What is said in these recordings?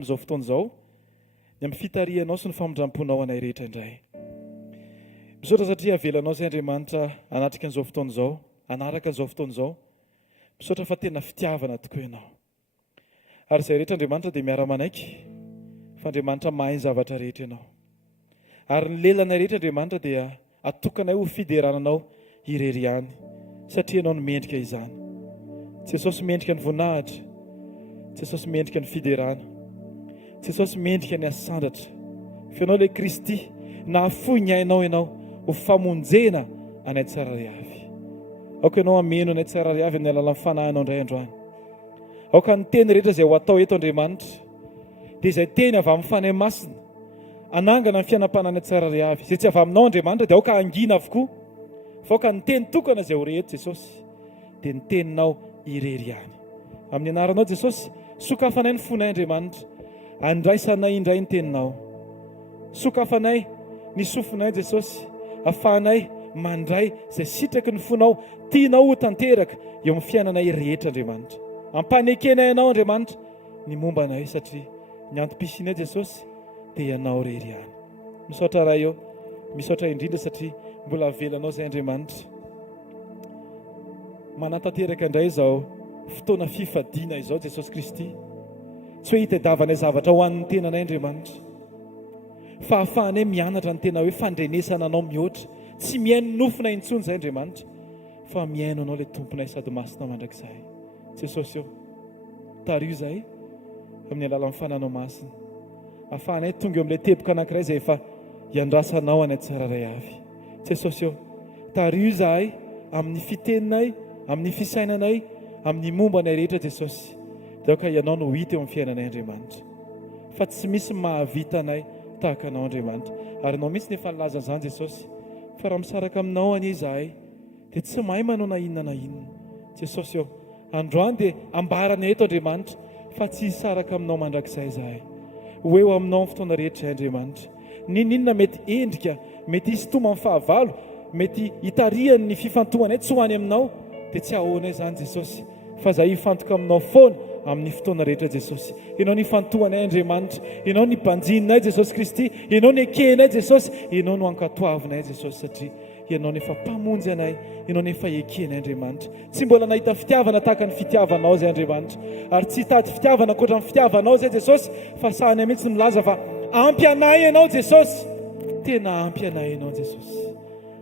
Zao fotoana zao ny amin'ny fitarianao sy ny famondram-ponao anay rehetra indray. Misaotra satria avelanao izay Andriamanitra anatrika an'izao fotoana izao, anaraka an'izao fotoana izao. Misaotra fa tena fitiavana tokoa ianao. Ary izay rehetra Andriamanitra dia miara-manaiky, fa Andriamanitra mahay ny zavatra rehetra ianao. Ary ny lelanay rehetra Andriamanitra dia atokanay ho fiderananao irery ihany, satria ianao no mendrika izany. Jesosy mendrika ny voninahitra, Jesosy mendrika ny fiderana, Jesosy mendrika ny asandatra. Fianao ilay Kristy, nahafoy ny ainao ianao ho famonjena anay tsirairay avy. Aoka ianao ameno anay tsirairay avy amin'ny alalan'ny fanahinao indray androany. Aoka ny teny rehetra izay ho atao eto Andriamanitra, dia izay teny avy amin'ny fanahy masina, anangana ny fianam-pananay tsirairay avy. Izay tsy avy aminao Andriamanitra dia aoka angina avokoa, fa aoka ny teny tokana izay ho rehetra Jesosy, dia ny teninao irery ihany. Amin'ny anaranao Jesosy, sokafanay ny fonay Andriamanitra, andraisanay indray ny teninao. Sokafanay ny sofinay Jesosy, afahanay mandray izay sitraky ny fonao tianao ho tanteraka eo amin'ny fiainanay rehetra Andriamanitra. Ampanekenay ianao Andriamanitra ny momba anay, satria ny antom-pisianay Jesosy dia ianao rery ihany. Misaotra raha eo, misaotra indrindra satria mbola avelanao izay Andriamanitra. Manatanteraka indray izao fotoana fifadiana izao Jesosy Kristy. Tsy hoe hitadiavanay zavatra ho an'ny tenanay Andriamanitra, fa ahafahanay mianatra ny tena hoe fandrenesana anao mihoatra, tsy mihaino nofona intsony izay Andriamanitra, fa mihaino anao ilay tomponay sady masina mandrakizay. Jesosy eo, tario izahay amin'ny alalan'ny fananao masina, ahafahanay tonga eo amin'ilay teboka anankiray izay efa hiandrasanao anay tsirairay avy. Jesosy eo, tario izahay amin'ny fiteninay, amin'ny fisainanay, amin'ny momba anay rehetra Jesosy. Dia ka ianao no hita eo amin'ny fiainanay Andriamanitra, fa tsy misy mahavita anay tahaka anao Andriamanitra. Ary anao mihitsy nefa nilaza izany Jesosy, fa raha misaraka aminao ani izahay dia tsy mahay manao na inona na inona. Jesosy eo, androany dia ambarana eto Andriamanitra, fa tsy hisaraka aminao mandrakizay izahay. Ho eo aminao amin'ny fotoana rehetra izay Andriamanitra. Ninona mety endrika, mety hisy toma amin'ny fahavalo, mety hitariany ny fifantohanay tsy ho any aminao, dia tsy ahoanay izany Jesosy, fa izahay hifantoka aminao foana amin'ny fotoana rehetra Jesosy. Ianao ny fantohanay Andriamanitra, ianao ny mpanjinonay Jesosy Kristy, ianao ny ekenay Jesosy, ianao no ankatoavinay Jesosy, satria ianao nefa mpamonjy anay, ianao nefa ekenay Andriamanitra. Tsy mbola nahita fitiavana tahaka ny fitiavanao izay Andriamanitra, ary tsy hitady fitiavana ankoatra ny fitiavanao izay Jesosy, fa sahany mihitsy milaza fa ampy anay ianao Jesosy, tena ampy anay ianao Jesosy,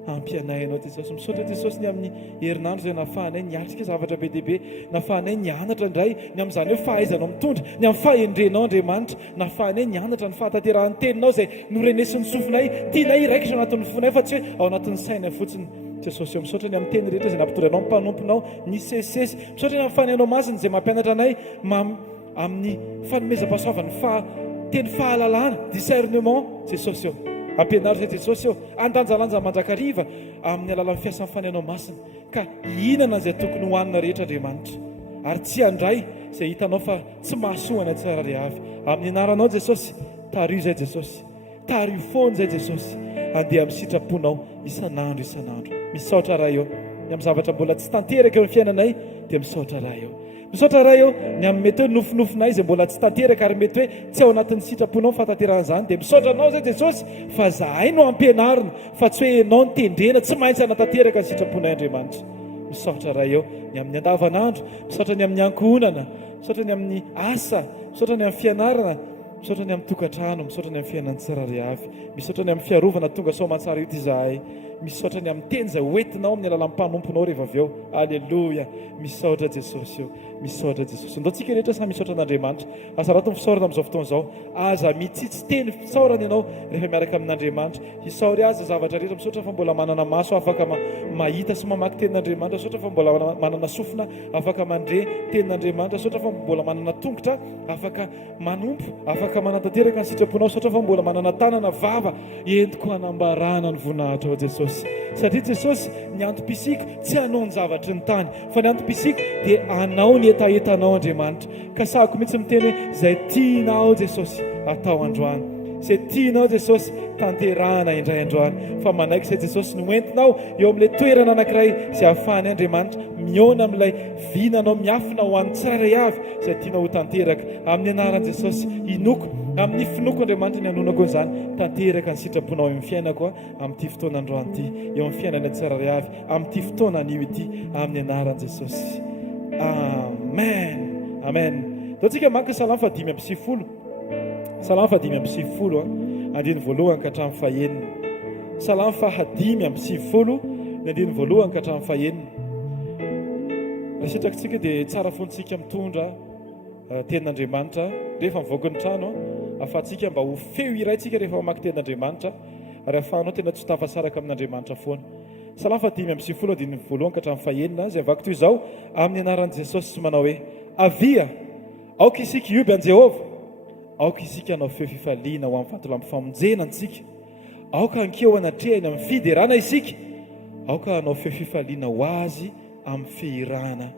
ampy anay ianao Jesosy. Misaotra Jesosy ny amin'ny herinandro izay nahafahanay niatrika zavatra be dia be, nahafahanay nianatra indray ny amin'izany hoe fahaizanao mitondra, ny amin'ny fahendrenao Andriamanitra, nahafahanay nianatra ny fahatanterahany teninao izay norenesin'ny sofinay, tianay iraikitra ao anatin'ny fonay, fa tsy hoe ao anatin'ny sainay fotsiny. Jesosy eo, misaotra ny amin'ny teny rehetra izay nampitondra anao, mpanomponao ny sesesy. Misaotra ny amin'ny fanahinao masina izay mampianatra anay amin'ny fanomezam-pahasoavan'ny teny fahalalana, discernement. Jesosy eo, ampianaritra Jesosy eo, andanjalanja mandrakariva amin'ny alalan'ny fiasan'ny fanahinao masina, ka hihinana izay tokony hohanina rehetra Andriamanitra, ary tsy handray izay hitanao fa tsy mahasoa anay tsirairay avy. Amin'ny anaranao Jesosy, tario izay Jesosy, tario foana izay Jesosy, andeha amin'ny sitraponao isanandro isanandro. Misaotra raha eo ny amin'ny zavatra mbola tsy tanteraka eo amin'ny fiainanay, dia misaotra raha eo. Misaotra raha eo ny amin'ny mety hoe nofinofinay izay mbola tsy tanteraka, ary mety hoe tsy ao anatin'ny sitraponao fahatanteran'izany, dia misaotra anao izay Jesosy, fa zahay no ampianarina, fa tsy hoe ianao ny tendrena, tsy maintsy hanatanteraka ny sitraponay Andriamanitra. Misaotra raha eo ny amin'ny andavanandro, misaotra ny amin'ny ankohonana, misaotra ny amin'ny asa, misaotra ny amin'ny fianarana, misaotra ny amin'ny tokantrano, misaotra ny amin'ny fiainan'ny tsirairay avy, misaotra ny amin'ny fiarovana tonga soamantsara ito izahay, misaotra ny amin'ny teny izay hoentinao amin'ny alalan'ny mpanomponao rehefa avy eo. Aleloia, misaotra Jesosy eo, misaotra Jesosy. Andaontsika rehetra samy misaotra an'Andriamanitra. Aza raha tony fisaorana amin'izao fotoana izao, aza mitsitsy teny fisaorana ianao rehefa miaraka amin'Andriamanitra. Hisaory aza zavatra rehetra. Misaotra fa mbola manana maso afaka mahita sy mamaky tenin'Andriamanitra. Misaotra fa mbola manana sofina afaka mandre tenin'Andriamanitra. Misaotra fa mbola manana tongotra afaka manompo, afaka manatanteraka ny sitraponao. Misaotra fa mbola manana tanana vava entiko hanambarana ny voninahitra ao Jesosy. Satria Jesosy, ny antom-pisiko tsy hanao ny zavatry ny tany, fa ny antom-pisiko dia anao ny etaetanao Andriamanitra. Ka sahako mihitsy miteny hoe izay tianao Jesosy atao androany, izay tianao Jesosy tanterahana indray androany, fa manaiky izay Jesosy no entinao eo amin'ilay toerana anankiray izay ahafahany Andriamanitra miona amin'ilay vinanao miafina ho an'ny tsirairay avy izay tiana ho tanteraka amin'ny anaran'i Jesosy. Inoko amin'ny finoko Andriamanitra ny anonako an'izany tanteraka ny sitraponao amin'ny fiainako amin'ity fotoana androany ity, eo amin'ny fiainana tsirairay avy amin'ity fotoana anio ity, amin'ny anaran'i Jesosy. Amen. Amen. Taontsika maka Salamo 5:10. Salamo 5:10 andiny voalohany ka hatramin'ny fahaenina. Salamo 5:10 ny andiny voalohany ka hatramin'ny fahaenina. Rasitrakintsika dia tsara fontsika mitondra tenin'Andriamanitra rehefa mivoaka ny trano, ahafahantsika mba ho feo irayntsika rehefa mamaky tenin'Andriamanitra ary ahafahanao tena tsy tafasaraka amin'Andriamanitra foana. Salamo 5:10 andiny voalohany ka hatramin'ny fahaenina izay avako toy izao amin'ny anaran'i Jesosy sy manao hoe: avia aoka isika ioby an Jehovah, aoka isika hanao feo fifaliana ho amin'ny vatolampy famonjena antsika, aoka hankeo anatrehana amin'ny fiderana isika, aoka hanao feo fifaliana ho azy amin'ny fihirana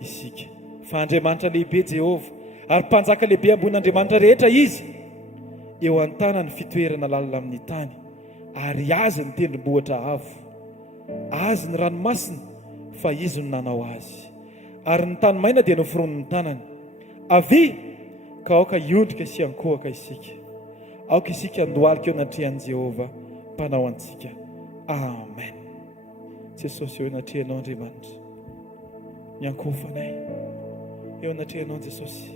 isika. Fa Andriamanitra lehibe Jehovah ary mpanjaka lehibe ambon'Andriamanitra rehetra izy, eo an-tana ny fitoerana lalina amin'ny tany ary azy ny tendrombohitra avo, azy ny ranomasina fa izy no nanao azy, ary ny tany maina dia noforon'ny tanany. Avia ka aoka iondrika sy ankohaka isika, aoka isika andohalika eo anatrehan'i Jehovah mpanao antsika. Amen. Jesosy eo anatrehanao Andriamanitra, miankofanay eo anatrehanao Jesosy,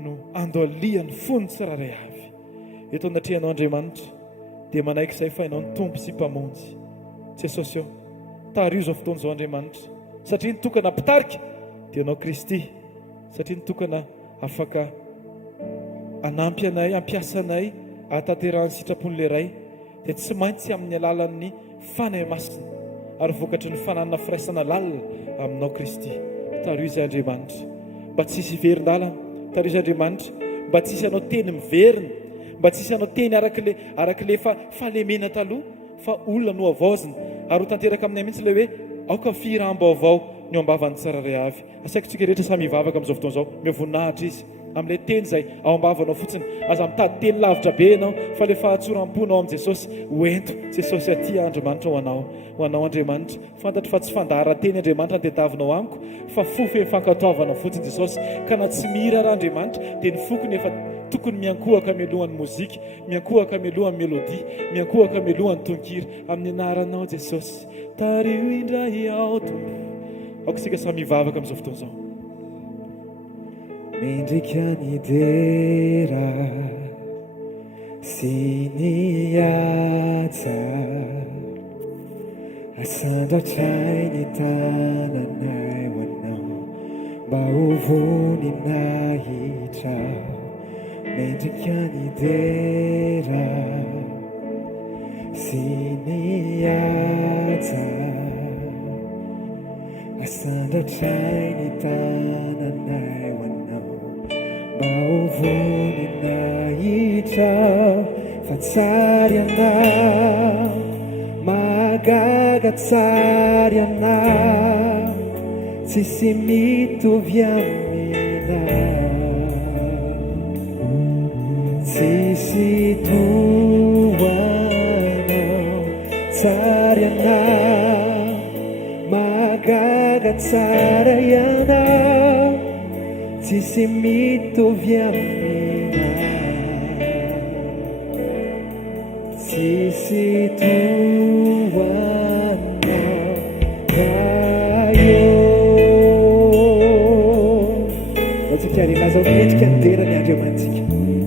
no andolian'ny fony tsirairay avy eto anatrehanao Andriamanitra, dia manaiky izay fa ianao ny tompo sy mpamonjy. Jesosy eo tario izao fotoana izao Andriamanitra, satria nitokana mpitarika dia ianao Kristy, satria nitokana afaka anampy anay, ampiasanay ahatanterahany sitrapon'ilay ray, dia tsy maintsy amin'ny alalan'ny fanahy masina ary vokatry ny fananana firaisana lalina aminao Kristy. Tario izay Andriamanitra, mba tsisy verin-dalana. Tario izay Andriamanitra, mba tsisy anao teny miverina, mba tsisy anao teny arak'le fahalemena taloha, fa olona no avaozina ary ho tanteraka aminay mihitsy ilay hoe aoka firam-baovao ny ambavany tsirairay avy. Asaiko tsika rehetra samy mivavaka amin'izao fotoana izao, mivoninahitra izy amin'ilay teny izay ao ambavanao fotsiny. Aza mitady teny lavitra be ianao, fa ilay fahatsoram-ponao amin'i Jesosy hoento. Jesosy aty Andriamanitra ho anao Andriamanitra. Fantatra fa tsy fandaharan-teny Andriamanitra nitadiavinao amiko, fa fofo fankatoavana fotsiny Jesosy. Ka na tsy mihira raha Andriamanitra dia ny fokony efa tokony miankohaka mialohan'ny mozika, miankohaka mialohan'ny melôdia, miankohaka mialohan'ny tonkira amin'ny anaranao Jesosy. Tario indray ao tompo. Aoka isika samy mivavaka amin'izao fotoana izao. Mendrika ny dera sy ny aja, asandratray ny tananay ho anao mba ho voninahitra. Mendrika ny dera sy ny aja, asandratray ny tananay ho anao mba ho voninahitra. Fa tsary anao, magaga tsary anao, tsisy mitovy aminao, tsisy toanao. Tsary anao, magaga tsara ianao, tsisy mitovy aminao, tsisy toanao kaio. Atsika arilaza mendrika ny derany Andriamantsika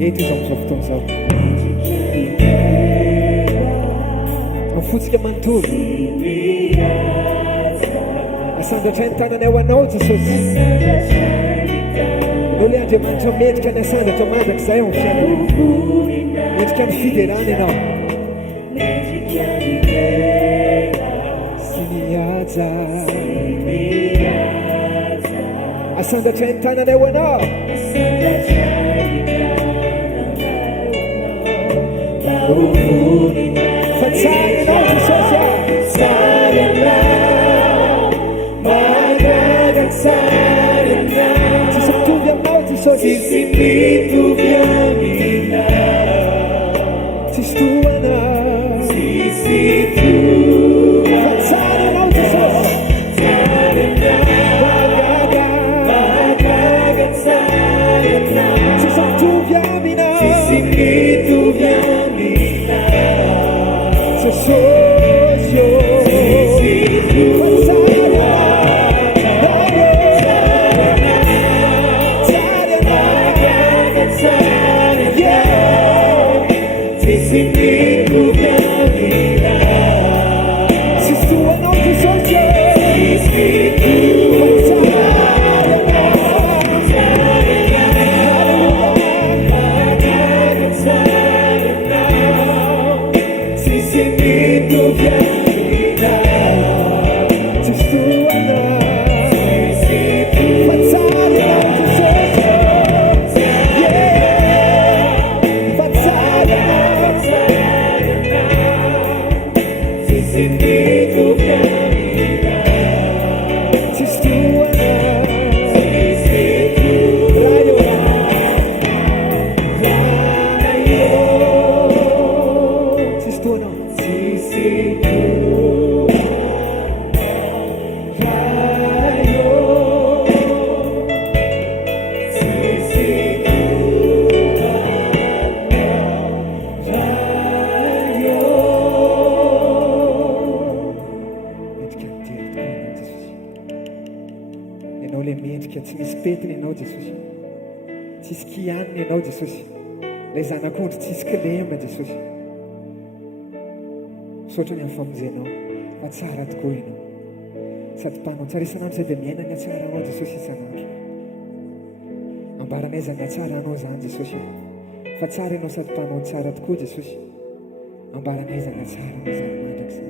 eto izao amin'izao fotoana izao. Afotsika manontolo, asandratray ny tanany ao anao Jesosy. Nao le Andriamanitra mendrika ny asandatra mandrakizay ao amin'ny fiainana, mendrika ny fiderana ianao sy ny aja, asandratray ny tanany ao anao. Fa tsara ianao Jesosy, tsara ianao, magaga tsara ianao, tsisy mitovy aminao Jesosy, tsisy mitovy aminao, tsisy toanao, tsisy toanao. Fa tsara ianao Jesosy, tsara Tsisy toanao. Ianao le mendrika tsy misy petiny ianao Jesosy. Tsisy kianina ianao Jesosy. Ilay zanak'ondry tsisy kilema Jesosy. Misaotra ny amin'ny famonjenao fa tsara tokoa ianao. Sady mpanao tsara isanandro izay dia miaina ny hatsaranao Jesosy isanandro. Ambaranay izany hatsaranao izany Jesosy. Fa tsara ianao sady mpanao tsara tokoa Jesosy. Ambaranay izany hatsaranao izany mandrakizay.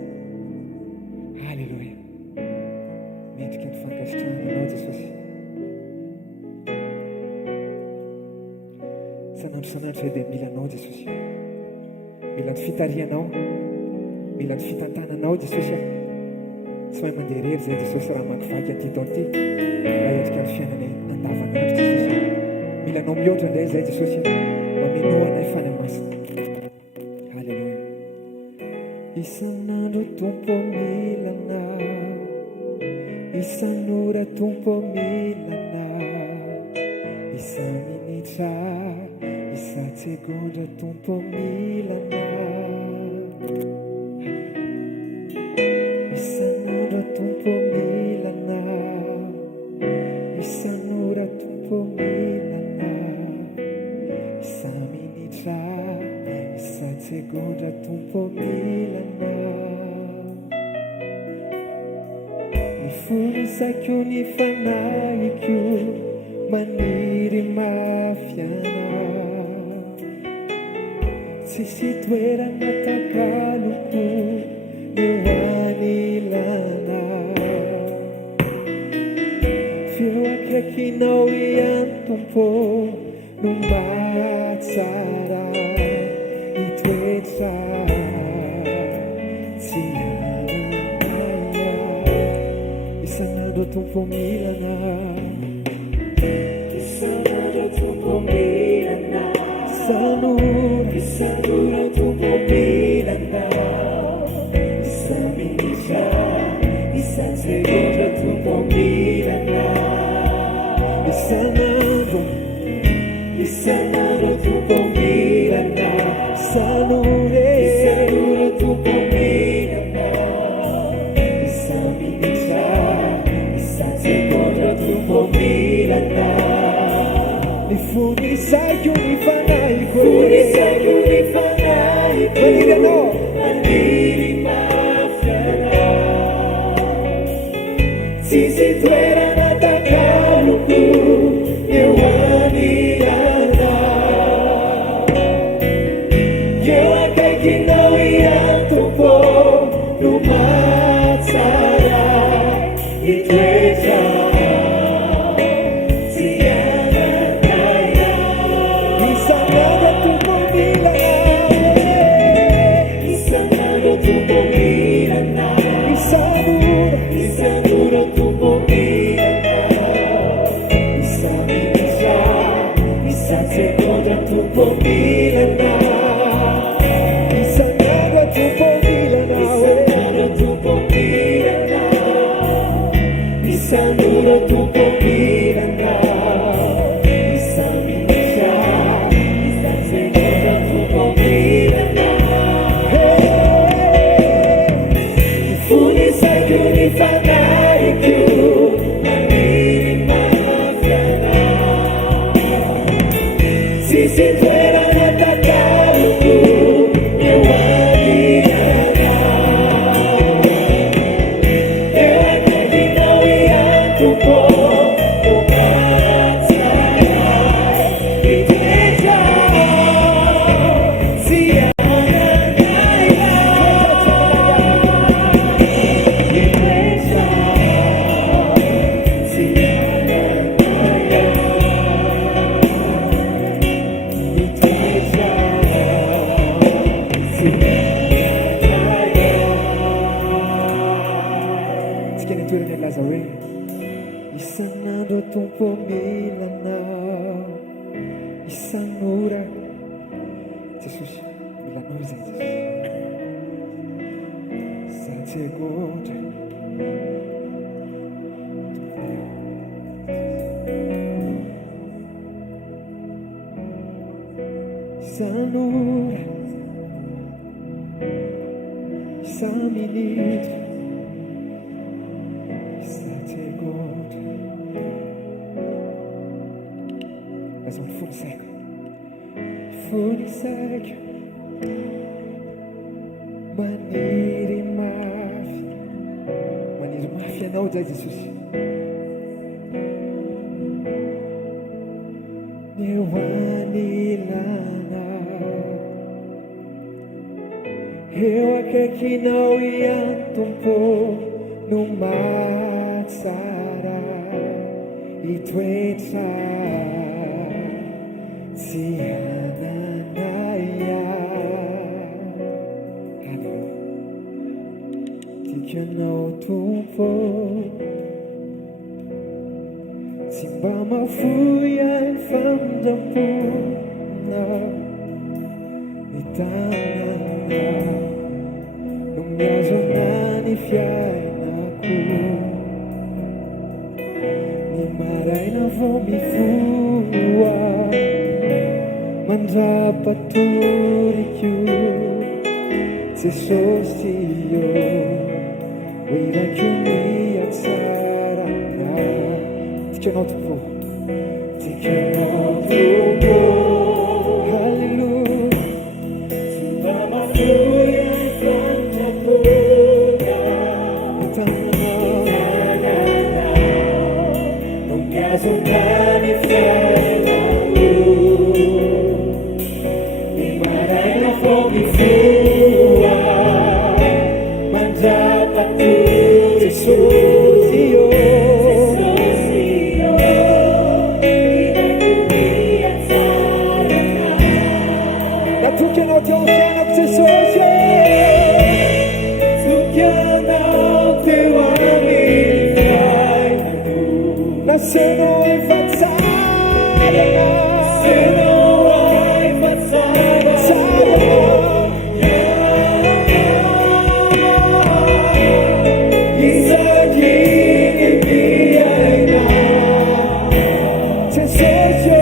Halleluja. Mendrika ny fankasitrahana anao Jesosy. Sanandro izay dia mila anao Jesosy. Mila ny fitarianao, mila ny fitantananao Jesosy. Tsy mahay mandeha irery izay Jesosy raha makivaky an'ity taona ity. Raha endrika ny fiainanay andavanandro Jesosy. Mila anao mihoatra indray izay Jesosy. Mameno anay fany masina. Halleluja. Isanandro Tompo mila anao. Isan'ora Tompo mila anao. Isa-minitra, isa-segondra Tompo mila anao. Isan'andro Tompo mila anao. Isan'ora Tompo mila anao. Isa-minitra, isa-segondra Tompo mila anao. Nifonosako ny fanahiko maniry mafy anao. Tsisy toerana takaloko eo anilanao. Feo akaikinao ihany Tompo no mahatsara ny toetra tsy ananaya. Isan'andro Tompo mila anao. Isan'andro Tompo mila anao. Isan'ora Tompo mila anao. Isa-minitra, isa-segondra Tompo mila anao. Isan'andro Tompo mila anao. Isan'ora Tompo mila anao. Isa-minitra, isa-segondra Tompo mila anao. Nifonisako ny fanahiko. Nifonisako ny fanahiko. Maniry anao. Maniry mafy anao. Tsisy toerana takaloko eo anilanao. Eo akaikinao ihany Tompo no mahatsara ny toetra tsy ananaya. Isan'andro Tompo mila anao. Isan'andro Tompo mila anao. Isan'ora Tompo mila anao. Isa-minitra, isa-segondra Tompo mila anao. Isan'andro Tompo mila anao. Isan'andro Tompo mila anao. Isan'ora Tompo mila anao. Isa-minitra, isa-segondra Tompo mila anao. Nifonisako ny fanahiko maniry mafy anao. Tsisy toerana takaloko eo anilanao. Eo akaikinao ihany Tompo no mahatsara ny toetra tsy ananaya. Ny toetra tsy ananaya. Ny toetra tsy ananaya. Tsika ny toerana ilaza hoe isan'andro Tompo mila anao. Isan'ora seconde. Sanura, sa minute, sa seconde. Mas um fundo seco. Fundo seco. Maniry mafy anao zay Jesosy. Ny hoanilana eo akaikinao ihany Tompo no mahatsara hitoetra tsy hananaya. Tikanao Tompo tsy mba mahafoy ay famindrampoana ny tanana no miazona ny fiainako. Ny maraina vao mivoa mandrapatoriko Jesosy io oirako mihatsarana. Tikanao Tompo, tikanao Tompo, haleluya. Tsy mba mahafoy ay famindrampoana ny tananao no miazona ny fiainako. Ny maraina vao mivoa mandrapatoriko Jesosy io. Tokianao teo fiainako Jesosy, tokianao teo amin'ny fiainako. Nasenao efa tsara, nasenao efa tsara. Isaky ny miaina Jesosy.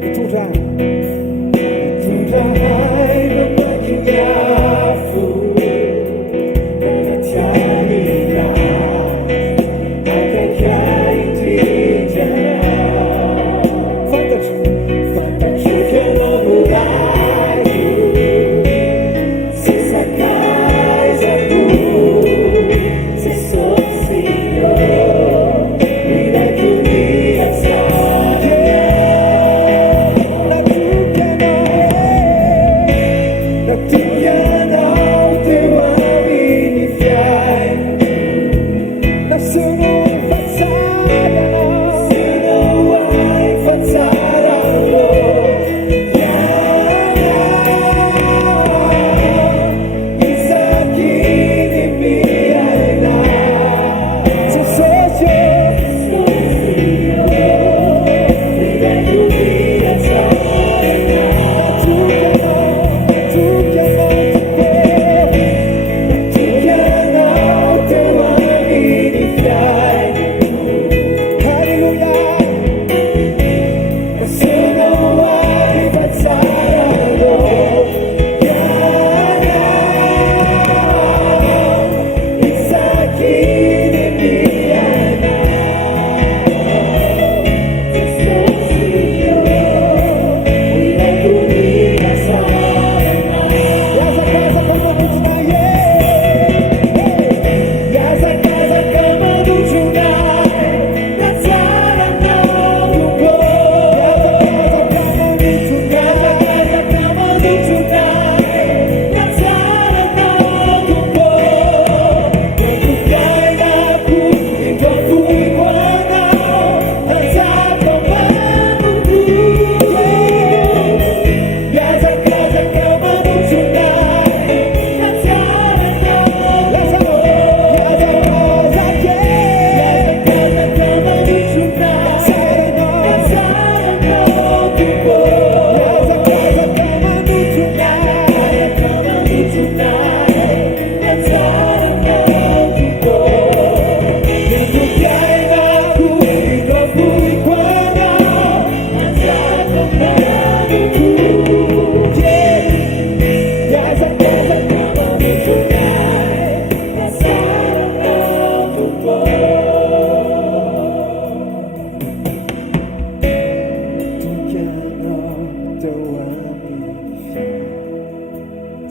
Mitondra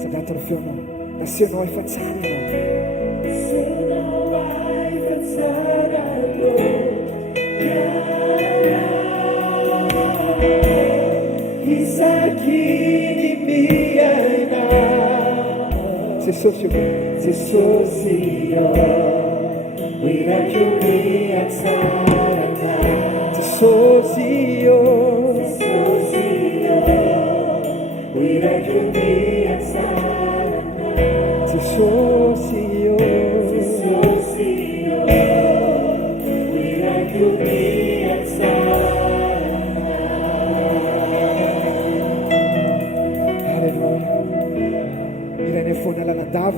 satria atao ny feonao nasehonao efa tsara Jesosy io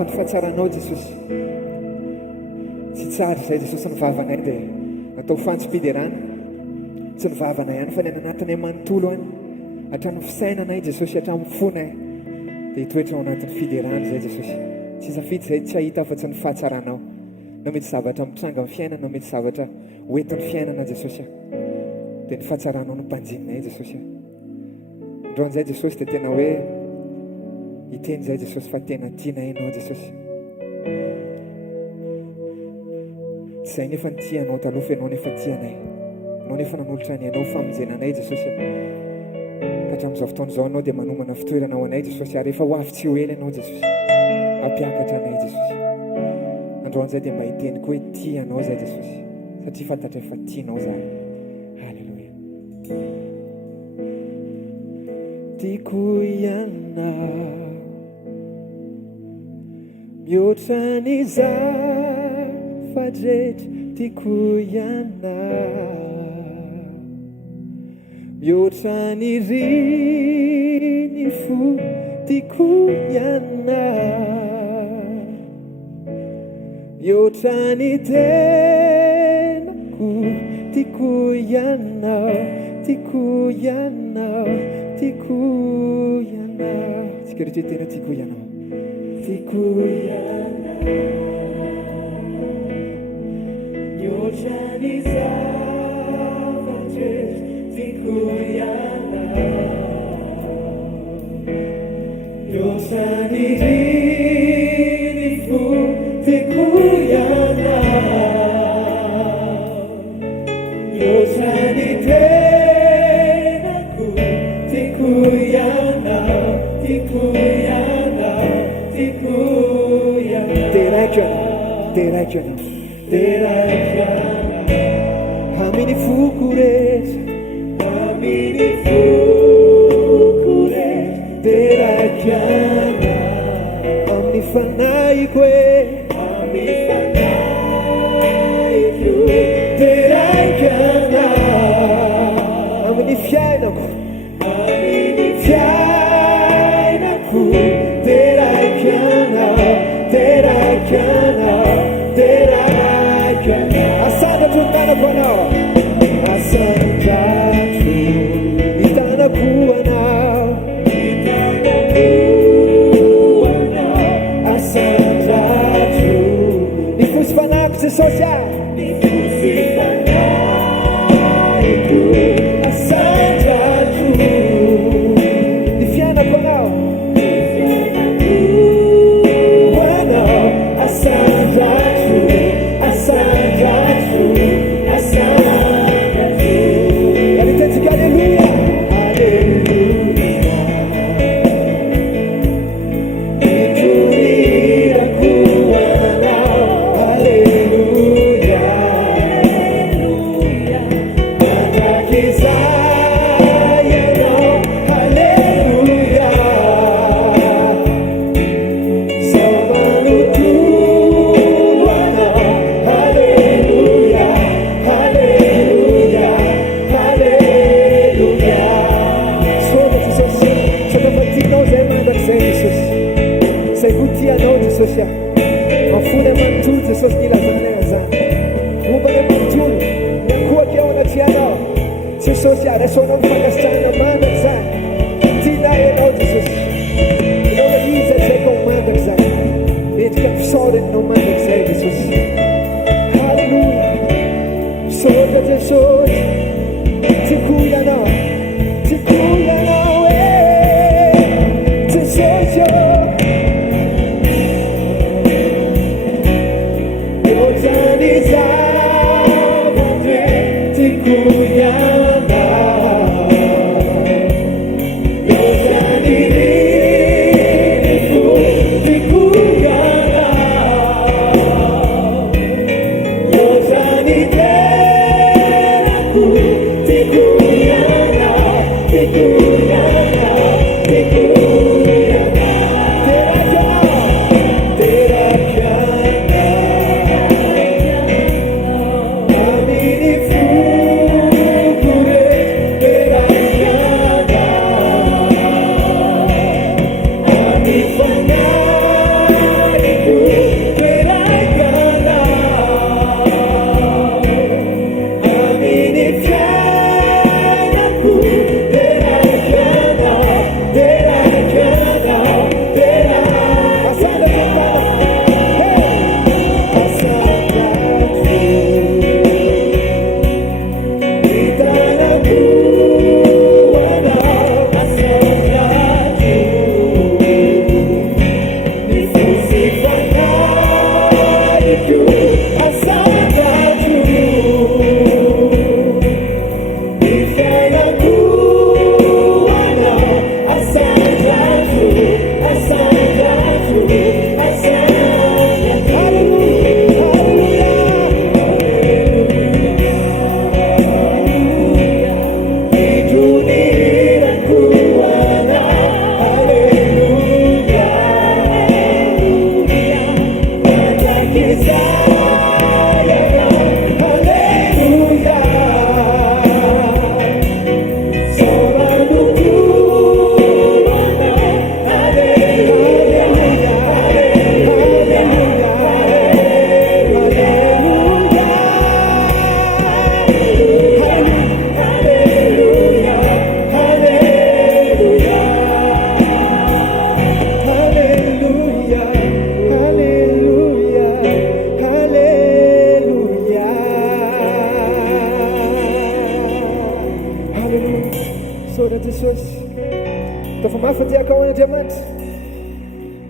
ny fahatsaranao Jesosy tsy tsara zay Jesosy nivavanay dia natao fantsipidi rano tsy nivavanay ihany fa ny anatiny amanontolo any hatramin'ny fisainanay Jesosy hatramin'ny fonay dia hitoetra ao anatin'ny fiderano zay Jesosy tsy safidy zay tsy hahita afa-tsy ny fahatsaranao no mety zavatra mitranga amin'ny fiainana no mety zavatra hoentin'ny fiainana Jesosy dia ny fahatsaranao no mpanjininay Jesosy androan'izay Jesosy dia tena hoe hiteny zay Jesosy fa tena tianay ianao Jesosy tsy zay nefa ny tianao taloha fa ianao nefa tianay anao nefa nanolotra ny anao famonjenanay Jesosy ka hatramin'izao fotoana izao anao dia manomana fitoerana ao anay Jesosy ary efa ho avy tsy ho ela ianao Jesosy ampiakatra anay Jesosy androan'izay dia mba hiteny koa hoe tianao zay Jesosy satria fantatra efa tianao zay halleluja tiako ianao mihoatra ny zavadrehetra tiako ianao mihoatra ny riny fo tiako ianao mihoatra ny tenako tiako ianao tiako ianao tiako ianao tsika rehetra tena tiako ianao tiako ianao mihoatra ny zavadrehetra tiako ianao mihoatra ny riny fo tiako ianao mihoatra ny tenako tiako ianao tiako ianao tiako ianao teraiky amin'ny foko rehetra teraiky amin'ny fanahiko teraiky amin'ny fiainako teraiky asandrato ny tanako anao asandrato ny tanako anao asandrato ny fosy fanako Jesosy asandrato ny fiainako anao mafuna mantolo Jesosy nilazanay an'izany mombany mantolo miankohaka ao anaty anao Jesosy arasaonao mifakasitrahana mandraka zany tianay ianao Jesosy ianao le iza zay kao mandraka zany mendrika misaoranao mandraka zay Jesosy halleluja misaotra Jesosy tiako ianao Jesosy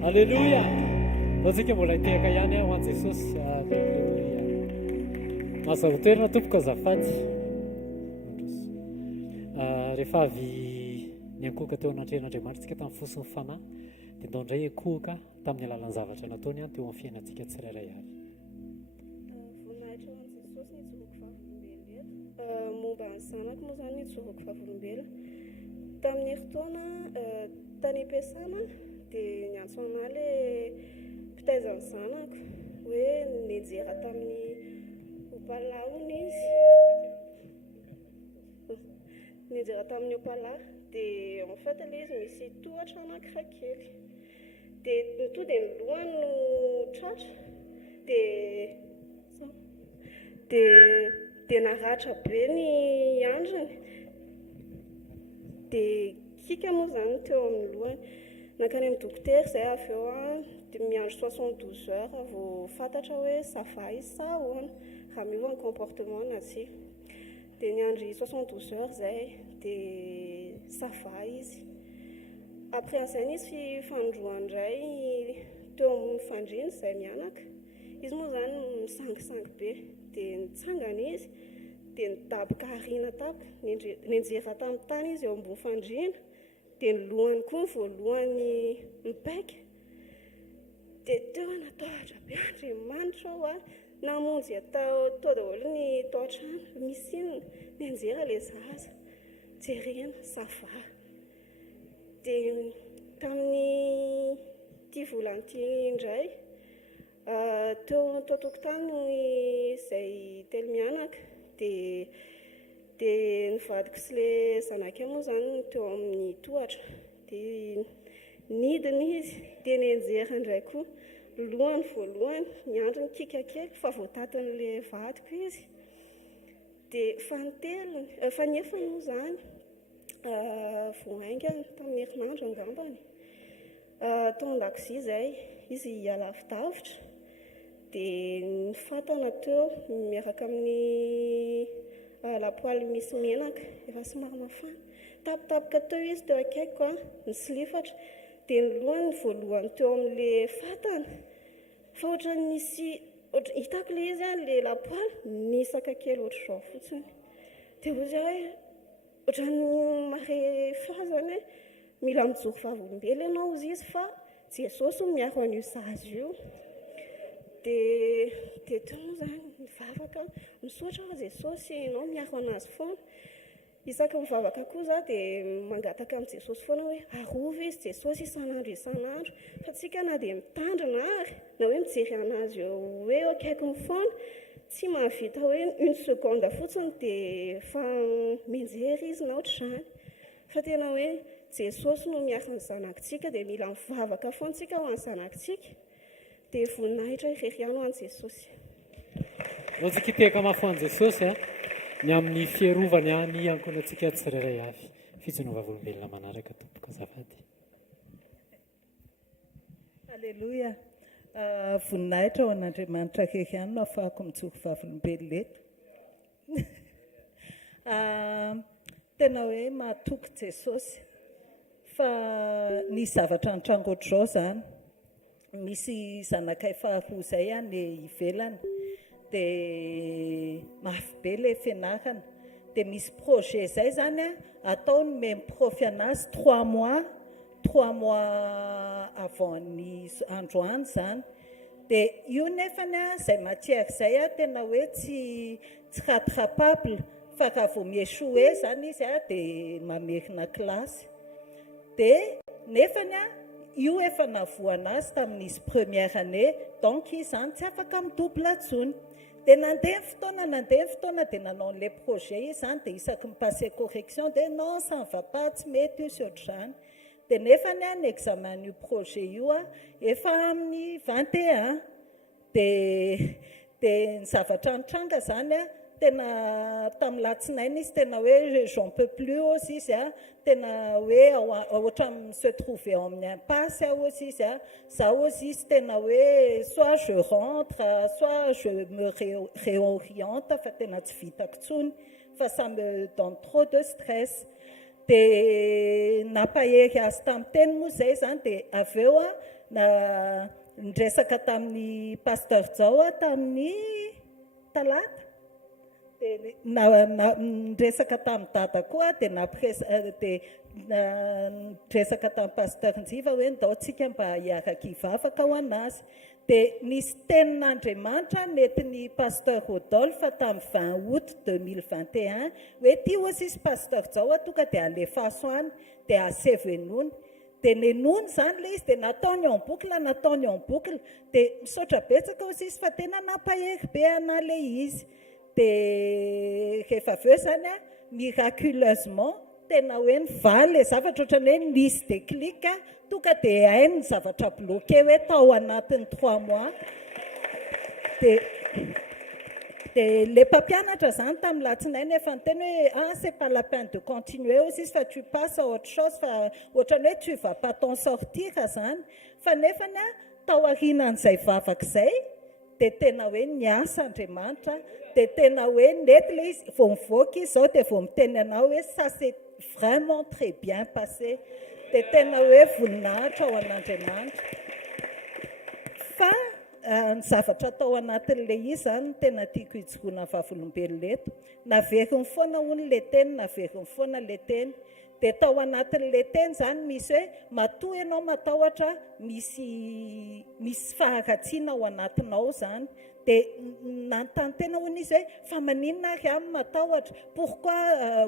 Alléluia. Lotsika mbola hiteka ihany ho an'i Jesosy. Alléluia. Mahazo toerana tompoko azafady. Rehefa avy niankohoka teo anatrehan'Andriamanitra tamin'ny fosiny fanahy dia ndao indray ankohoka tamin'ny alalan'ny zavatra nataony teo amin'ny fiainantsika tsirairay avy. Voninahitra ho an'i Jesosy nijoroako vavolombelona eto. Momba ny zanako moa izany nijoroako vavolombelona. Tamin'ny herintaona tany am-piasana dia niantso anahy ilay mpitaizan'ny zanako hoe nianjera tamin'ny opala hono izy. Nianjera tamin'ny opala dia en fait ilay izy misy tohatra anankiray kely. Dia to dia ny lohany no tratra dia naratra be ny andriny dia kika moa izany teo amin'ny lohany. Nankany amin'ny dokotera izay avy eo dia miandry 72 heures vao fantatra hoe sava izy sa ahoana raha miova ny comportement nazy. Dia niandry 72 heures izay dia sava izy. Après an'izay nisy fandroana indray teo amin'ny fandriana izay mianaka. Izy moa izany misangisangy be dia nitsangana izy dia nidaboka aoriana tapoka. Nianjera tamin'ny tany izy eo ambony fandriana dia ny lohany koa ny voalohany mipaika. Dia teo natahotra be Andriamanitra aho namonjy atao daholo ny tao an-trano. Misy inona nianjera ilay zaza jerena sava. Dia tamin'ny 10 volana ity indray teo tokotany izay telo mianaka dia nivadika sy ilay zanaka moa izany teo amin'ny tohatra dia nidina izy dia nianjera indray koa lohany voalohany niandry ny kika kely fa voatatin'ilay vadiko izy dia fanefany moa izany voaingany tamin'ny herinandro angambany tao an-dakozia izay izy alavi-davitra dia ny fatana teo miaraka amin'ny lapoaly misy menaka efa somary mafana tapitapoka teo izy teo akaikiko ny silifatra dia ny lohany voalohany teo amin'ilay fatana fa ohatrany nisy hitako ilay izy ilay lapoaly nisaka kely ohatr'izao fotsiny dia ozy hoe ohatrany marefazany hoe mila mijoro vavolombelona ianao ozy izy fa Jesosy no miaro an'io zaza io. Dia teo moa izany mivavaka misaotra ho Jesosy ianao miaro anazy foana Isaka mivavaka koa za dia mangataka amin'ny Jesosy foana hoe arova izy Jesosy isan'andro isan'andro, fa tsika na dia mitandrina ary na hoe mijery anazy eo hoe eo akaikiny foana, tsy mahavita hoe une seconde fotsiny dia fa mianjery izy na ohatr'izany. Fa tena hoe Jesosy no miasa ny zanakitsika dia mila mivavaka foana tsika ho an'ny zanakitsika dia voninahitra irery ihany ho an'i Jesosy. Antsika hiteka mafy ho an'i Jesosy ny amin'ny fierovany any ankonantsika tsirairay avy. Fijinoa vavolombelona manaraka tompoko azafady. Alleluia. Voninahitra ho an'Andriamanitra irery ihany no ahafahako mitsoky vavolombelona eto. Tena hoe mahatoky Jesosy fa ny zavatra an-trango ohatr'izao izany, misy zanakay faharoa izay any ivelany dia mafy be ilay fianarana dia misy projet izay izany ataony miprofy anazy 3 mois avant ny androany izany. Dia io nefany izay matière izay tena hoe tsy rattrapable fa raha vao miéchoué zany izy dia mamerina kilasy. Dia nefany io efa navoana azy tamin'izy première année, donc izy zany tsy afaka midouble intsony. Dia nandeha ny fotoana dia nanao an'ilay projet izy zany dia isaky mipasse correction dia non ça ne va pas, tsy mety io sy ohatr'izany. Dia nefany ny examen io projet io efa amin'ny 21 dia ny zavatra nitranga zany tena tamin'ny latsinainy izy tena hoe j'en peux plus aussi izy tena hoe ohatra se trouver amin'ny impasse aussi izy za aussi izy tena hoe soit je rentre soit je me réoriente fa tena tsy vitako tsony fa ça me donne trop de stress. Dia nampahery azy tamin'ny teny moa izay zany dia avy eo nidresaka tamin'ny pasteur Jao tamin'ny talata. Nidresaka tamin'ny dada koa dia nidresaka tamin'ny pasteur Njiva hoe ndao tsika mba hiaraka hivavaka ho anazy. Dia nisy tenin'Andriamanitra nentin'ny pasteur Rodolphe tamin'ny 20 août 2021 hoe ty aussi izy pasteur Jao tonga dia alefaso any dia asevenony. Dia nenony zany le izy dia nataony en boucle dia misaotra betsaka aussi izy fa tena nampahery be ana le izy. Dia rehefa avy eo zany miraculeusement tena hoe nivaly le zavatra ohatrany hoe nisy déclic tonga dia hainy ny zavatra bloqué hoe tao anatin'ny 3 mois. Dia le mpampianatra zany tamin'ny latsinainy efa niteny hoe c'est pas la peine de continuer aussi fa tu passes à autre chose fa ohatrany hoe tu vas pas t'en sortir zany fa nefany tao aorianan'izay vavaka izay dia tena hoe niasa Andriamanitra dia tena hoe nety le izy vao mivoaka izy zao dia vao miteny anao hoe ça c'est vraiment très bien passé. Dia tena hoe voninahitra ho an'Andriamanitra fa ny zavatra tao anatin'ilay izy zany tena tiako hijoroana vavolombelona eto. Naveriny foana hono le teny dia tao anatin'ilay teny zany misy hoe matoa ianao matahotra misy faharatsiana ao anatinao zany. Dia nanontany tena hono izy hoe fa maninona ary amin'ny matahotra, pourquoi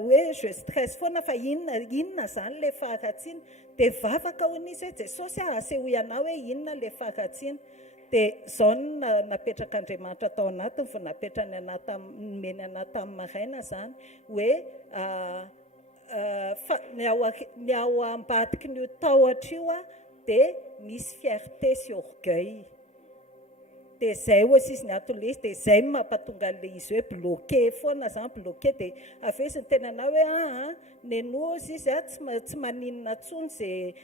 hoe je stresse foana fa inona zany le faharatsiana. Dia vavaka hono izy hoe Jesosy asehoy anao hoe inona le faharatsiana. Dia izao napetraka Andriamanitra tao anatiny vao napetrany nomeny ana tamin'ny maraina zany hoe ny ao ambadiky ny tahotra io dia misy fierté sy orgueil. Dia izay aussi izy niatole izy dia izay mampatonga an'ilay izy hoe bloqué foana zany bloqué. Dia avy eo izy ny tena anao hoe neno izy tsy maninona tsony izay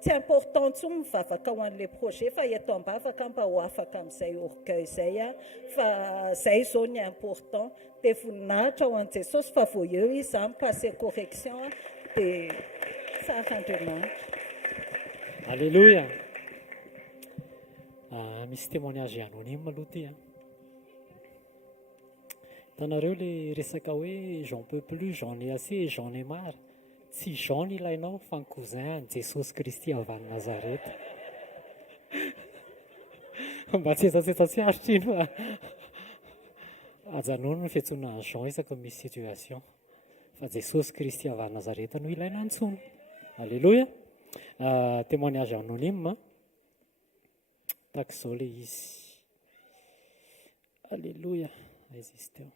tsy important tsony mivavaka ho an'ilay projet fa eto ambavaka mba ho afaka amin'izay orgueil izay fa izay izao ny important. Dia voninahitra ho an'i Jesosy fa vao eo izy zany passe correction dia tsara Andriamanitra. Alléluia. Misy témoignage anonyme aloha ty hitanareo le resaka hoe j'en peux plus, j'en ai assez, j'en ai marre. Tsy Jean ilainao fa ny cousin any Jesosy Kristy avy any Nazareta. Mba tsy etsatsetsy tsy aritra ino ajanono ny fiantsoana Jean isaka misy situation fa Jesosy Kristy avy Nazareta no ilaina antsoina. Alléluia. Témoignage anonyme tahaka izao le izy. Alléluia. Aiza izy teo.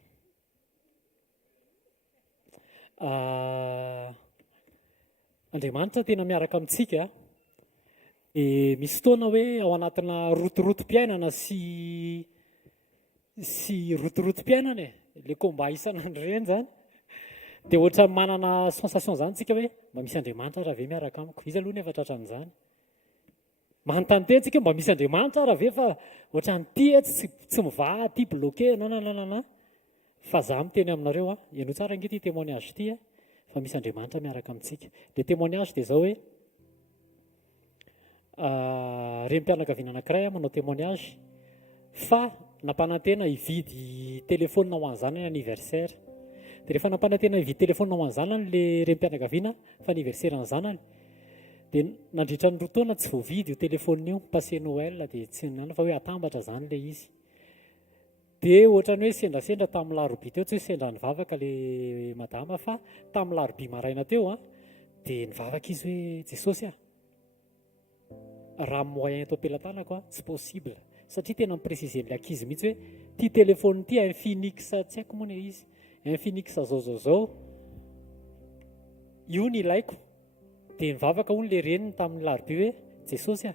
Andriamanitra tena miaraka amintsika. Misy fotoana hoe ao anatina rotorotom-piainana sy rotorotom-piainana le komba isan'andro ireny zany, dia ohatra manana sensation zany tsika hoe mba misy Andriamanitra raha ve miaraka amiko. Izy aloha nefa tratra an'izany. Manontany teny tsika mba misy Andriamanitra raha ve fa ohatrany ty tsy mivaha, ty bloqué nananana. Fa za miteny aminareo ianao tsara ange ty témoignage ty fa misy Andriamanitra miaraka amintsika. Le témoignage dia zao hoe renim-pianakaviana anankiray manao témoignage fa nampanantena hividy telefônina ho an'ny zanany anniversaire. Dia rehefa nampanantena hividy telefônina ho an'ny zanany le renim-pianakaviana fa anniversaire ny zanany, dia nandritra ny roa taona tsy voavidy io telefônina io, passé Noël dia tsy nana fa hoe atambatra zany le izy. Dia ohatrany hoe sendrasendra tamin'ny larobia teo, tsy hoe sendra nivavaka le madama fa tamin'ny larobia maraina teo dia nivavaka izy hoe Jesosy raha moyen tao am-pelantanako tsy possible, satria tena mipréciser-ny ankizy mihitsy hoe ty telefôny ty Infinix tsy haiko moa ne izy, Infinix zao io ny ilaiko. Dia nivavaka hono le reniny tamin'ny larobia hoe Jesosy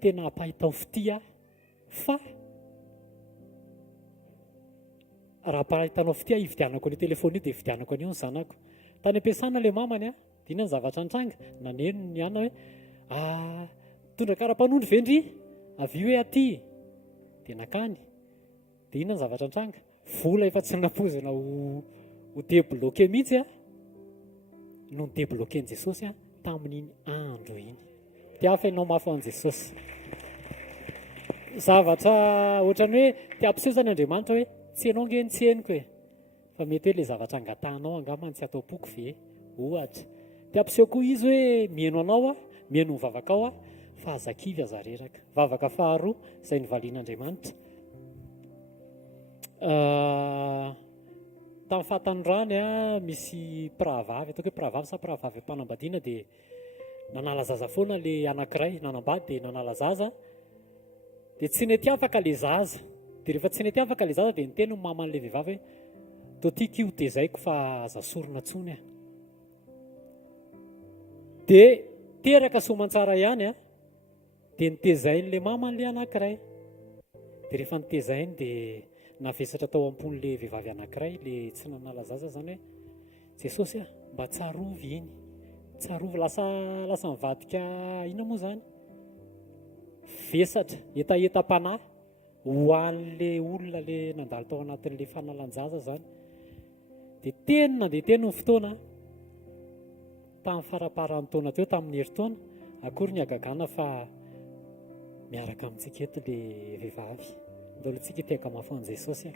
tena ampahitao fity fa raha ampahitanao fity hividianako ny telefôny io dia hividianako an'io ny zanako. Tany am-piasana le mamany dia inona ny zavatra antranga naneno ny ana hoe tondra kara-panondro vendry avy hoe aty dia nakany. Dia inona ny zavatra antranga vola efa tsy napozina ho débloqué mihitsy no débloqué ny Jesosy tamin'iny andro iny. Ty hafa ianao mafy ho an' Jesosy. Zavatra ohatrany hoe ty ampiseho zany Andriamanitra hoe tsy ianao nge tsy henoko fa mety hoe le zavatra angatanao angambany tsy atao poky ve ohatra. Ty ampiseho koa izy hoe mihaino anao mihaino mivavaka ao fa azakivy aza reraka. Vavaka faharoa izay nivalian'Andriamanitra tamin'ny fahatany misy prahavavy, ataoko hoe prahavavy sa prahavavy mpanambadiana, dia nanala zaza foana le anankiray nanambady dia nanala zaza dia tsy nety afaka le zaza. Dia rehefa tsy nety afaka le zaza dia niteny ny maman'le vehivavy hoe to tiako io tezaiko fa aza sorona tsony dia teraka somantsara ihany dia nitezain'le maman'le anankiray. Dia rehefa nitezainy dia navesatra tao ampon'le vehivavy anankiray le tsy nanala zaza zany hoe Jesosy mba tsarovy iny, tsarovy lasa mivadika ina moa zany vesatra etaeta-panahy ho an'le olona le nandalo tao anatin'le fanalan-jaza zany. Dia teny ny fotoana tamin'ny faraparan'ny taona teo, tamin'ny herintaona akory ny agagana fa miaraka amintsika eto le vehivavy. Ndolotsika tiaka mafy an' Jesosy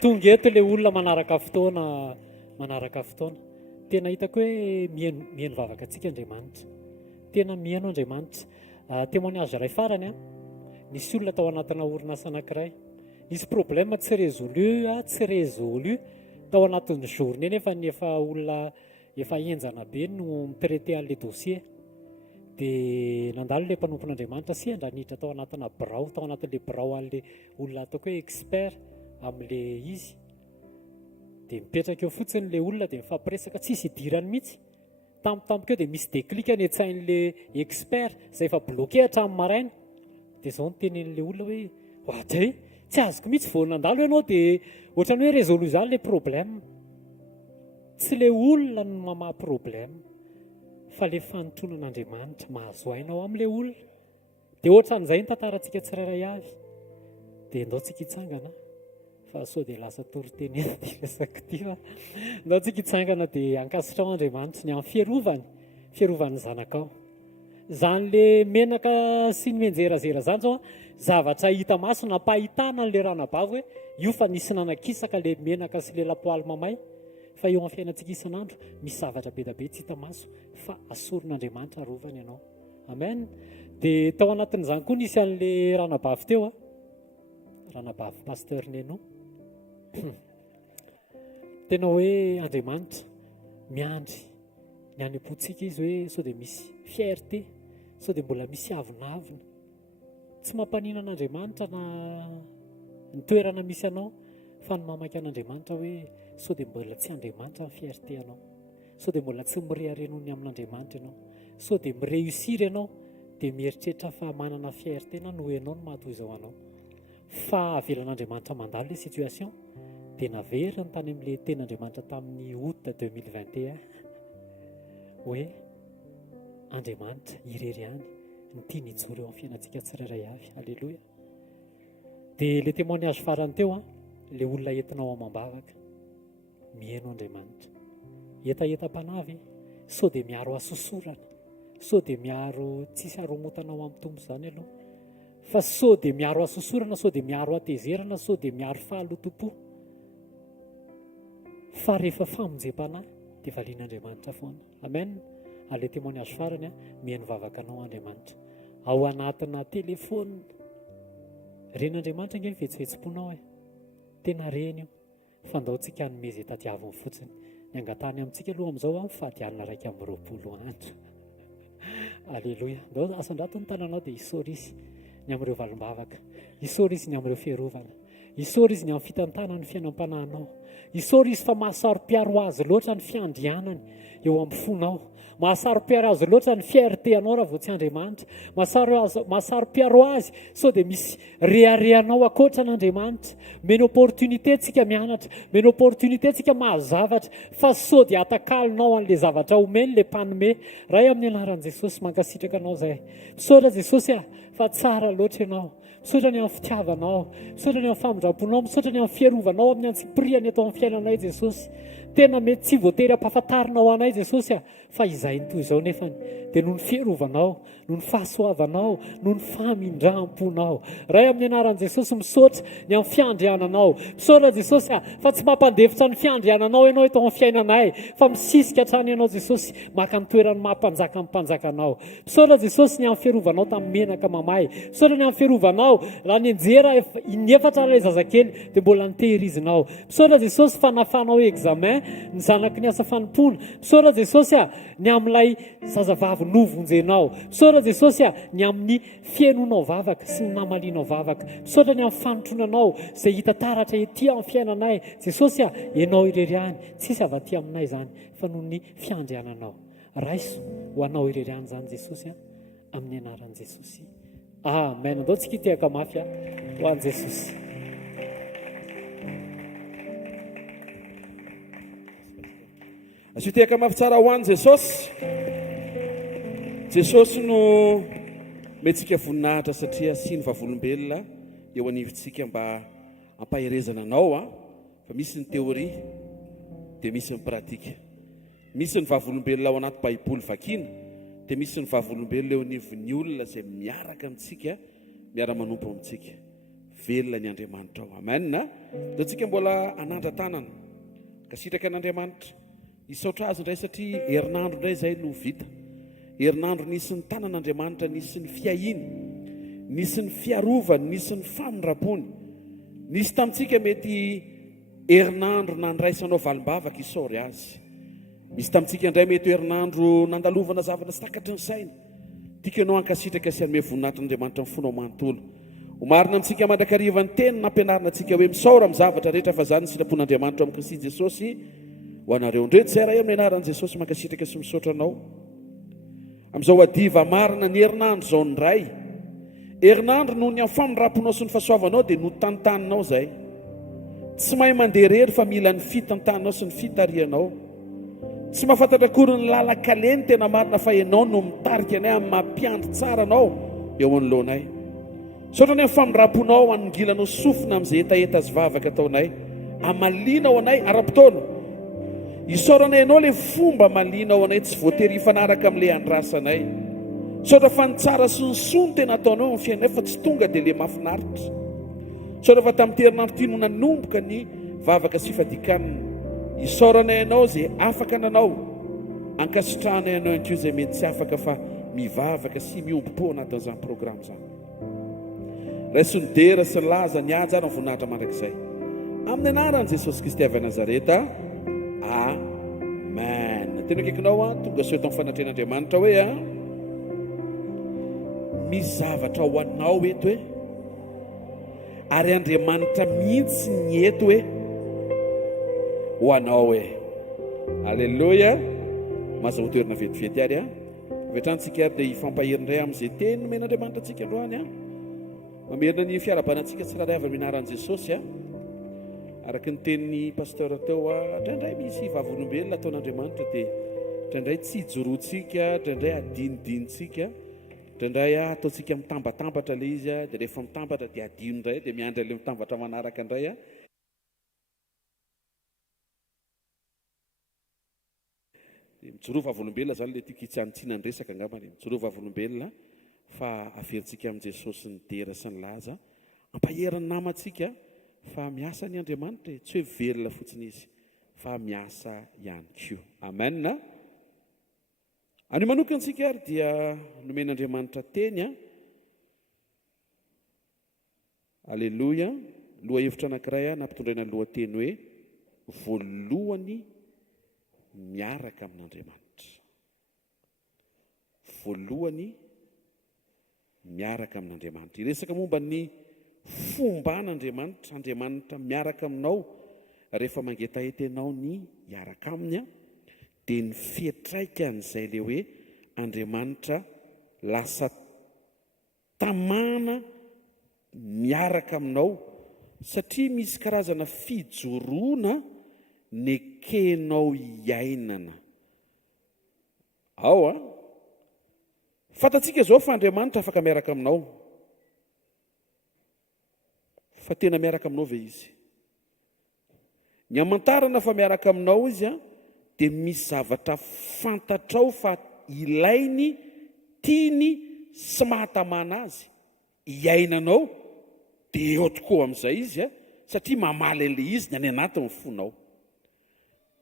tonga eto le olona manaraka fotoana. Tena hitako hoe mihaino vavaka antsika Andriamanitra, tena mihaino Andriamanitra. Témoignage iray farany nisy olona tao anatina orinasa anankiray, nisy problème tsy résolu tao anatin'ny journée nefa olona efa enjana be no mitraité an'le dossier. Dia nandalo le mpanompon'Andriamanitra sy andranidra tao anatina birao, tao anatin'le birao an'le olona ataoko hoe expert amin'le izy. Dia mipetraka eo fotsiny le olona dia mifampiresaka tsisy idirany mihitsy. Tampotampoka eo dia misy déclic ny an-tsain'le expert izay efa bloqué hatramin'ny maraina. Dia izao nitenen'le olona hoe ohatry tsy azoko mihitsy vao nandalo ianao dia ohatrany hoe résolu zany le problème. Tsy le olona no mamaha problème fa le fanontonan'Andriamanitra mahazo aina ao amin'le olona. Dia ohatran'izay ny tantarantsika tsirairay avy. Dia ndao tsika hitsangana fa sao dia lasa toro-tenena ty resaka ty fa ndao tsika hitsangana dia ankasitrao Andriamanitra ny amin'ny fiarovany zanakao. Zany le menaka sy ny menjerazera zany zao zavatra hita maso nampahitana n'le ranabavy hoe io fa nisy nanakisaka le menaka sy le lapoaly mamay. Fa eo amin'ny fiainantsika isan'andro misy zavatra be da be tsy hita maso fa asorin'Andriamanitra arovany ianao. Amen. Dia tao anatin'izany koa nisy an'le ranabavy teo ranabavy pasteur Neno tena hoe Andriamanitra miandry ny any am-pontsika izy hoe sao dia misy fierté, sao dia mbola misy avinavina. Tsy mampanina an'Andriamanitra na ny toerana misy anao, fa ny mamaka an'Andriamanitra hoe sao dia mbola tsy Andriamanitra ny fierté anao, sao dia mbola tsy mireharenony amin'Andriamanitra ianao, sao dia mireusir ianao dia mieritreritra fa manana fierté na noho ianao no mahatoy izao anao. Fa avelan'Andriamanitra mandalo ilay situation dia naveriny tany amin'ilay ten'Andriamanitra tamin'ny août 2021 hoe Andriamanitra irery ihany ny tia nijoro eo amin'ny fiainantsika tsirairay avy. Alleloia. Dia ilay témoignage farany teo ilay olona entinao amam-bavaka, mihaino Andriamanitra, etaeta-panavy, sao dia miaro asosorana, sao dia miaro tsisy haromotanao amin'ny tombo izany aloha, fa sao dia miaro asosorana, sao dia miaro atezerana, sao dia miaro fahalotom-po. Fa rehefa famonjem-panahy dia valian'Andriamanitra foana. Amen. Ilay témoignage farany mihaino vavakanao Andriamanitra ao anatina telefônina. Ren'Andriamanitra nge fihetsifihetsipona tena reny io, fa ndaontsika nomeze tadiaviny fotsiny. Ny angatany amintsika aloha amin'izao fadianina 220 andro. Alleloia. Ndao asandrato ny tananao dia isaory izy ny amin'ireo valim-bavaka, isaory izy ny amin'ireo fiarovana, isaory izy ny amin'ny fitantanana ny fiainam-panahinao, isaory izy fa mahasaro-piaro azy loatra ny fiandrianany eo amin'ny fonao, mahasaro-piaro azy loatra ny fierté anao raha vao tsy Andriamanitra, mahasaro-piaro azy sao dia misy reharehanao akoatra n'Andriamanitra. Meno opportunité tsika mianatra, meno opportunité tsika mahazavatra, fa sao dia atakalinao an'ilay zavatra omeny ilay mpanome. Ray amin'ny anaran'i Jesosy mankasitraka anao izay. Misaotra Jesosy fa tsara loatra ianao. Misaotra ny amin'ny fitiavanao, misaotra ny amin'ny famindram-ponao, misaotra ny amin'ny fiarovanao amin'ny antsipiriany eto amin'ny fiainanay Jesosy. Tena mety tsy voatery ampahafantarinao anay Jesosy fa izay ny toy izao nefany dia noho ny fiarovanao, noho ny fahasoavanao, noho ny famindram-ponao. Ray amin'ny anaran'i Jesosy misaotra ny amin'ny fiandriananao. Misaotra Jesosy fa tsy mampandefitra ny fiandriananao ianao eto amin'ny fiainanay, fa misisika hatrany ianao Jesosy maka ny toerany mampanjaka amin'ny mpanjakanao. Misaotra Jesosy ny amin'ny fiarovanao tamin'ny menaka mamay. Misaotra ny amin'ny fiarovanao raha ny anjera inefatra ilay zazakely dia mbola nitehirizinao. Misaotra Jesosy fa nafanao examen ny zanaky ny asa fanompona. Misaotra Jesosy ny amin'ilay zazavavy novonjenao. Misaotra Jesosy ny amin'ny fiainonao vavaka sy ny namalianao vavaka. Misaotra ny amin'ny fanotronanao izay hita taratra ety amin'ny fiainanay Jesosy ianao irery ihany, tsisy avaty aminay izany fa noho ny fiandriananao. Raiso ho anao irery ihany izany Jesosy amin'ny anaran'i Jesosy. Amen. Andao tsika hitehaka mafy ho an'i Jesosy. Asitehaka mafy tsara ho an'i Jesosy. Jesosy no mentsika voninahitra satria siny vavolombelona eo anivontsika mba hampaherezana anao fa misy ny teoria dia misy ny pratika. Misy ny vavolombelona ao anaty baiboly vakiana dia misy ny vavolombelona eo anivon'ny olona izay miaraka amintsika, miara-manompo amintsika. Velona ny Andriamanitra ao. Amen. Dia tsika mbola anandra-tanana kasitraka an'Andriamanitra. Isaotra azy indray satria herinandro indray izay no vita. Herinandro nisy ny tanan'Andriamanitra, nisy ny fiahiny, nisy ny fiarovany, nisy ny famindrapony. Nisy tamintsika mety herinandro nandraisanao valim-bavaka isaory azy. Misy tamintsika indray mety herinandro nandalovana zavatra sy takatry ny saina. Tikanao ankasitraka sy anome voninahitran'Andriamanitra ny fonao manontolo. Omarina amintsika mandrakariva ny teny nampianarina antsika hoe misaora amin'ny zavatra rehetra fa izany ny sitrapon'Andriamanitra amin'ny Kristy Jesosy. Ho anareo ndreto zay raha amin'ny anaran'i Jesosy mankasitraka sy misaotra anao. Amin'izao adiva marina ny herinandro izao ndray. Herinandro noho ny amin'ny famindraponao sy ny fahasoavanao dia no tantaninao izay. Tsy mahay mandeha rery fa mila ny fitantanao sy ny fitarianao. Tsy mahafantatra akory ny lalan-kaleny tena marina fa ianao no mitarika anay amin'ny mampiandry tsara anao eo anoloanay. Saotra ny amin'ny famindraponao anongilanao sofina amin'izay etaeta azy vavaka ataonay. Amalianao anay ara-potoana. Isaoranay ianao ilay fomba maliana ao anay tsy voatery hifanaraka amin'ilay andrasanay. Saotra fa ny tsara sy ny soa tena ataonao amin'ny fiainanay fa tsy tonga dia ilay mahafinaritra. Saotra fa tamin'ny herinandro ity no nanomboka ny vavaka sy fadikanana. Isaoranay ianao izay afaka nanao. Ankasitrahanay ianao ihany koa izay mety tsy afaka fa mivavaka sy miombo-po anatin'izany programa izany. Raiso ny dera sy ny laza ny aja ary ny voninahitra mandrakizay. Amin'ny anaran'i Jesosy Kristy avy Nazareta. amen. Tena kaikinao a tonga seo tamin'ny fanatrehan'Andriamanitra hoe a misy zavatra ho anao eto hoe ary Andriamanitra mihitsy ny eto hoe ho anao hoe. Alleluia. Maza ho toerana vetivety ary a vetrantsika ary dia hifampaherinindray amin'izay teny nomen'Andriamanitra antsika androany a mamerina ny fiarabanantsika tsiraray avy minaran'i Jesosy a araka ny tenin'ny pasteur teo a indraindray misy vavolombelona ataon'Andriamanitra dia indraindray tsy hijoroantsika, indraindray adinodinontsika, indraindray ataontsika mitambatambatra ilay izy a dia rehefa mitambatra dia adino indray dia miandry ilay mitambatra manaraka indray a. Mijoro vavolombelona zany ilay tiako hitsantsiana ny resaka angambany, mijoro vavolombelona fa averintsika amin'i Jesosy ny dera sy ny laza ampaherin'ny namantsika fa miasa ny Andriamanitra tsy hoe velona fotsiny izy fa miasa ihany koa. Amen. Any manokantsika ary dia nomen'Andriamanitra teny a. Alleluia. Loha hevitra anankiray a nampitondraina ny lohateny hoe voalohany miaraka amin'Andriamanitra. Voalohany miaraka amin'Andriamanitra. Iresaka momba ny fomban'Andriamanitra, Andriamanitra miaraka aminao rehefa mangetaheta ianao ny hiaraka aminy a dia ny fiatraikan'izay ilay hoe Andriamanitra lasa tamana miaraka aminao satria misy karazana fijoroana nekenao hiainana. Ao a fatatsika izao fa Andriamanitra afaka miaraka aminao fa tena miaraka aminao ve izy? Ny amantarana fa miaraka aminao izy a dia misy zavatra fantatrao fa ilainy, tiany sy mahatamana azy hiainanao dia eo tokoa amin'izay izy a satria mamaly an'ilay izy ny any anatin'ny fonao.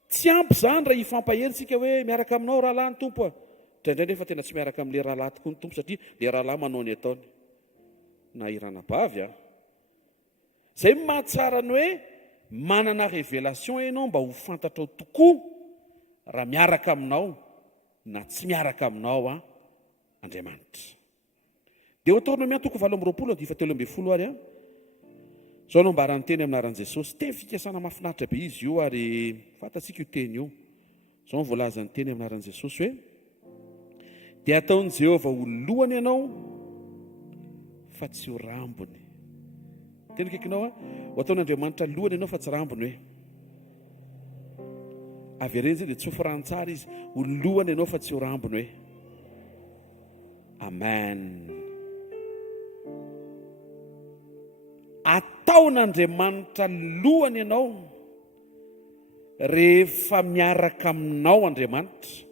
Tsy ampy izany raha hifampaherintsika hoe miaraka aminao rahalahy ny tompo a indraindray nefa tena tsy miaraka amin'ilay rahalahy tokoa ny tompo satria ilay rahalahy manao ny ataony na iranabavy a. Izay mahatsara ny hoe manana révélation ianao mba ho fantatrao tokoa raha miaraka aminao na tsy miaraka aminao a Andriamanitra. Dia ho taona miantoko 7:20 ary a zao no mbarany teny aminaran'i Jesosy. Teny fikasana mahafinaritra be izy io ary fantatsika io teny io. Zao ny voalazany teny aminaran'i Jesosy hoe dia ataon'i Jehovah ho lohany ianao fa tsy ho rambony. Teny kaikinao a ho ataon'Andriamanitra lohany ianao fa tsy rambony hoe avereny zay dia tsy ho firantsara izy ho lohany ianao fa tsy ho rambony hoe amen. Ataon'Andriamanitra lohany ianao rehefa miaraka aminao Andriamanitra,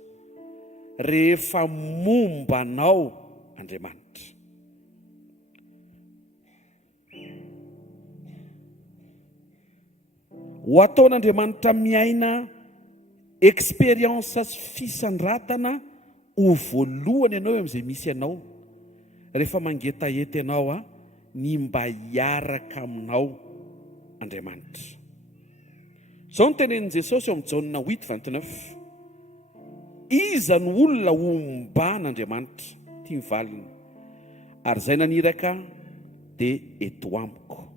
rehefa mombanao Andriamanitra. Ho ataon'Andriamanitra miaina expérience sy fisandratana ho voalohany ianao amin'izay misy ianao rehefa mangetaheta ianao a ny mba hiaraka aminao Andriamanitra. Zao no tenenin' Jesosy eo amin'ny Jaonina 8:29. Iza ny olona omban'Andriamanitra tia mivalina ary izay naniraka dia eto amiko,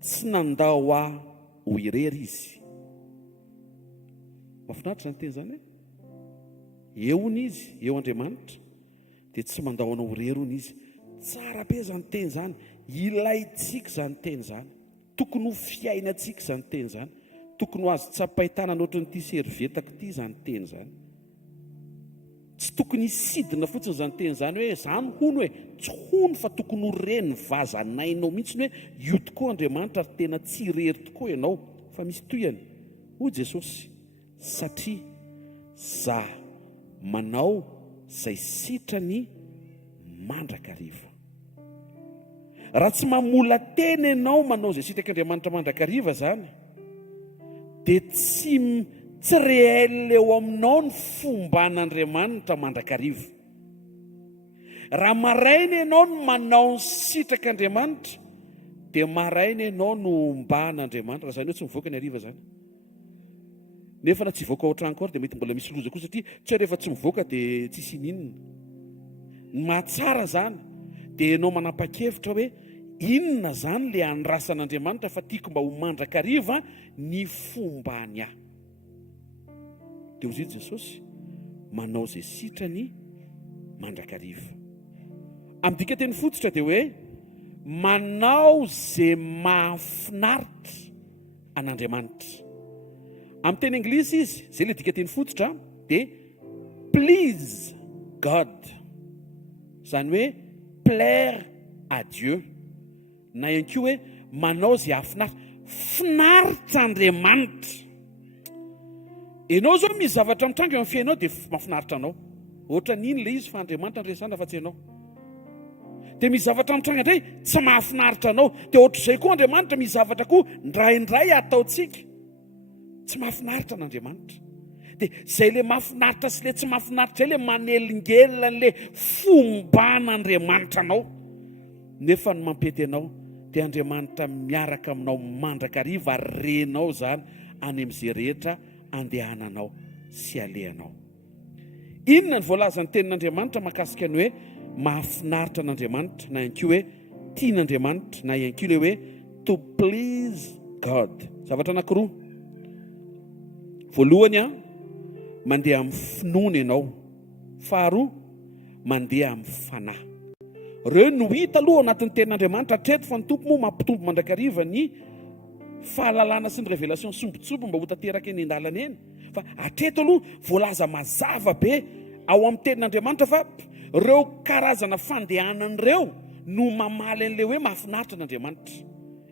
tsy nandao aho ho irery izy. Mahafinaritra ny teny izany e. Eo hony izy, eo Andriamanitra dia tsy mandao anao ho irery hony izy. Tsara be izany teny izany, ilaintsika izany teny izany, tokony ho fiainantsika izany teny izany, tokony ho azo tsapaitana ohatran'ity servetako ity izany teny izany. Tsy tokony hisidina fotsiny izany teny izany hoe izany hono hoe tsy hono fa tokony ho reny vazanainao mihitsy hoe io tokoa Andriamanitra ary tena tsy irery tokoa ianao fa misy toyany hoy Jesosy satria za manao izay sitrany mandrakariva. Raha tsy mamola teny ianao manao izay sitrak'Andriamanitra mandrakariva izany dia tsy réel eo aminao ny fomban'Andriamanitra mandrakariva. Raha maraina ianao no manao ny sitrak'Andriamanitra dia maraina ianao no omban'Andriamanitra. Raha izany hoe tsy mivoaka ny hariva izany. nefa na tsy voaka ohatrany kory dia mety mbola misy loza koa satria tsy rehefa tsy mivoaka dia tsy sininina. Mahatsara zany dia ianao manapa-kevitra hoe inona zany le andrasan'Andriamanitra fa tiako mba ho mandrakariva ny fombany ahy. Dia hozy Jesosy manao izay sitrany mandrakariva. Amin'ny dika teny fototra dia hoe manao izay mahafinaritra an'Andriamanitra. Amin'ny teny anglisy izy, izay ilay dika teny fototra dia please God. Izany hoe plaire à Dieu. Na ihany koa hoe manao izay hafinaritra. Finaritra Andriamanitra. Ianao zao misy zavatra mitranga eo amin'ny fiainao dia mahafinaritra anao. Ohatra n'ino ilay izy fa Andriamanitra ny resana fa tsy ianao. Dia misy zavatra mitranga indray tsy mahafinaritra anao. Dia ohatr'izay koa Andriamanitra misy zavatra koa ndraindray ataontsika tsy mahafinaritra n'Andriamanitra. Dia izay ilay mahafinaritra sy ilay tsy mahafinaritra izay ilay manelingelina ilay fomban'Andriamanitra anao. Nefa ny mampety anao dia Andriamanitra miaraka aminao mandrakariva renao zany any amin'izay rehetra andehananao sy alehanao. Inona ny voalazan'ny tenin'Andriamanitra mahakasika ny hoe mahafinaritra n'Andriamanitra, na ihany koa hoe tian'Andriamanitra, na ihany koa ilay hoe to please God. Zavatra anankiroa. Voalohany mandeha amin'ny finoana ianao. Faharoa mandeha amin'ny fanahy. Ireo no hita aloha anatin'ny tenin'Andriamanitra hatreto fa ny tompo moa mampitombo mandrakariva ny fahalalana sy ny révélation sombitsobo mba ho tanteraka eny an-dalana eny. Fa hatreto aloha voalaza mazava be ao amin'ny tenin'Andriamanitra fa ireo karazana fandehanan'ireo no mamaly an'ilay hoe mahafinaritra n'Andriamanitra.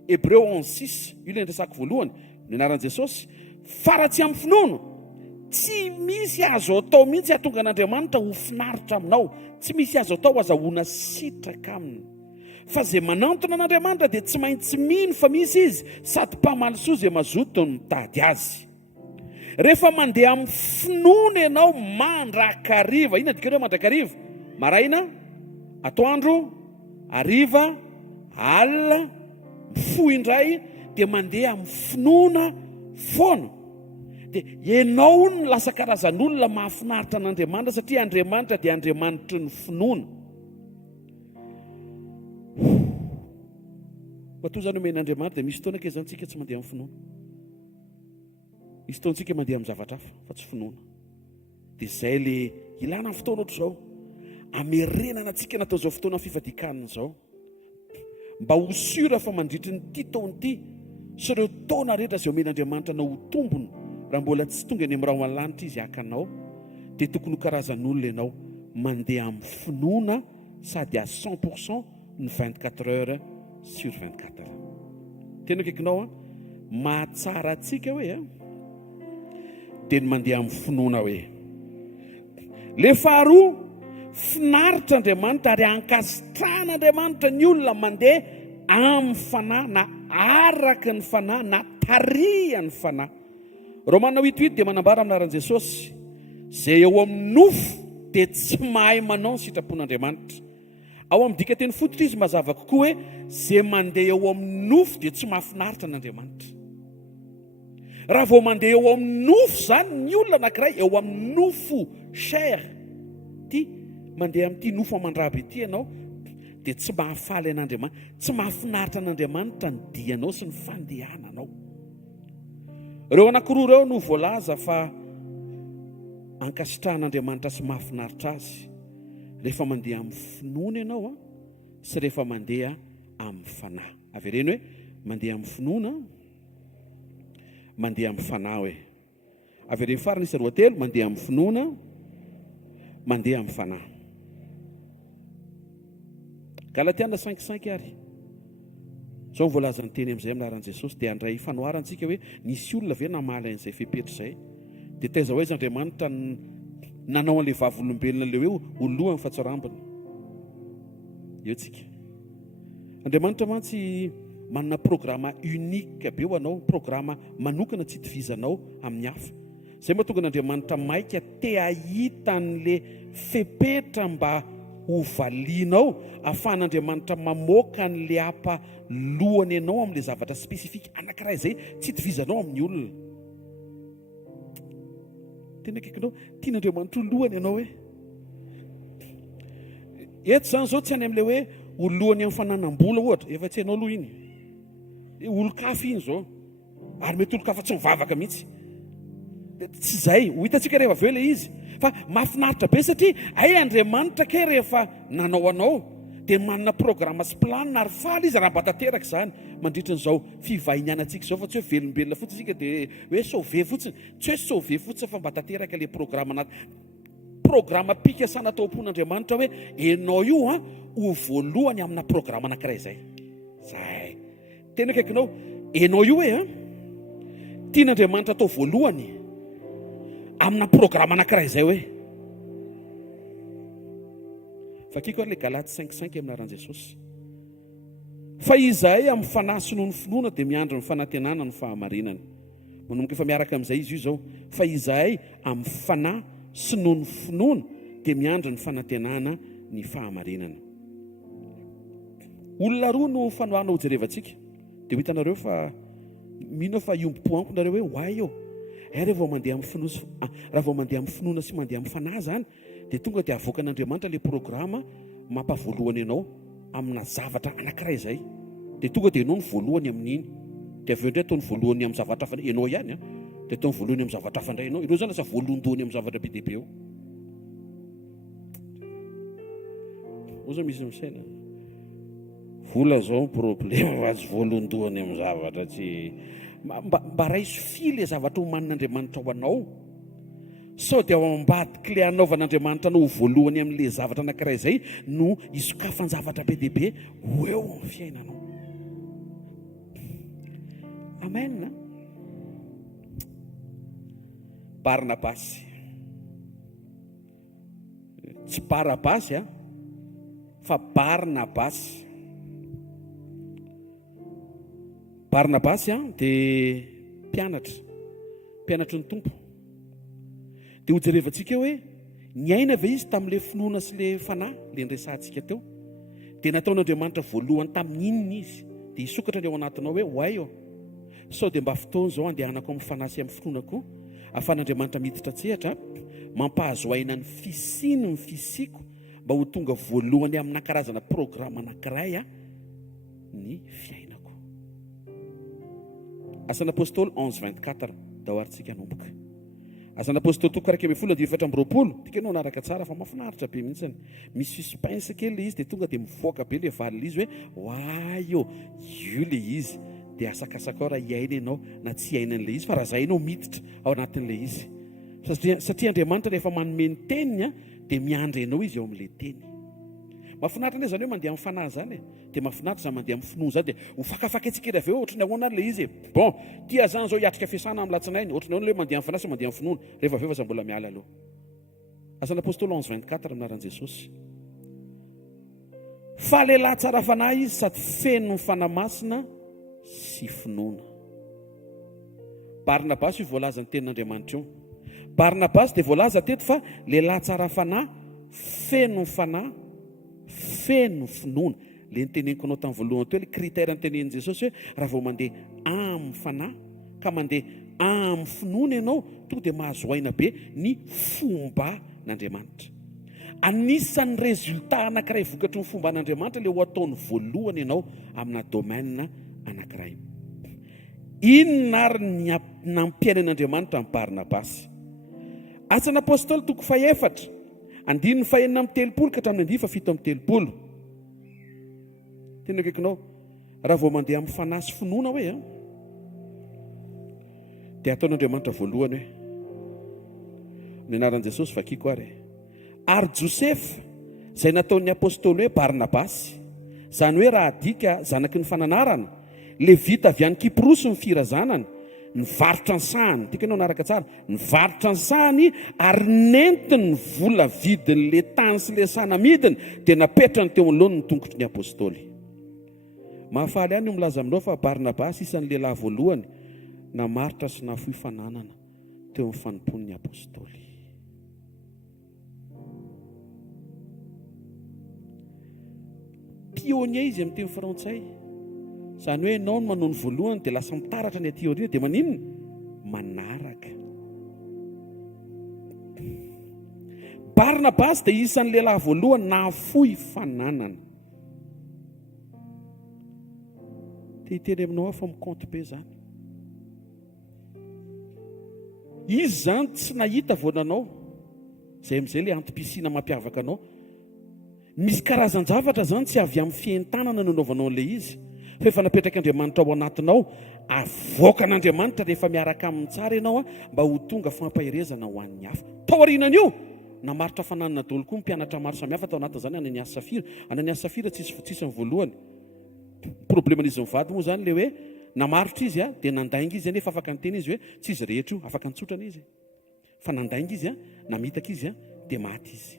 Hébreu 11:6 io ilay resako voalohany ny anaran'i Jesosy. Faratsy amin'ny finoana tsy misy azo atao mihitsy hahatonga an'Andriamanitra ho finaritra aminao. Tsy misy azo atao azahoana sitraka aminy. Fa izay manantona an'Andriamanitra dia tsy maintsy mino fa misy izy sady mpamaly soa izay mazoto ny mitady azy. Rehefa mandeha amin'ny finoana ianao mandrakariva. Inona dikany hoe mandrakariva? Maraina, atoandro, hariva, alina, mifoha indray dia mandeha amin'ny finoana foana. Dia ianao ny lasa karazan'olona mahafinaritra an'Andriamanitra satria Andriamanitra dia Andriamanitra ny finoana. Matoa izany omen'Andriamanitra dia misy fotoana kay izany tsika tsy mandeha amin'ny finoana. Misy fotoantsika mandeha amin'ny zavatra hafa fa tsy finoana. Dia izay ilay ilana amin'ny fotoana ohatr'izao. Amerenana antsika natao izao fotoana fifadikanana izao. Mba ho sura fa mandritry ny ity taona ity sy ireo taona rehetra izay omen'Andriamanitra na ho tombony. Raha mbola tsy tonga ny amin'ny raha lanitra izy hakanao dia tokony ho karazan'olona ianao mandeha amin'ny finoana sady à 100% ny 24 heures sur 24 heures. Tena kaikinao mahatsara antsika hoe dia ny mandeha amin'ny finoana hoe. Le faharoa finaritra Andriamanitra ary ankasitrahan'Andriamanitra ny olona mandeha amin'ny fanahy na araka ny fanahy na tarihan'ny fanahy. Romana 8:8 dia manambara amin'ny anaran'i Jesosy izay eo amin'ny nofo dia tsy mahay manao ny sitrapon'Andriamanitra. Ao amin'ny dika teny fototra izy mazava kokoa hoe izay mandeha eo amin'ny nofo dia tsy mahafinaritra n'Andriamanitra. Raha vao mandeha eo amin'ny nofo zany ny olona anankiray eo amin'ny nofo cher ty mandeha amin'ity nofo amandraby ity ianao dia tsy mahafaly an'Andriamanitra, tsy mahafinaritra an'Andriamanitra ny dianao sy ny fandehananao. Ireo anankiroa ireo no voalaza fa ankasitrahan'Andriamanitra sy mahafinaritra azy rehefa mandeha amin'ny finoana ianao sy rehefa mandeha amin'ny fanahy. Avereny hoe mandeha amin'ny finoana, mandeha amin'ny fanahy hoe. Avereny farany isa 2 mandeha amin'ny finoana, mandeha amin'ny fanahy. Galatiana 5:5 ary. Zao voalaza ny teny amin'izay amin'ny anaran'i Jesosy dia andray fanoharantsika hoe nisy olona ve namaly an'izay fepetra izay. Dia taiza hoe izy Andriamanitra nanao an'ilay vavolombelona ilay hoe ho lohany fa tsy rambony. Eo tsika. Andriamanitra mantsy manana programa unika be ho anao, programa manokana tsy hitovizanao amin'ny hafa. Izay mahatonga n'Andriamanitra maika te ahita an'ilay fepetra mba ho valinao ahafahan'Andriamanitra mamoaka an'ilay apa lohany ianao amin'ilay zavatra spesifika anankiray izay tsy hitovizanao amin'ny olona. tena kaikinao tian'Andriamanitra ho lohany ianao hoe eto zany zao tsy any amin'ilay hoe olohany amin'ny fananam-bola ohatra efa tsy hainao aloha iny olo-kafa iny zao ary mety olo-kafa tsy mivavaka mihitsy tsy izay ho hitantsika rehefa aveo ilay izy fa mahafinaritra be satria ay Andriamanitra ke rehefa nanao anao dia manana programma sy planina ary faly izy raha mba tanteraka izany mandritra n'izao fivahinianantsika izao fa tsy hoe velombelona fotsiny isika dia hoe sauve fotsiny tsy hoe sauve fotsiny fa mba tanteraka ilay programma pikasana tao am-pon'Andriamanitra hoe ianao io ho voalohany amina programma anankiray izay zay tena kaikinao ianao io hoe tian'Andriamanitra atao voalohany amina programma anankiray izay hoe fakiko ary le Galaty 5:5 amina ran Jesosy fa izahay amin'ny fanahy sy noho ny finoana dia miandry ny fanantenana ny fahamarinana manomboka efa miaraka amin'izay izy io zao fa izahay amin'ny fanahy sy noho ny finoana dia miandry ny fanantenana ny fahamarinana olona roa no fanohana ho jerevantsika dia ho hitanareo fa mino fa iompo amiko nareo hoe hoay eo raha vao mandeha amin'ny finoana sy mandeha amin'ny fanahy zany dia tonga dia avoaka an'Andriamanitra ilay programma mampavoalohany ianao amina zavatra anankiray izay dia tonga dia ianao ny voalohany amin'iny dia aveo indray ataony voalohany amin'ny zavatra hafa ianao ihany dia ataony voalohany amin'ny zavatra hafa indray ianao zany lasa voalondony amin'ny zavatra be dehibe eo oza misy misaina vola zao problema fa tsy voalondohany amin'ny zavatra tsy mba raiso fily zavatra ho manin'Andriamanitra ho anao sao dia ao ambadiky le anaovan'Andriamanitra anao voalohany amin'ilay zavatra anankiray izay no isokafany zavatra be dehibe ho eo amin'ny fiainanao amen. Barnabasy tsy Barabasy fa Barnabasy dia mpianatry ny tompo dia ho jerevantsika hoe niaina ve izy tamin'ilay finoana sy le fanahy le nresantsika teo dia nataon'Andriamanitra voalohany tamin'inona izy dia hisokatra ny ao anatinao hoe hoay eo sao dia mba fotoana izao andehanako amin'ny fanahy sy amin'ny finoana koa ahafahan'Andriamanitra miditra tsehatra mampahazo aina ny fisiny ny fisiko mba ho tonga voalohany amina karazana programma anankiray ny fiainako. Asan'Apôstôly 11:24 dahoarintsika nomboka. Asan'Apôstôly 2:24 tikanao naraka tsara fa mahafinaritra be mihitsy misy suspense kely izy dia tonga dia mivoaka be le valina izy hoe hoay io le izy dia asakasaka ao raha hiaina ianao na tsy hiaina an'ilay izy fa raha izay ianao miditra ao anatin'ilay izy satria Andriamanitra rehefa manome ny teniny dia miandry ianao izy eo amin'ilay teny. Mahafinaritra ane zany hoe mandeha amin'ny fanahy zany dia mahafinaritra zany mandeha amin'ny finoana zany dia ho fakafaka antsika avy eo ohatry ny ahoana ilay izy bon tia zany zao hiatrika fiasana amin'ny latsinainy ohatry ny ahoana hoe mandeha amin'ny fanahy sy mandeha amin'ny finoana rehefa avy eo fa mbola miala aloha. Asan'Apôstôly 11:24 aminaran Jesosy fa lehilahy tsara fanahy izy sady feno ny fanamasina sy finoana. Barnabasy io voalaza ny tenin'Andriamanitra io. Barnabasy dia voalaza teto fa lehilahy tsara fanahy feno ny fanahy feno finoana. Le niteneniko anao tamin'ny voalohany teo le critère nitenenin Jesosy hoe raha vao mandeha amin'ny fanahy ka mandeha amin'ny finoana ianao tonga dia mahazo aina be ny fomba n'Andriamanitra. Anisan'ny résultat anankiray vokatry ny fomba n'Andriamanitra le ho ataony voalohany ianao amina domaine anankiray. Inona ary nampiaina n'Andriamanitra amin'ny Barnabasy? Asan'Apôstôly 4 andininy 4:30 ka hatramin'ny 7:30. Tena kaikinao raha vao mandeha amin'ny fanahy sy finoana hoe dia ataon'Andriamanitra voalohany hoe ny anaran'i Jesosy vakiko ary Josefa izay nataon'ny apôstôly hoe Barnabasy zany hoe raha adika zanaky ny fananarana le vita avy any Kiprosy ny firazanany nivarotra ny sahany tikanao naraka tsara nivarotra ny sahany ary nentiny ny vola vidiny le tany sy le sana midiny dia napetrany teo anoloany ny tongotry ny apôstôly. Mahafaly ihany milaza aminao fa Barnabasy isan'ny lehilahy voalohany namaritra sy nafoy fananana teo amin'ny fanompon'ny apôstôly. Pionnier izy amin'ny teny frantsay. Zany hoe ianao no manao ny voalohany dia lasa mitaratra ny aty aoriana dia maninona? Manaraka. Barnabasy dia isan'ny lehilahy voalohany nahafoy fananana. Te hiteny aminao fa mikonty be zany. Izy zany tsy nahita vonanao, izay amin'izay ilay antom-pisiana mampiavaka anao. Misy karazan-javatra zany tsy avy amin'ny fientanana no anaovanao an'ilay izy, fa efa napetraka Andriamanitra ao anatinao, avoaka an'Andriamanitra rehefa miaraka amin'ny tsara ianao mba ho tonga fampahirezana ho an'ny hafa. Tao aorianan'io namaritra fananana daholo koa mpianatra maro samihafa tao anatin'izany Ananias Safira. Ananias Safira tsisy ny voalohany. Probleman'izy mivady moa zany le hoe namaritra izy dia nandainga izy nefa afaka nyteny izy hoe tsy izy rehetra io, afaka nitsotrana izy. Fa nandainga izy namitaka izy dia maty izy.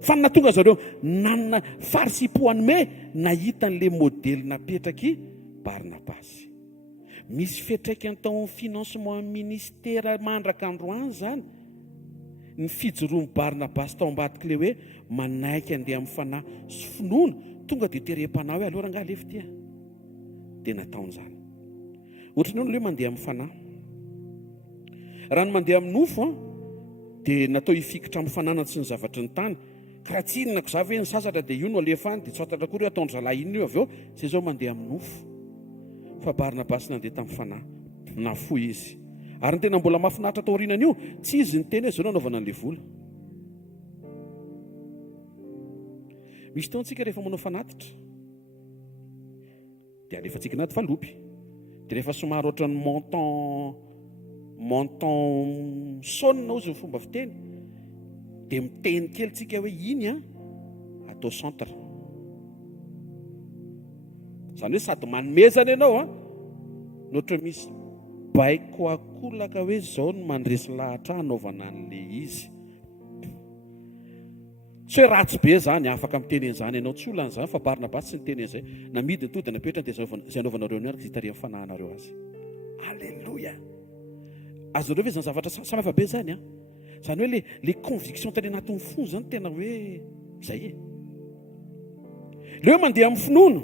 Fa natonga zareo nanana farisipoany me nahita an'le modely napetraky Barnabasy. Misy fiantraikany tao amin'ny financement ministera mandraka androany zany. Ny fijoroan'ny Barnabasy tao ambadika le hoe manaiky andeha amin'ny fanahy sy finoana, tonga dia terem-panahy hoe alora angaha lefy tia. Dia nataon'izany. Ohatran'ny hoe mandeha amin'ny fanahy. Raha ny mandeha amin'ny nofo dia natao hifikitra amin'ny fananana sy ny zavatry ny tany. Ka raha tsinona ko zavy hoe ny sasatra dia io no alefany dia tsy fantatra koa hoe ataon'ny zalahy inona io avy eo izay izao mandeha amin'ny nofo. Fa Barnabasy nandeha tamin'ny fanahy, nafoy izy. Ary ny tena mbola mahafinaritra tao aorianan'io, tsy izy ny teny hoe izao nanaovana an'ilay vola. Misy taontsika rehefa manao fanatitra dia alefantsika anaty valopy. Dia rehefa somary ohatran'ny montant saunina ozy ny fomba fiteny, dia miteny kely tsika hoe iny atao centre. Izany hoe sady manomezana ianao nohatra misy baiko akolaka hoe izao no mandresy lahatra anaovana an'ilay izy. Tsy hoe ratsy be zany, afaka miteny an'izany ianao tsolan'izany, fa Barnabasy tsy niteny an'izay. Namidiny to dia napetrany dia izay anaovanareo niaraka izay tarehan'ny fanahinareo azy. Alleloia. Azonareo ve zany zavatra samihafa be zany Zany hoe le conviction teny anatin'ny fo zany tena hoe izay le hoe mandeha amin'ny finoana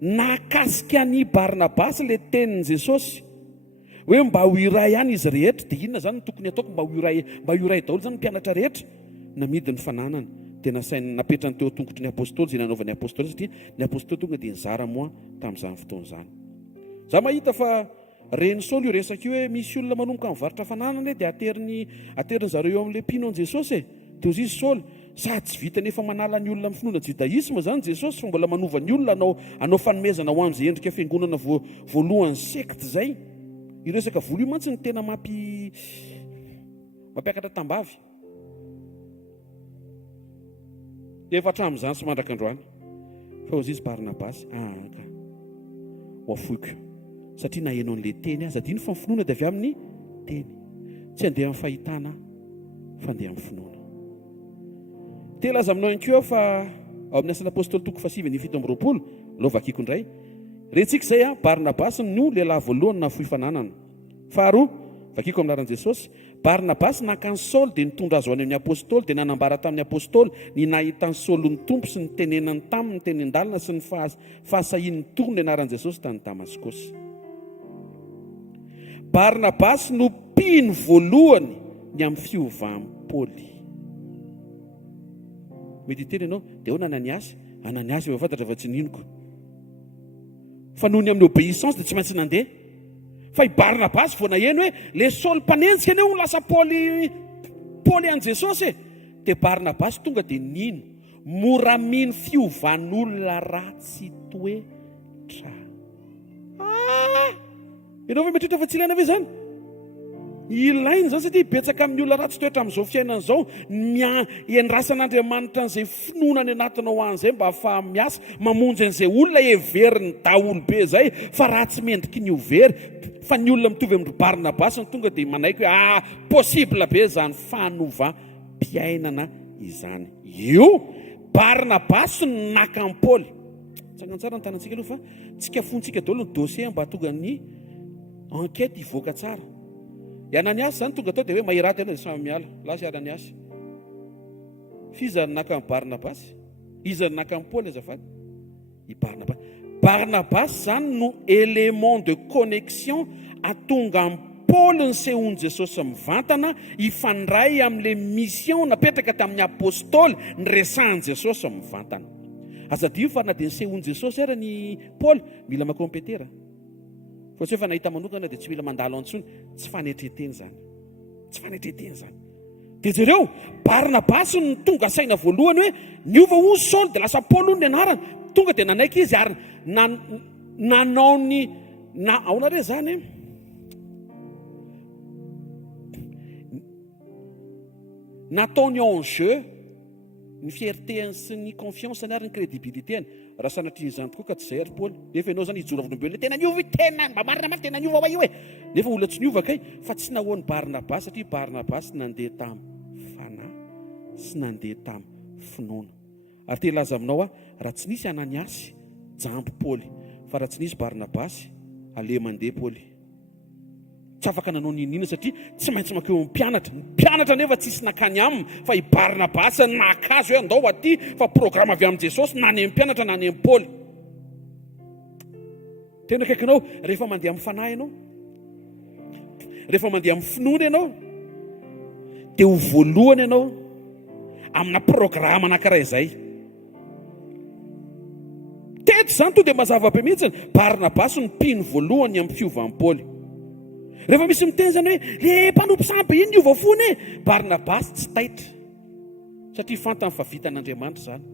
nakasika ny Barnabasy le tenin'i Jesosy hoe mba ho iray ihany izy rehetra. Dia inona zany no tokony ataoko mba ho iray daholo zany mpianatra rehetra? Namidiny fananana dia nasainy napetrany teo tongotry ny apôstôly izay nanaovan'ny apôstôly satria ny apôstôly tonga dia nizara moa tamin'izany fotoan'izany. Za mahita fa reny Saoly io resaka io hoe misy olona manomboka mivarotra fananana dia ateriny zareo eo amin'ilay mpino an' Jesosy dia ozy izy Saoly sady tsy vita nefa manala ny olona amin'ny finoana judaisme zany Jesosy, fa mbola manova ny olona anao fanomezana ho amin'izay endrika fiangonana voalohan'ny sekta zay. Io resaka vola io mantsy ny tena mampiakatra tambavy. Efa hatramin'izany sy mandrakandroany fa ozy izy Barnabasy ka hoafoiko satria nahenao an'ilay teny azy adino fa ny finoana dia avy amin'ny teny, tsy handeha amin'ny fahitana fa handeha amin'ny finoana. Telaza aminao ihany koa fa ao amin'ny asan'ny apôstôly toko 7:7 lova vakiako indray rentsika izay Barnabasy no lehilahy voalohany nafoy fananana. Faharoa vakiako amin'ny anaran'i Jesosy, Barnabasy naka ny Saoly dia nitondra azy ho any amin'ny apôstôly dia nanambara tamin'ny apôstôly ny nahitany Saoly ny tompo sy ny tenenany taminy ny teny an-dalana sy ny fahasahian'ny toro ny anaran'i Jesosy tany Damaskosy. Barnabasy no mpino voalohany ny amin'ny fiovahan'ny Paoly. Mety teny ianao dia hoana Ananiasy efa fantatra fa tsy ninoko. Fa noho ny amin'ny obéissance dia tsy maintsy nandeha. Fa i Barnabasy vao naheno hoe le Saoly mpanenjika eny eo lasa Paoly an' Jesosy dia Barnabasy tonga dia nino mora mino fiovan'olona ratsy toetra. Ianao ve mitritra fa tsy ilaina ve zany? Ilainy zany satria betsaka amin'ny olona ratsy toetra amin'izao fiainana izao endrasan'Andriamanitra an'izay finoana ny anatinao an'izay mba ahafaha miasa mamonjy an'izay olona everiny daholo be zay fa ratsy mendriky ny overy. Fa ny olona mitovy amin'ny Barnabasy ny tonga dia manaiky hoe possible be zany fanovam-piainana izany. Io Barnabasy no naka an'i Paoly. Tsangantsara ny tanantsika aloha fa tsika fontsika daholo ny dossier mba tonga ny enquête hivoaka tsara. I Ananiasy zany tonga tao dia hoe mahiraty aloha dia samy miala lasy Ananiasy. Fiza ny naka an'i Barnabasy, iza ny naka an'i Paoly azafady? I Barnabasy. Barnabasy zany no élément de connexion atonga amin'ny Paoly ny sehoany Jesosy mivantana ifandray amin'ilay mission napetraka tamin'ny apôstôly ny resahan Jesosy mivantana. Azadio fa na dia ny sehoany Jesosy ara ny Paoly mila makompetera. Fa tsy hoe fa nahita manokana dia tsy mila mandalo antsony, tsy fanetreteny zany. Tsy fanetreteny zany. Dia jereo Barnabasy ny tonga saina voalohany hoe niova hoy Saul dia lasa Paoly hoy ny anarany. Tonga dia nanaiky izy ary nanao ny ahoana re zany nataony en jeu ny fiertéany sy ny confiance-ny ary ny crédibilité-ny. Raha sanatria izany tokoa ka tsy zay ary Paoly. Nefa ianao zany hijoro avolombelona tena niova tena mba marina maly tena niova io e. Nefa olona tsy niova kay fa tsy nahoan'ny Barnabasy satria Barnabasy nandeha tamin'ny fanahy sy nandeha tamin'ny finoana. Ary te laza aminao raha tsy nisy Ananiasy jambo Paoly, fa raha tsy nisy Barnabasy ale mandeha Paoly. Tsy afaka nanao ninina satria tsy maintsy makeo amin'ny mpianatra. Ny mpianatra nefa tsisy nakany aminy fa i Barnabasy nakazo hoe andao aty fa programa avy amin'ny Jesosy na any amin'ny mpianatra na any amin'ny Paoly. Tena akaikinao rehefa mandeha amin'ny fanahy ianao, rehefa mandeha amin'ny finoana ianao, dia ho voalohany ianao amina programa anankiray izay. Teto zany to dia mazava be mihitsy Barnabasy ny mpino voalohany amin'ny fiovan'ny Paoly. Rehefa misy miteny zany hoe le mpanompo sampy iny niova fony e, Barnabasy tsy taitra satria fantany fa vitan'Andriamanitra zany.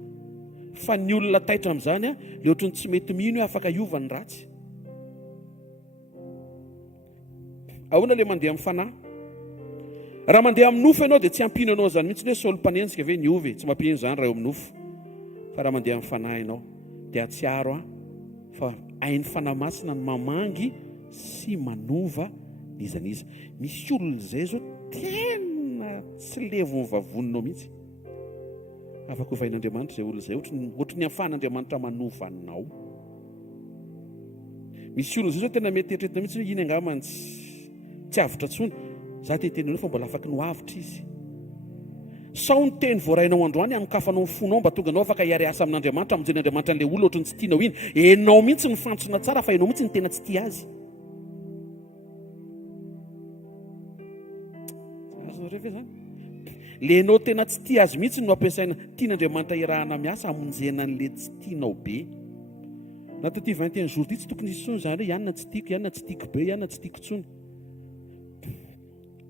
Fa ny olona taitra amin'izany le ohatrany tsy mety mino hoe afaka hiovany ratsy. Ahoana le mandeha amin'ny fanahy? Raha mandeha amin'ny nofo ianao dia tsy ampino anao zany mihitsy hoe solompanenjika ve niovy, tsy mampino zany raha eo amin'ny nofo. Fa raha mandeha amin'ny fanahy ianao dia atsiaro fa hain'ny fanahy masina ny mamangy sy manova nizaniza. Misy olona izay zao tena tsy levo ny vavononao mihitsy. Afaka hovain'Andriamanitra izay olona izay ohatry ny ahafahan'Andriamanitra manova anao. Misy olona izay zao tena mety eritreretina mihitsy hoe iny angambany tsy avitra tsony. Za teteny fa mbola afaka no avitra izy. Sao ny teny voarainao androany amokafanao ny fonao mba tonga anao afaka hiary asa amin'Andriamanitra, amonjen'Andriamanitra an'ilay olona ohatrany tsy tianao iny. Enao mihitsy ny fantsona tsara fa enao mihitsy ny tena tsy tia azy. Lenao tena tsy tia azy mihitsy no ampiasaina tian'Andriamanitra irahana miasa amonjena an'le tsy tianao be. Na taty 21 jours ty tsy tokony isy tsony zany hoe ianona tsy tiako, ianona tsy tiako be, ianona tsy tiako tsony.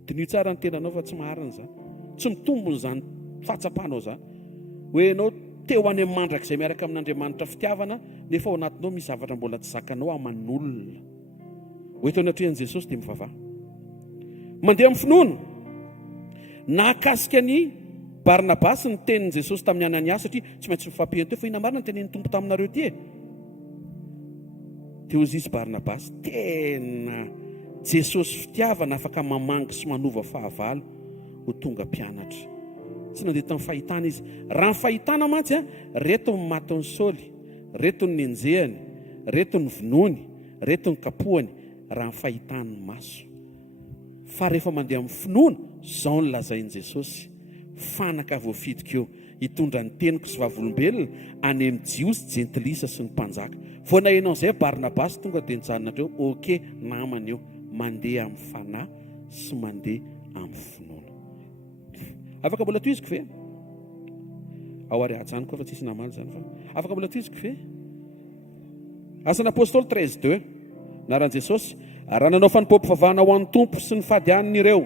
Dinio tsara ny tenanao fa tsy maharina zany. Tsy mitombony zany fatsapanao zany. Hoe ianao teo any amin'ny mandrakizay miaraka amin'Andriamanitra fitiavana nefa ao anatinao misy zavatra mbola tsy zakanao aman'olona. Hoe tao anatrihan'i Jesosy dia mivavaha. Mandeha amin'ny finoana. Nahakasika ny Barnabasy ny tenin'i Jesosy tamin'ny Ananiasy satria tsy maintsy mifampihany teo fa ina marina ny tenen'ny Tompo taminareo ty e. Teo izy Barnabasy tena Jesosy fitiavana afaka mamangy sy manova fahavalo ho tonga mpianatra. Tsy nandeha tamin'ny fahitana izy. Raha ny fahitana mantsy reto ny matony Saoly, reto ny enjehany, reto ny vinony, reto ny kapohany, raha ny fahitana ny maso. Fa rehefa mandeha amin'ny finoana, zao ny lazain'i Jesosy. Fanaka voafidika eo, hitondra ny teniko sy vavolombelona any amin'ny jiosy, jentilisa sy ny mpanjaka. Vao nahenao izay Barnabasy tonga dia nijanona teo, oke namana eo, mandeha amin'ny fanahy sy mandeha amin'ny finoana. Afaka mbola toiziko ve? Ao ariatsany koa fa tsisy namana zany fa. Afaka mbola toiziko ve? Asan'ny apôstôly 13:2. Naran'i Jesosy, raha nanao fanimpom-pivavahana ho an'ny tompo sy ny fadianiny ireo,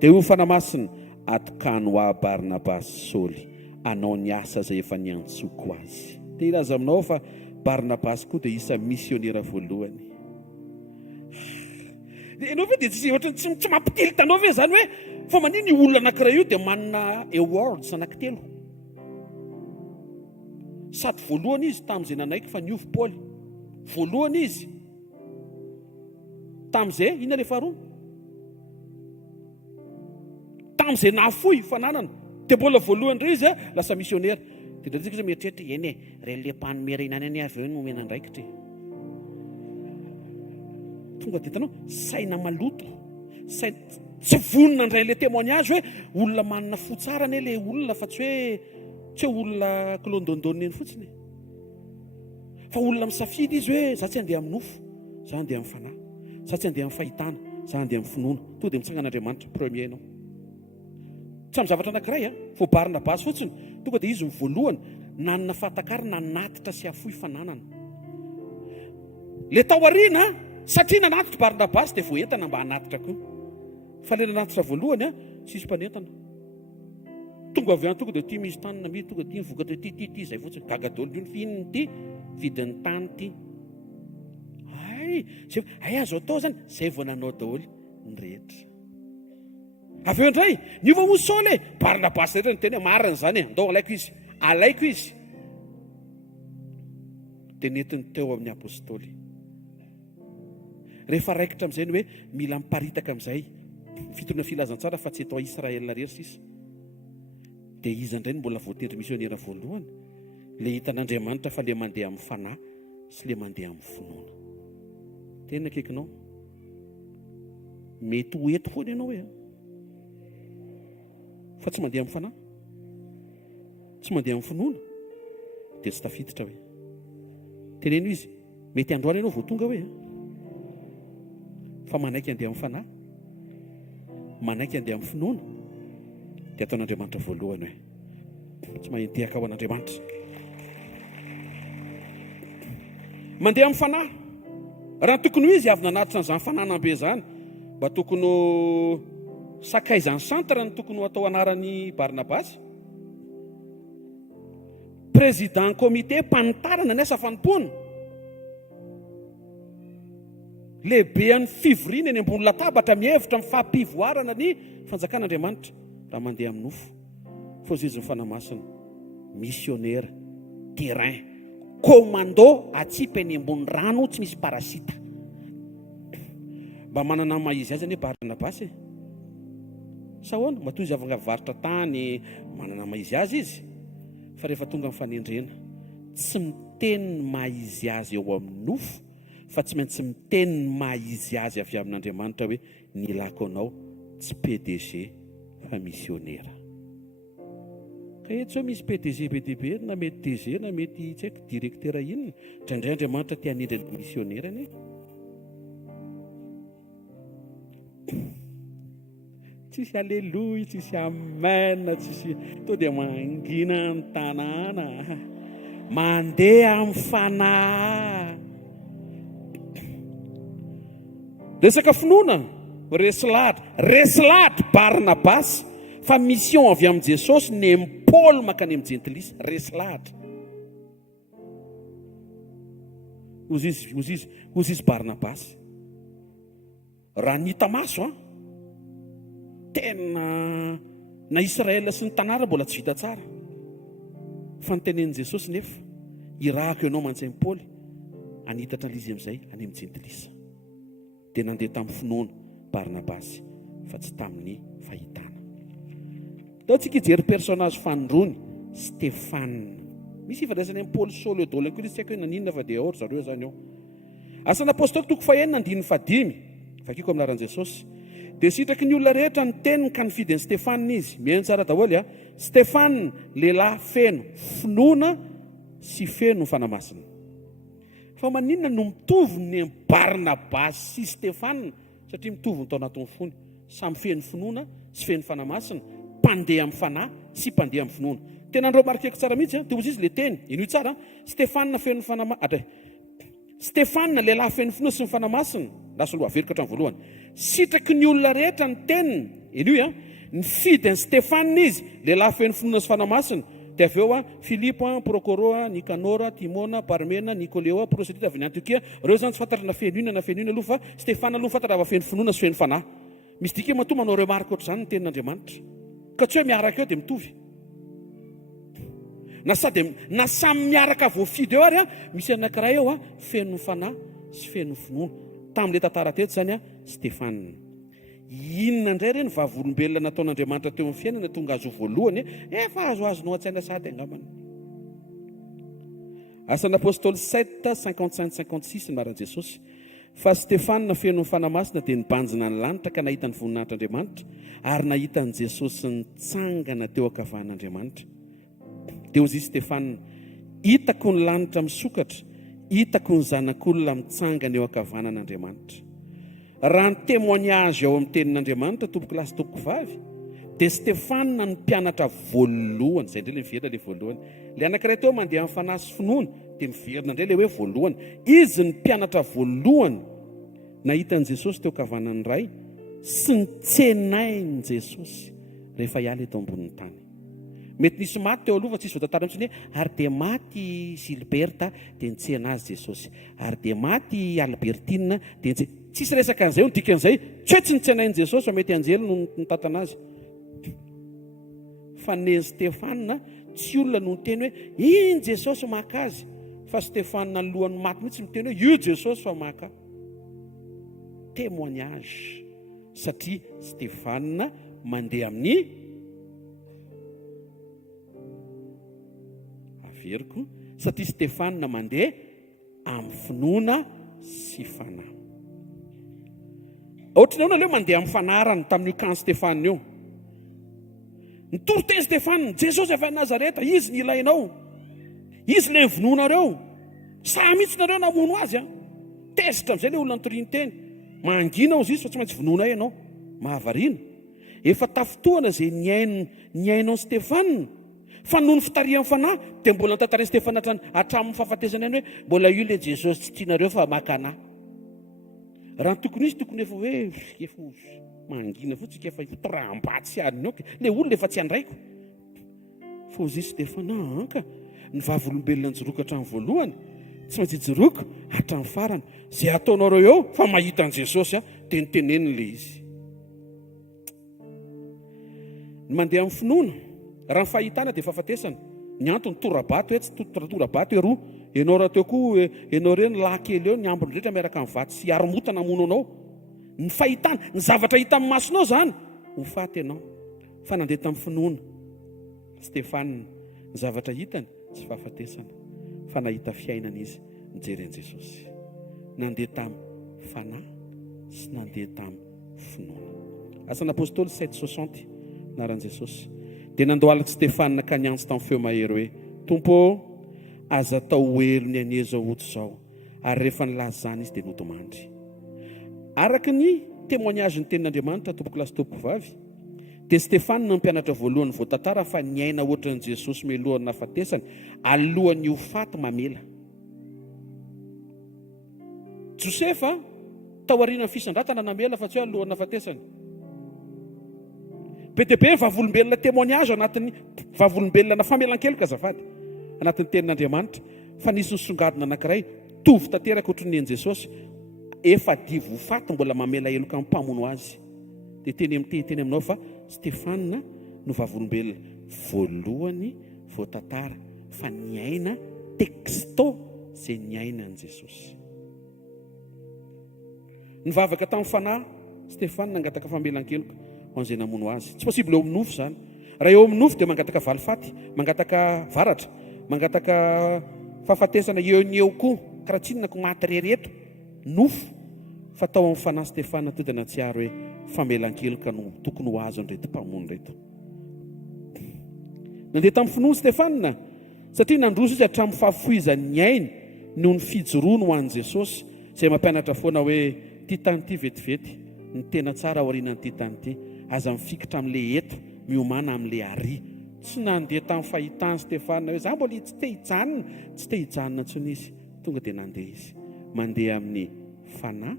dia ho fanahy masina atokany ho a Barnabasy Saoly, anao ny asa izay efa niantsoko azy. Dia ilaza aminao fa Barnabasy koa dia isa misionera voalohany. Ianao ve dia tsy mampitily tanao ve zany hoe fa manino io olona anankiray io dia manana awards anankitelo. Sady voalohany izy tamin'izay nanaiky fa niovy Paoly. Voalohany izy tamin'izay inona le faharoa? Tamin'izay nahafoy fananana dia mbola voalohany ry izy lasa misionera. Dia dretsika izy mieritreritra eny rele mpanomera inany any avy eo no omena andraikitra. Tonga dia tanao saina maloto, tsy vonona ndray le témoignage hoe olona manana fo tsara ane le olona fa tsy hoe olona kilondondonina eny fotsiny. Fa olona misafidy izy hoe za tsy handeha amin'ny nofo, za handeha amin'ny fanahy, za tsy handeha amin'ny fahitana, za andeha amin'ny finoana to dia mitsangan'Andriamanitra premier ianao tsy amin'ny zavatra anankiray fo Barnabasy fotsiny tonga dia izy voalohany nanana fahatakary nanatitra sy afoy fananana le tao ariana satria nanatitra Barnabasy dia voentana mba hanatitra koa fa le nanatitra voalohany sisy mpanentana tonga avy any tonga dia tia misy tanina mi tonga tia mivokatra ty zay fotsiny gagadolo io ny fihininy ty vidin'ny tany ty ay azo atao zany zay vao nanao daholo ny rehetra avy eo indray ny ova mosoly Barnabasy rehetra ny teny marina zany andao alaiko izy dia netiny teo amin'ny apôstôly rehefa raikitra amin'izay ny hoe mila miparitaka amin'izay fitondrina filazantsara fa tsy atao Israel rehetra sisa dia izy indray ny mbola voatendry misionera voalohany le hitan'Andriamanitra fa le mandeha amin'ny fanahy sy le mandeha amin'ny finoana tena akaikinao mety ho eto foana ianao hoe fa tsy mandeha amin'ny fanahy tsy mandeha amin'ny finoana dia tsy tafiditra hoe teneno izy mety androany ianao vao tonga hoe fa manaiky andeha amin'ny fanahy manaiky andeha amin'ny finoana dia ataon'Andriamanitra voalohany hoe tsy mahentehaka ao an'Andriamanitra mandeha amin'ny fanahy raha tokony ho izy avy nanatitra n'izany fananam-be zany mba tokony ho sakay zany santra ny tokony ho atao anaran'ny Barnabasy président comité mpanitarana ny asa fanompoana lehibe an'ny fivoriana eny ambony latabatra mihevitra amin'ny fampivoarana ny fanjakan'Andriamanitra raha mandeha amin'ny nofo fa izy ny fanamasina missionnaire terrain commando atsipa eny ambony rano tsy misy parasita mba manana maizy azy any Barnabasy sahoana matoy izy avanga varitra tany manana maizy azy izy fa rehefa tonga amin'ny fanendrena tsy miteny maizy azy eo amin'ny nofo fa tsy maintsy miteny maizy azy avy amin'Andriamanitra hoe nilako anao tsy PDG fa missionnaire ka eto sao misy PDG BDB na mety DG na mety tsy haiko directeur inona indraindray Andriamanitra tia hanindry ny missionnaire anie tsisy alleluia tsisy amen tsisy to dia mangina ny tanàna mandeha amin'ny fanahy resaka finoana reslahatra Barnabasy fa mission avy amin'ny Jesosy nemy Paul makany amin'ny Gentilisy reslahatra ozy izy Barnabasy raha nita maso tena na Israel sy ny tanàna mbola tsy vita tsara fa nytenen'i Jesosy nefa irahako ianao mantsain'i Paul anitatra an'izy amin'izay any amin'ny Gentilisy dia nandeha tamin'ny finoana Barnabasy fa tsy tamin'ny fahitana tao tsika hijery personnage fanondrony Stéphane misy ifandraisany amin'ny Paul Saul Edola koa izy tsy haiko hoe naninona fa dia or zareo zany ao asan'ny apôstôly toko fahenina andininy fadimy vakiko amin'ny anaran'i Jesosy dia sitraky ny olona rehetra ny teniny ka nifidin'i Stéphane izy mihaino tsara daholo Stéphane lehilahy feno finoana sy feno fanamasina fa maninona no mitovy ny Barnabasy sy Stéphane satria mitovy ny tao anatin'ny fony samy feno finoana sy feno fanamasina mpandeha amin'ny fanahy sy mpandeha amin'ny finoana tena andreo marikeko tsara mihitsy dia ozy izy le teny ino tsara Stéphane feno fanamasina Stéphane lehilahy feno finoana sy ny fanamasina lasa loha averika hatramin'ny voalohany sitraky ny olona rehetra ny teniny io ny fidin'i Stéphane izy lehilahy feno finoana sy fanamasina dia avy eo Philippe Procoro Nicanor Timona Parmena Nicoleo prosélyte avy ny Antiokia reo zany tsy fantatra na feno ina aloha fa Stéphane aloha fantatra fa feno finoana sy feno fanahy misy dika matoa manao remarque ohatr'izany ny tenin'Andriamanitra ka tsy hoe miaraka eo dia mitovy na samy miaraka voafidy eo ary misy anankiray eo feno fanahy sy feno finoana tamin'ilay tantara teto zany Stéphane inona indray reny vavolombelona nataon'Andriamanitra teo amin'ny fiainana tonga azo voalohany efa azoazonao an-tsaina sady angambany asan'ny apôstôly 7:55-56 maran'i Jesosy fa Stéphane feno fanamasina dia nibanjina ny lanitra ka nahita ny voninahitr'Andriamanitra ary nahita ny Jesosy nitsangana teo ankavan'Andriamanitra dia ozy Stéphane hitako ny lanitra misokatra hitako ny zanak'olona mitsangana eo ankavanan'Andriamanitra raha ny témoignage ao amin'ny tenin'Andriamanitra tompoko lasy tompoko vavy dia Stefana ny mpianatra voalohany, izay indray le miverina le voalohany. Le anankiray teo mandeha amin'ny fanahy sy finoana dia miverina indray le hoe voalohany. Izy ny mpianatra voalohany nahitan'i Jesosy teo kavanany iray sy nitsenainy Jesosy rehefa hiala eto ambonin'ny tany. Mety nisy maty teo aloha fa tsisy voatantara mihitsy hoe ary dia maty Gilberta dia nitsena azy Jesosy, ary dia maty Albertine dia tsisy resaka an'izay ny dikan'izay, tsy nitsenainy Jesosy fa mety anjely no nitantana azy. Fa neny Stefana tsy olona no niteny hoe iny Jesosy maka azy, fa Stefana ny lohan'ny maty mihitsy miteny hoe io Jesosy fa maka. Témoignage, satria Stefana mandeha amin'ny averiko, satria Stefana mandeha amin'ny finoana sy fanahy. Ohatranao na leo mandeha amin'ny fanarany tamin'io kan Stefana io. Nitoro teny Stefana, Jesosy avy Nazareta, izy ny ilainao, izy le vinoanareo, sa mihitsy nareo namono azy. Tezitra amin'izay le olona nitoriany teny. Mangina ao izy fa tsy maintsy vonoana ianao, mahavariana. Efa tafotoana izay niainao Stefana, fa noho ny fitarian'ny fanahy dia mbola nitantarainy Stefana hatramin'ny fahafatesana ihany hoe mbola io le Jesosy tsy tianareo fa makana. Raha tokony izy tokony efa hoe efa mangina fotsika efa hitoraham-batsy adiny ao, le olona efa tsy andraiko. Fa ozy Stefana anka ny vavolombelona nijoroka hatramin'ny voalohany, tsy maintsy joroka hatramin'ny farany. Izay ataonareo eo fa mahita an' Jesosy dia niteneniny le izy. Ny mandeha amin'ny finoana, raha ny fahitana dia fahafatesana. Ny antony torabato tsy torabato eroa. Ianao raha teo koa ianao ireny lahy-kely eo ny ambiny rehetra miaraka amin'ny vato sy aromotana mono anao. Ny fahitana, ny zavatra hita amin'ny masonao zany ho faty ianao. Fa nandeha tamin'ny finoana Stefana, ny zavatra hitany tsy fahafatesana, fa nahita fiainana izy mijery an'i Jesosy. Nandeha tamin'ny fanahy sy nandeha tamin'ny finoana. Asan'ny apôstôly 7:60 naran'i Jesosy. Dia nandohalaka Stefana ka niantso tamin'ny feo mahery hoe Tompo, aza atao elo ny anie zao oto izao, ary rehefa nilazany izy dia notomandry. Araka ny témoignage ny tenin'Andriamanitra tompoko lasy tompoko vavy, dia Stefana ny mpianatra voalohany voatantara fa niaina ohatran'i Jesosy melohany nahafatesany alohan'ny ho faty mamela. Josefa taoriana ny fisandratana namela fa tsy hoe alohan'ny nahafatesany. Be dia be ny vavolombelona témoignage anatin'ny vavolombelona famelan-keloka azafady anatin'ny tenin'Andriamanitra, fa nisy nisongadina anankiray tovy tanteraka ohatran'ny an'i Jesosy, efa divo faty mbola mamela heloka amin'ny mpamono azy. Dia teny aminao fa Stefana no vavolombelona voalohany voatantara fa niaina texto izay niaina an'i Jesosy. Nivavaka tamin'ny fanahy Stefana nangataka famelan-keloka ho an'izay namono azy. Tsy possible eo amin'ny nofo izany. Raha eo amin'ny nofo dia mangataka valifaty, mangataka varatra, mangataka fahafatesana eo ny eo koa, karatsinina ko maty rereto nofo. Fa tao amin'ny fanahy Stefana teo dia natsiaro hoe famelan-keloka no tokony ho azo an'ireto mpamono reto. Nandeha tamin'ny finoana Stefana satria nandroso izy hatramin'ny fahafoizany ny ainy noho ny fijoroany ho an'i Jesosy, izay mampianatra foana hoe ty tany ty vetivety, ny tena tsara aorianan'ity tany ity, aza mifikitra amin'ilay eto miomana amin'ilay ary. Tsy nandeha tamin'ny fahitany Stefana hoe za mbola tsy te hijanona, tsy te hijanona intsony izy. Tonga dia nandeha izy, mandeha amin'ny fanahy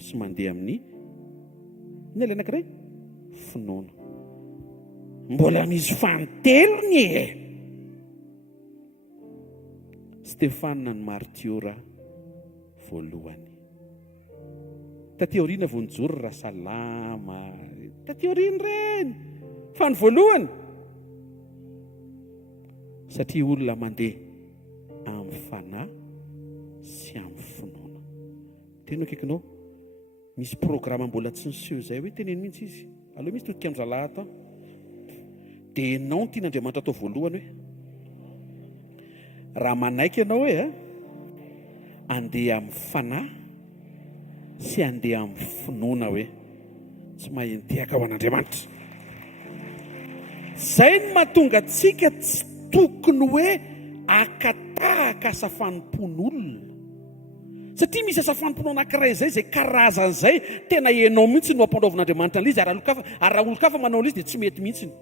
sy mandeha amin'ny ny anankiray finoana. Mbola misy fantelony Stefana ny martiora voalohany. Taty aoriana vao nijoro raha salama, taty aoriana ireny, fa ny voalohany satria olona mandeha amin'ny fanahy sy amin'ny finoana. Tena kaikinao misy programma mbola tsy niseho izay hoe teneny mihitsy izy. Aloha misy totika amin'ny zalahy dia ianao ny tian'Andriamanitra atao voalohany hoe raha manaiky ianao hoe andeha amin'ny fanahy sy andeha amin'ny finoana hoe tsy mahendehaka ho an'Andriamanitra. Izay no mahatonga antsika tsy tokony hoe akatahaka safanim-pon'olona satria misy asa fampono anankiray zay zay karazan'izay tena enao mihitsy no ampanaovan'andriamanitra an'la izy ary raha olo-kafa manao an'izy dia tsy mety mihitsiny.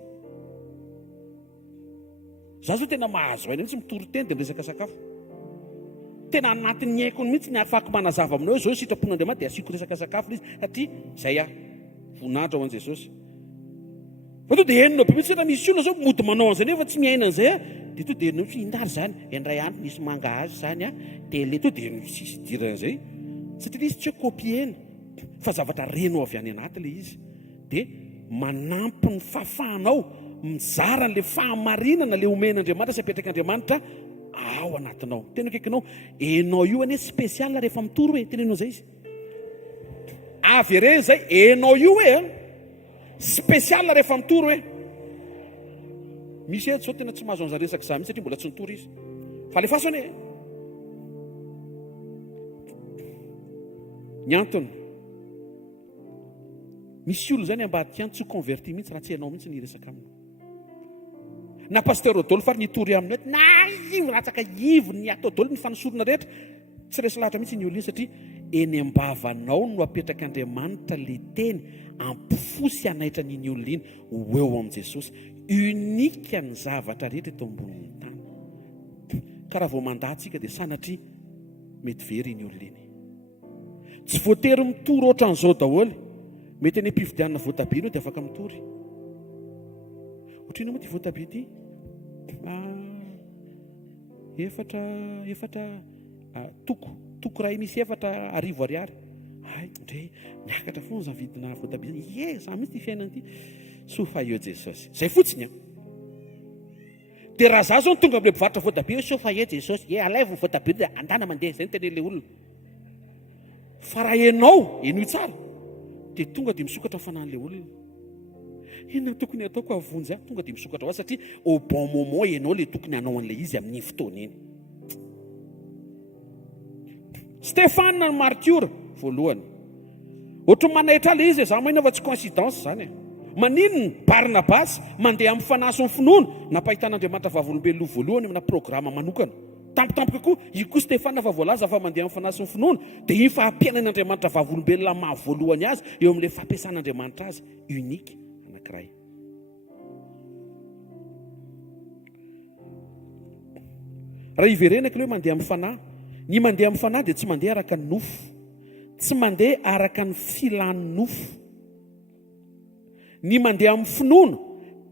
Za zao tena mahazo aina mihitsy mitory teny dia miresaka sakafo. Tena anatin'ny haikony mihitsy ny afaka manazava aminao hoe zao sitrapon'Andriamanitra dia asiako resaka sakafo izy satria zay voninahitra ho an' Jesosy. Fa to dia henonao be mihitsy raha misy olona zao mody manao an'izay nefa tsy miaina an'izay dia to dia henonao mihitsy indary zany endray andro nisy manga azy zany dia le to dia misy diran'izay satria izy tsy hoe kopiena fa zavatra reno avy any anaty le izy dia manampy ny fahafahanao mizara n'le fahamarinana le omen'Andriamanitra sy apetraka ao anatinao. Tena kaikinao enao io anie spesiala rehefa mitory hoe tena enao zay izy avy ere zay enao io hoe spesiala rehefa mitory hoe misy eto zao tena tsy mahazo an'za resaka za mihitsy satria mbola tsy nitory izy fa alefaso anie ny antony misy olo zany ambadika any tsy converti mihitsy raha tsy enao mihitsy ny resaka aminy. Na pasteur Rodolphe ary nitory aminy hoe na io ratsaka ivo ny atao dolo ny fanosorona rehetra tsy resy lahatra mihitsy ny olona satria eny am-bavanao no apetrak'Andriamanitra le teny ampifosy anaitra n'iny olona iny ho eo amin'i Jesosy. Unika ny zavatra rehetra eto ambonin'ny tany. Karaha vao mandatsika dia sanatria mety very iny olona iny. Tsy voatery mitory ohatran'izao daholo. Mety any am-pifidianana voatabia ianao dia afaka mitory. Ohatrino moa ty voatabia ty? Efatra toko ray misy 4,000 ariary. Ay, ndre miakatra foana za vidina voatabia. Za mihitsy ty fiainana ity. Sofa eo Jesosy. Zay fotsiny. Dia raha za zao tonga amin'ilay mpivarotra voatabia, sofa eo Jesosy. Alaivo voatabia dia andana mandeha zay ny tenen'ilay olona. Fa raha enao, eno tsara. Dia tonga dia misokatra fanan'ilay olona. Inona tokony ataoko avonjy aho? Tonga dia misokatra ho azy satria au bon moment enao le tokony hanao an'ilay izy amin'ny fotoana iny. Stéphane ny martyr voalohany. Ohatry manaitra le izy za mahina fa tsy coïncidence zany. Maninona Barnabas mandeha amin'ny fanahy sy ny finoana nampahitan'Andriamanitra vavolombelona voalohany amina programa manokana. Tampotampoka koa io koa Stéphane fa voalaza fa mandeha amin'ny fanahy sy ny finoana dia iny fahampiainan'Andriamanitra vavolombelona maha voalohany azy eo amin'ilay fampiasan'Andriamanitra azy unique anankiray. Raha iverenaka ilay hoe mandeha amin'ny fanahy, ny mandeha amin'ny fanahy dia tsy mandeha araka ny nofo, tsy mandeha araka ny filan'ny nofo. Ny mandeha amin'ny finoana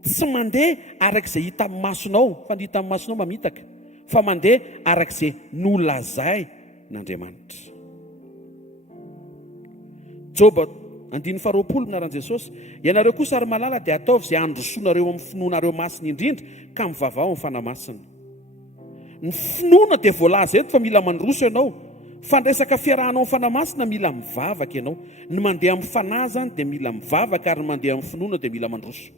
tsy mandeha arak'izay hita amin'ny masonao, fa ny hita amin'ny masonao mamitaka, fa mandeha arak'izay nolazay n'Andriamanitra. Joba 9:20 minaran'i Jesosy, ianareo kosa ary malala dia ataovy izay androsoanareo amin'ny finoanareo masina indrindra ka mivavao amin'ny fanahy masina. Ny finoana dia voalaza eto fa mila mandroso ianao. Fandresaka fiarahanao amin'ny fanahy masina mila mivavaka ianao. Ny mandeha amin'ny fanahy zany dia mila mivavaka ary ny mandeha amin'ny finoana dia mila mandroso.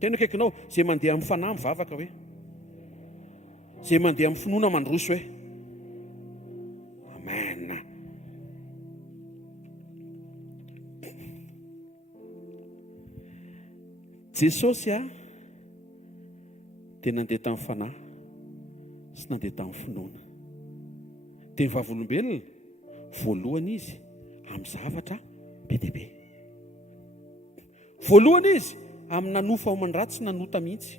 Tena kaikinao, izay mandeha amin'ny fanahy mivavaka hoe? Izay mandeha amin'ny finoana mandroso hoe? Amen. Jesosy dia nandeha tamin'ny fanahy sy nandeha tamin'ny finoana. Dia ny vavolombelona voalohany izy amin'ny zavatra be dia be. Voalohany izy amin'ny nanofa ao aman-dratsy sy nanota mihitsy.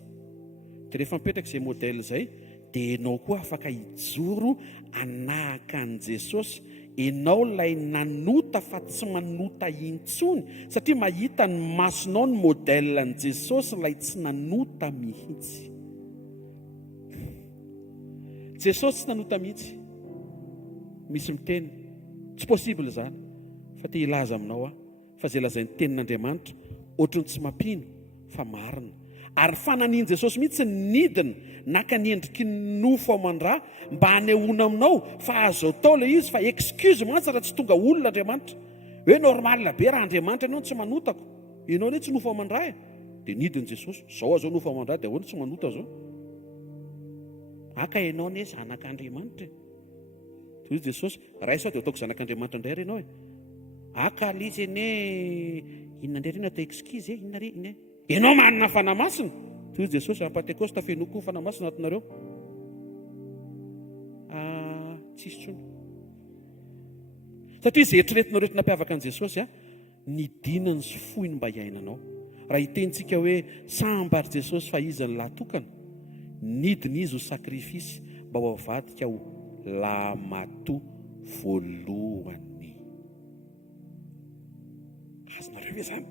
Dia rehefa mipetraka izay modèle izay dia ianao koa afaka hijoro anahaka an'i Jesosy. Ianao ilay nanota fa tsy manota intsony satria mahita ny masonao ny modèle an'i Jesosy ilay tsy nanota mihitsy. Jesosy tsy nanota mihitsy. Misy miteny tsy possible zany fa te ilaza aminao fa izay lazain'ny tenin'Andriamanitra ohatrany tsy mampino fa marina. Ary fananian Jesosy mihitsy nidina naka niendriky ny nofo aman-drà mba hanehoana aminao fa azo atao le izy fa excuse mantsy raha tsy tonga olona Andriamanitra hoe normal be raha Andriamanitra ianao tsy manotako ianao ne tsy nofo aman-drà dia nidiny Jesosy zao azao nofo aman-drà dia ahoana tsy manota zao aka ianao ne zanak'Andriamanitra toy Jesosy raha sao dia ataoko zanak'Andriamanitra indray ianao aka alizy ene inona indray reny atao excuse inona re ine ianao manana fanahy masina toy Jesosy Pentecoste tafenoko fanahy masina anatinareo tsisy tsony satria zay eritreretinao rehetra nampiavaka an' Jesosy ny dinany sy foiny mba hiainanao. Raha hitentsika hoe sambary Jesosy fa izy ny lahtokana, nidiny izy ho sakrifisy mba ho avadika ho lamatoa voalohany. Azonareo ve zany?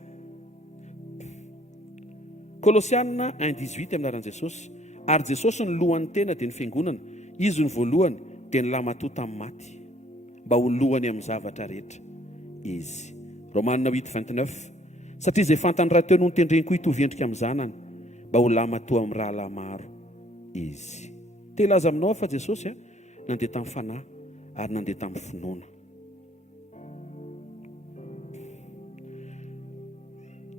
Kolosianina 1:18 aminaran'i Jesosy. Ary Jesosy ny lohan'ny tena dia ny fiangonana, izy ny voalohany dia ny lamatoa tamin'ny maty, mba ho lohany amin'ny zavatra rehetra izy. Romanina 8:29. Satria izay fantany raha teo no nitendreny koa hitovy endrika amin'ny zanany, mba ho lamatoa amin'ny raha maro izy. Te laza aminao fa Jesosy nandeha tamin'ny fanahy ary nandeha tamin'ny finoana.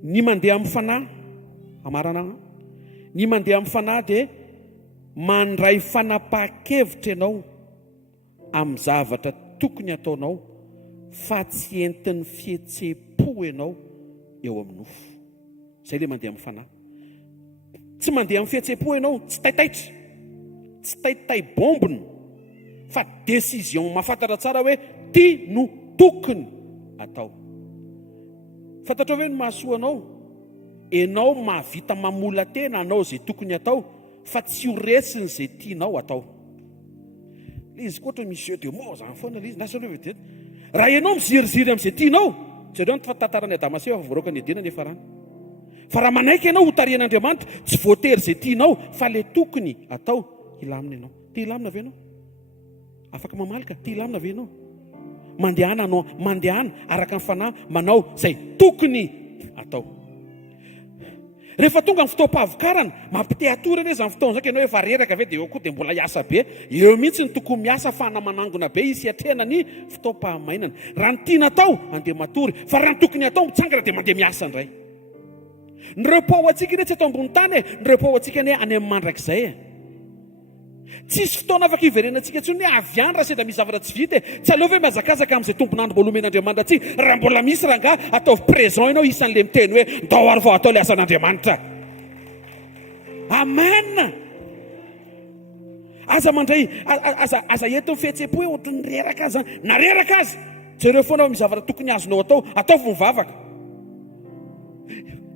Ny mandeha amin'ny fanahy, amarana, ny mandeha amin'ny fanahy dia mandray fanapahan-kevitra ianao amin'ny zavatra tokony ataonao, fa tsy entin'ny fihetsem-po ianao eo amin'ny nofo. Izay ilay mandeha amin'ny fanahy. Tsy mandeha amin'ny fihetsem-po ianao, tsy taitaitra, tsy taitay-bombony, fa décision mahafantatra tsara hoe ty no tokony atao. Fantatrao hoe ny mahasoa anao, ianao mahavita mamola tena anao izay tokony atao, fa tsy ho resiny izay tianao atao. Izy koa misy jeu de mots zany foana izy, na salove dia raha ianao miziriziry amin'izay tianao, jereo ny tantarany Adamaseo fa voaroka ny edina ny efa rany. Fa raha manaiky ianao ho tarian'Andriamanitra, tsy voatery izay tianao, fa le tokony atao ilamina ianao. Ty ilamina ve ianao? Afaka mamalika, ty ilamina ve ianao? Mandehana anao, mandehana araka ny fanahy, manao izay tokony atao. Rehefa tonga ny fotoam-pahavokarana, mampite atory ane izany fotoana izay, ianao efa reraka ve dia eo koa dia mbola hiasa be. Eo mihitsy ny tokony miasa fana manangona be izy hiatrehana ny fotoam-pahamainana. Raha ny tiana atao, andeha matory, fa raha ny tokony atao mitsangana dia mandeha miasa indray. Ny repos antsika tsy atao ambony tany, ny repos antsika any amin'ny mandrakizay. Tsisy fotoana afaka iverenantsika intsony hoe avy any raha sendra misy zavatra tsy vita. Tsy aleo hoe mazakazaka amin'izay tombonandro mbola omen'Andriamanitra atsika. Raha mbola misy rangahy ataovy présent ianao isan'le miteny hoe ndao ary vao atao le asan'Andriamanitra. Amen. Aza mandray, aza entin'ny fihetsem-po hoe ohatry ny reraka azy, na reraka azy. Jereo foana misy zavatra tokony azonao atao, ataovy mivavaka.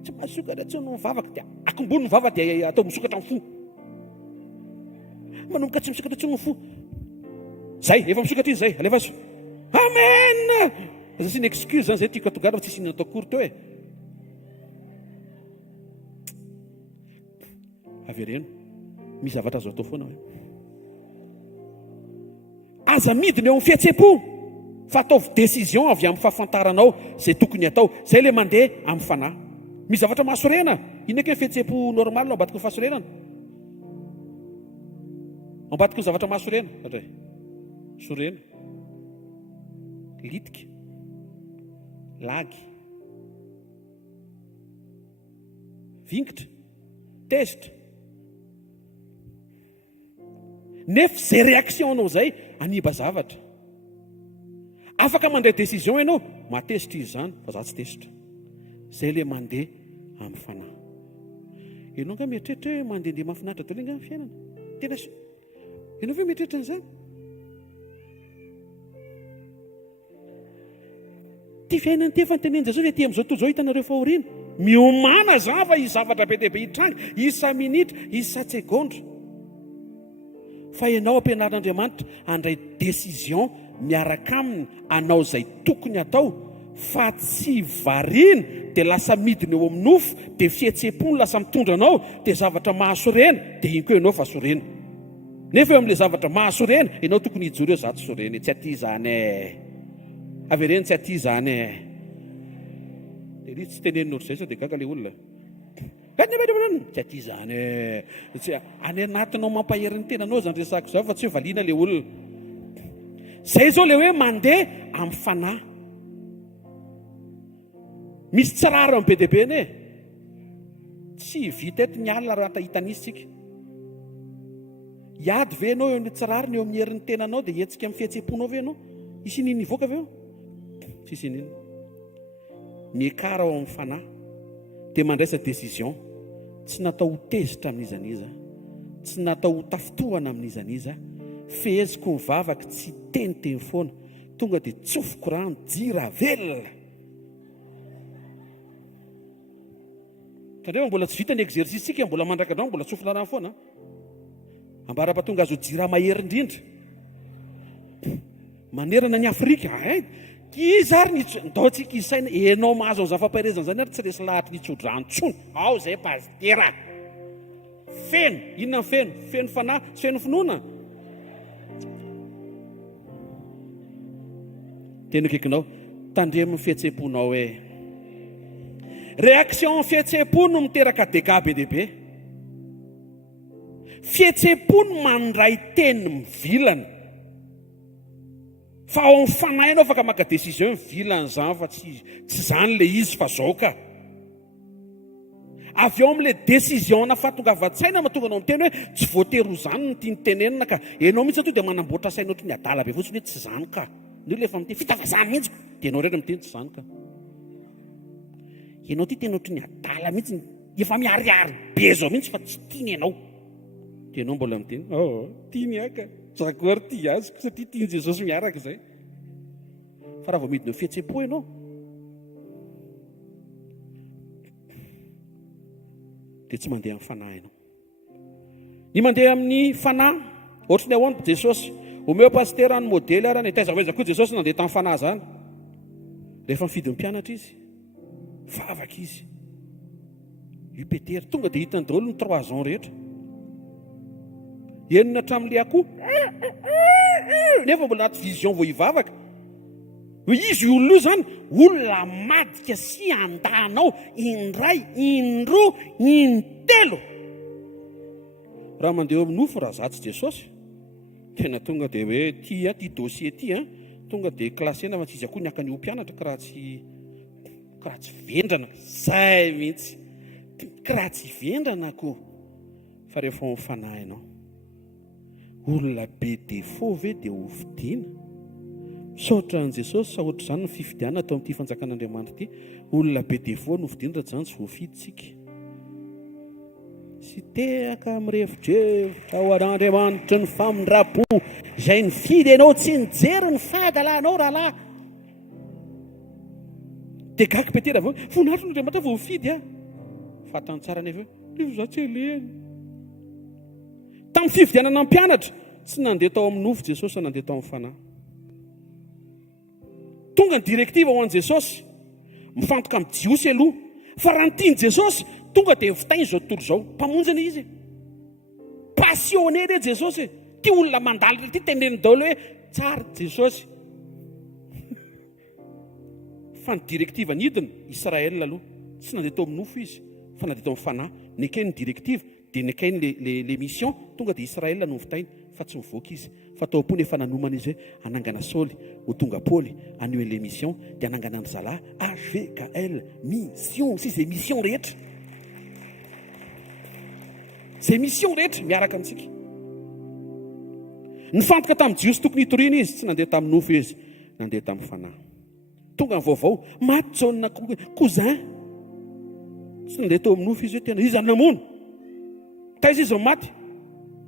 Tsy mahasokatra tsy no mivavaka dia akombony mivavaka dia atao misokatra amin'ny fo. Manomboka tsy misokatra tsy no fo. Zay, efa misokatra izy zay, alefa azy. Amen. Aza sy ny excuse zany zay tiako atogara fa tsy siny atao kory teo avereno. Misy zavatra azo atao foana. Aza midiny eo amin'ny fihetsem-po, fa ataovy décision avy amin'ny fahafantaranao izay tokony atao. Zay le mandeha amin'ny fanahy. Misy zavatra mahasorena. Inona ke ny fihetsem-po normal no ambadika ny fahasorenana? Ambadika ny zavatra mahasorena. Sorena. Litika. Lagy. Vingitra. Tezitra. Nefa zay réaction anao zay aniba zavatra. Afaka mandray décision ianao, matezitra izy zany, fa za tsy tezitra. Zay le mandeha amin'ny fanahy. Ianao nga mieritreritra hoe mandehandeha mahafinaritra daholo nga amin'ny fiainana. Tena ianao ve mieritreritra an'izany? Ty fiainana ty efa nytenenina Jesosy hoe ty amin'izao toy izao hitanareo fahoriana. Miomana zava izy zavatra be dia be hitranga, isa minitra, isa segondra. Fa ianao ampianarin'Andriamanitra handray décision miaraka aminy anao izay tokony atao, fa tsy variana dia lasa midina eo amin'ny nofo, dia fihetsem-po lasa mitondra anao, dia zavatra mahasorena dia iny koa ianao fa sorena. Nefa eo amin'ilay zavatra mahasorena, ianao tokony hijoro eo za tsy sorena, tsy aty zany avereny tsy aty zany dia ry tsy tenenina ohatr'izay sao dia gaga ilay olona. Tsy aty zany tsy any anatinao mampaherin'ny tenanao zany resako zao fa tsy hoe valiana ilay olona. Zay zao le hoe mandeha amin'ny fanahy. Misy tsirara amin'ny be dia be ne. Tsy vita eto ny alina raha hitan'isitsika. Hiady ve ianao eo amin'ny tsirariny eo amin'ny herin'ny tenanao dia hetsika amin'ny fihetsem-ponao ve ianao? Isininy hivoaka ve eo? Tsy isininy. Miekara ao amin'ny fanahy dia mandraisa décision. Tsy natao ho tezitra amin'izaniza, tsy natao ho tafitohana amin'izaniza, feheziko mivavaka tsy teniteny foana tonga dia tsofoko rano jira velona. Tandreo mbola tsy vita ny exercice-sika, mbola mandraka-drano mbola tsofina rano foana. Ambara-pahatonga azo jira mahery indrindra. Manerana ny Afrika. Izy ary nitaontsika isaina enao mahazo azo afa-pahaizana zany ary tsy resy lahatra nitsodrano tsony. Ao zay pastera. Feno, inona feno? Feno fanahy, feno finoana. Teny akaikinao, tandremo fihetsem-ponao hoe. Réaction fihetsem-po no miteraka dégâts be dehibe. Fihetsem-po no mandray teny mivilana. Fa ao amin'ny fanahy ianao afaka maka décision mivilana zany fa tsy zany le izy fa zao ka. Avy eo amin'ilay décision nafatongavan-tsaina mahatonga anao miteny hoe tsy voatery ho zany no tiany tenenina ka ianao mihitsy tonga dia manamboatra saina ohatry ny adala be fotsiny hoe tsy zany ka. Nio le efa miteny fitavazany mihitsy dia ianao rehetra miteny tsy zany ka. Ianao ty tena ohatry ny adala mihitsy efa miariary be zao mihitsy fa tsy tiany ianao. Dia ianao mbola miteny tiany aka zakoary ty azoko satria tiany Jesosy miaraka izay. Fa raha vao midina fihetsem-po ianao dia tsy mandeha amin'ny fanahy ianao. Ny mandeha amin'ny fanahy ohatry ny ahoana Jesosy omeo pastera ny modely ary ny taiza koa Jesosy nandeha tamin'ny fanahy zany. Rehefa mifidy mpianatra izy vavaka izy io Petera tonga dia hitany daholo ny 3 ans rehetra. Enina hatramin'ilay akoho nefa mbola anaty vision vao hivavaka. Izy olona io zany olona madika sy andanao indray indroa intelo. Raha mandeha amin'ny nofo raha zatsy Jesosy tena tonga dia hoe ty dossier ty tonga dia klasena fa tsy izy akoho niaka ny ho mpianatra ka raha tsy vendrana zay mihitsy ka raha tsy vendrana akoho. Fa rehefa amin'ny fanahy ianao olona be défaut ve dia ho fidiana. Misaotra an' Jesosy sa ohatr' izany ny fifidiana atao amin'ity fanjakan'Andriamanitra ity. Olona be défaut no fidiana raha tsy izany tsy voafiditsika. Sy tehaka mirevitrevotra ao an'Andriamanitra ny famindrapo izay nifidy ianao tsy nijery ny fahadalanao rahalahy. Dia gaga Petera avy eo voninahitry n'Andriamanitra vao mifidy fantany tsara nefa hoe za tsy eleny. Tamin'ny fifidianana mpianatra tsy nandeha tao amin'ny nofo Jesosy fa nandeha tao amin'ny fanahy. Tonga ny direktiva ho an'i Jesosy mifantoka amin'ny jiosy aloha. Fa raha ny tiany Jesosy tonga dia fitainy izao tontolo izao. Mpamonjana izy. Passionné re Jesosy. Ty olona mandalo ty teneny daholo hoe tsara Jesosy. Fa ny direktiva nidina Israel aloha tsy nandeha tao amin'ny nofo izy fa nandeha tao amin'ny fanahy. Nekay ny direktiva dia nekay le mission tonga dia Israel no fitainy fa tsy mivoaka izy. Fa tao am-pony efa nanomana izy hoe anangana Saoly ho tonga Paoly anio le mission dia anangana ny zalahy HVKL mission sy izay mission rehetra. Izay mission rehetra miaraka amintsika. Nifantoka tamin'ny jiosy tokony hitoriana izy tsy nandeha tamin'ny nofo izy nandeha tamin'ny fanahy. Tonga ny vaovao maty John cousin tsy nandeha tao amin'ny nofo izy hoe tena izy namono taiza izy maty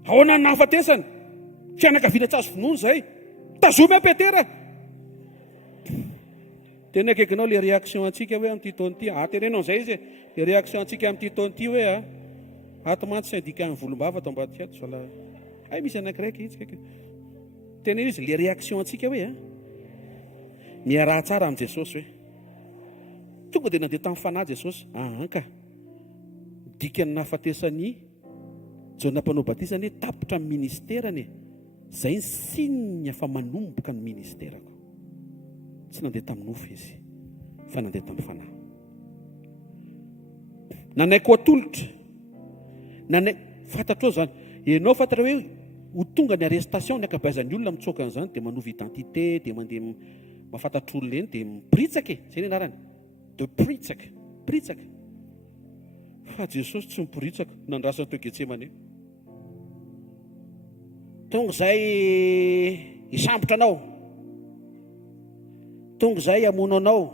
ahoana ny nahafatesany fianakaviana tsy azo finoana izay tazomy Petera. Tena akaikinao le réaction antsika hoe amin'ity taona ity tenenao izay izy le réaction antsika amin'ity taona ity hoe ato mantsy syndika ny volombava atao mba ty ato misy anakiraiky izy tena izy le réaction antsika hoe miaraha tsara amin'i Jesosy hoe tonga dia nandeha tamin'ny fanahy Jesosy ka dikany nahafatesany Jona mpanao batisany hoe tapitra amin'ny ministerany izay ny signe fa manomboka ny ministerako. Tsy nandeha tamin'ny nofo izy fa nandeha tamin'ny fanahy. Nanaiko atolotra fantatrao zany ianao fantatra hoe ho tonga ny arrestation ny akabeazan'ny olona mitsoaka an'izany dia manova identité dia mandeha mahafantatra olona eny dia mipritsaka izay ny anarany de pritsaka. Fa Jesosy tsy mipritsaka nandrasany teo Getsemane. Tonga izay hisambotra anao, tonga izay hamono anao.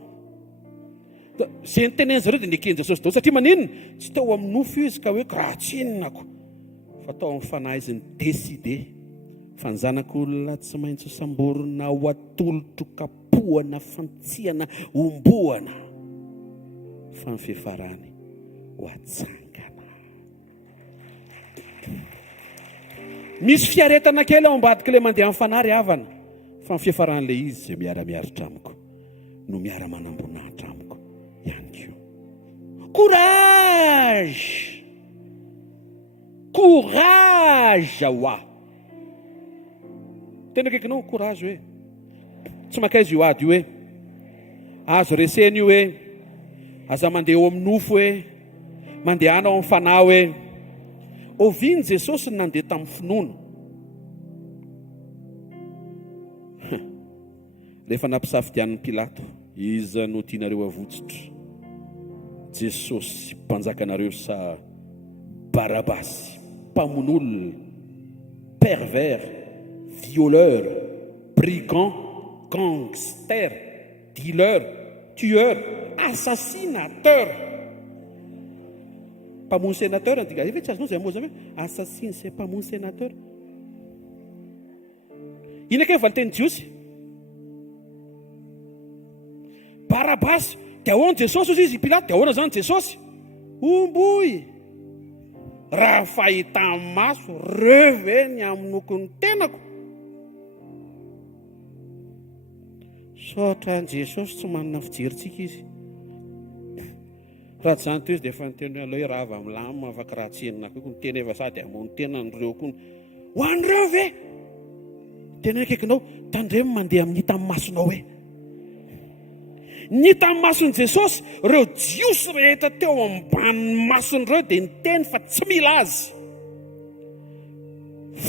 Izay niteneny zareo dia nekeny Jesosy daholo satria maninona tsy tao amin'ny nofo izy ka hoe raha tsinonako fa tao amin'ny fanahy izy ny décidé fa ny zanak'olona tsy maintsy samborona ho atolotro kapohana fantsiana omboana fa ny fifarany ho atsangana. Misy fiaretana kely ao ambadika le mandeha amin'ny fanary havana fa ny fiafaran'le izy izay miara-miaritra amiko no miara-manambonahitra amiko ihany koa. Courage, courage hoa tena kaikinao courage hoe tsy makaizy io ady io hoe azo resena io hoe aza mandeha eo amin'ny nofo hoe mandehanao amin'ny fanahy hoe oviany Jesosy nandeha tamin'ny finoana rehefa nampisafidian'ny Pilato, iza no tianareo avotsitra, Jesosy mpanjakanareo sa Barabasy, mpamon'olona, pervers, violeur, brigand, gangster, dealer, tueur, assassinateur. Mpamono sénateur antika efa tsy azonao zay moa zany hoe assassine c'est mpamono sénateur. Ina ke valiteny Jiosy Barabasy dia ahoana Jesosy ozy izy Pilato dia ahoana zany Jesosy omboy raha fahitany maso reveny amin'ny nokony tenako sotra Jesosy tsy manana fijeritsika izy raha tsy zany to izy dia efa niteny aloha hoe raha avy amin'ny lamy afaka raha tsenina koa ny tena efa sady hamono tena nyreo koa ho an'ireo ve tena akaikinao tandremo mandeha amin'ny hita amin'ny masonao hoe ny hita amin'ny mason'i Jesosy ireo jiosy rehetra teo amban'ny mason'ireo dia niteny fa tsy mila azy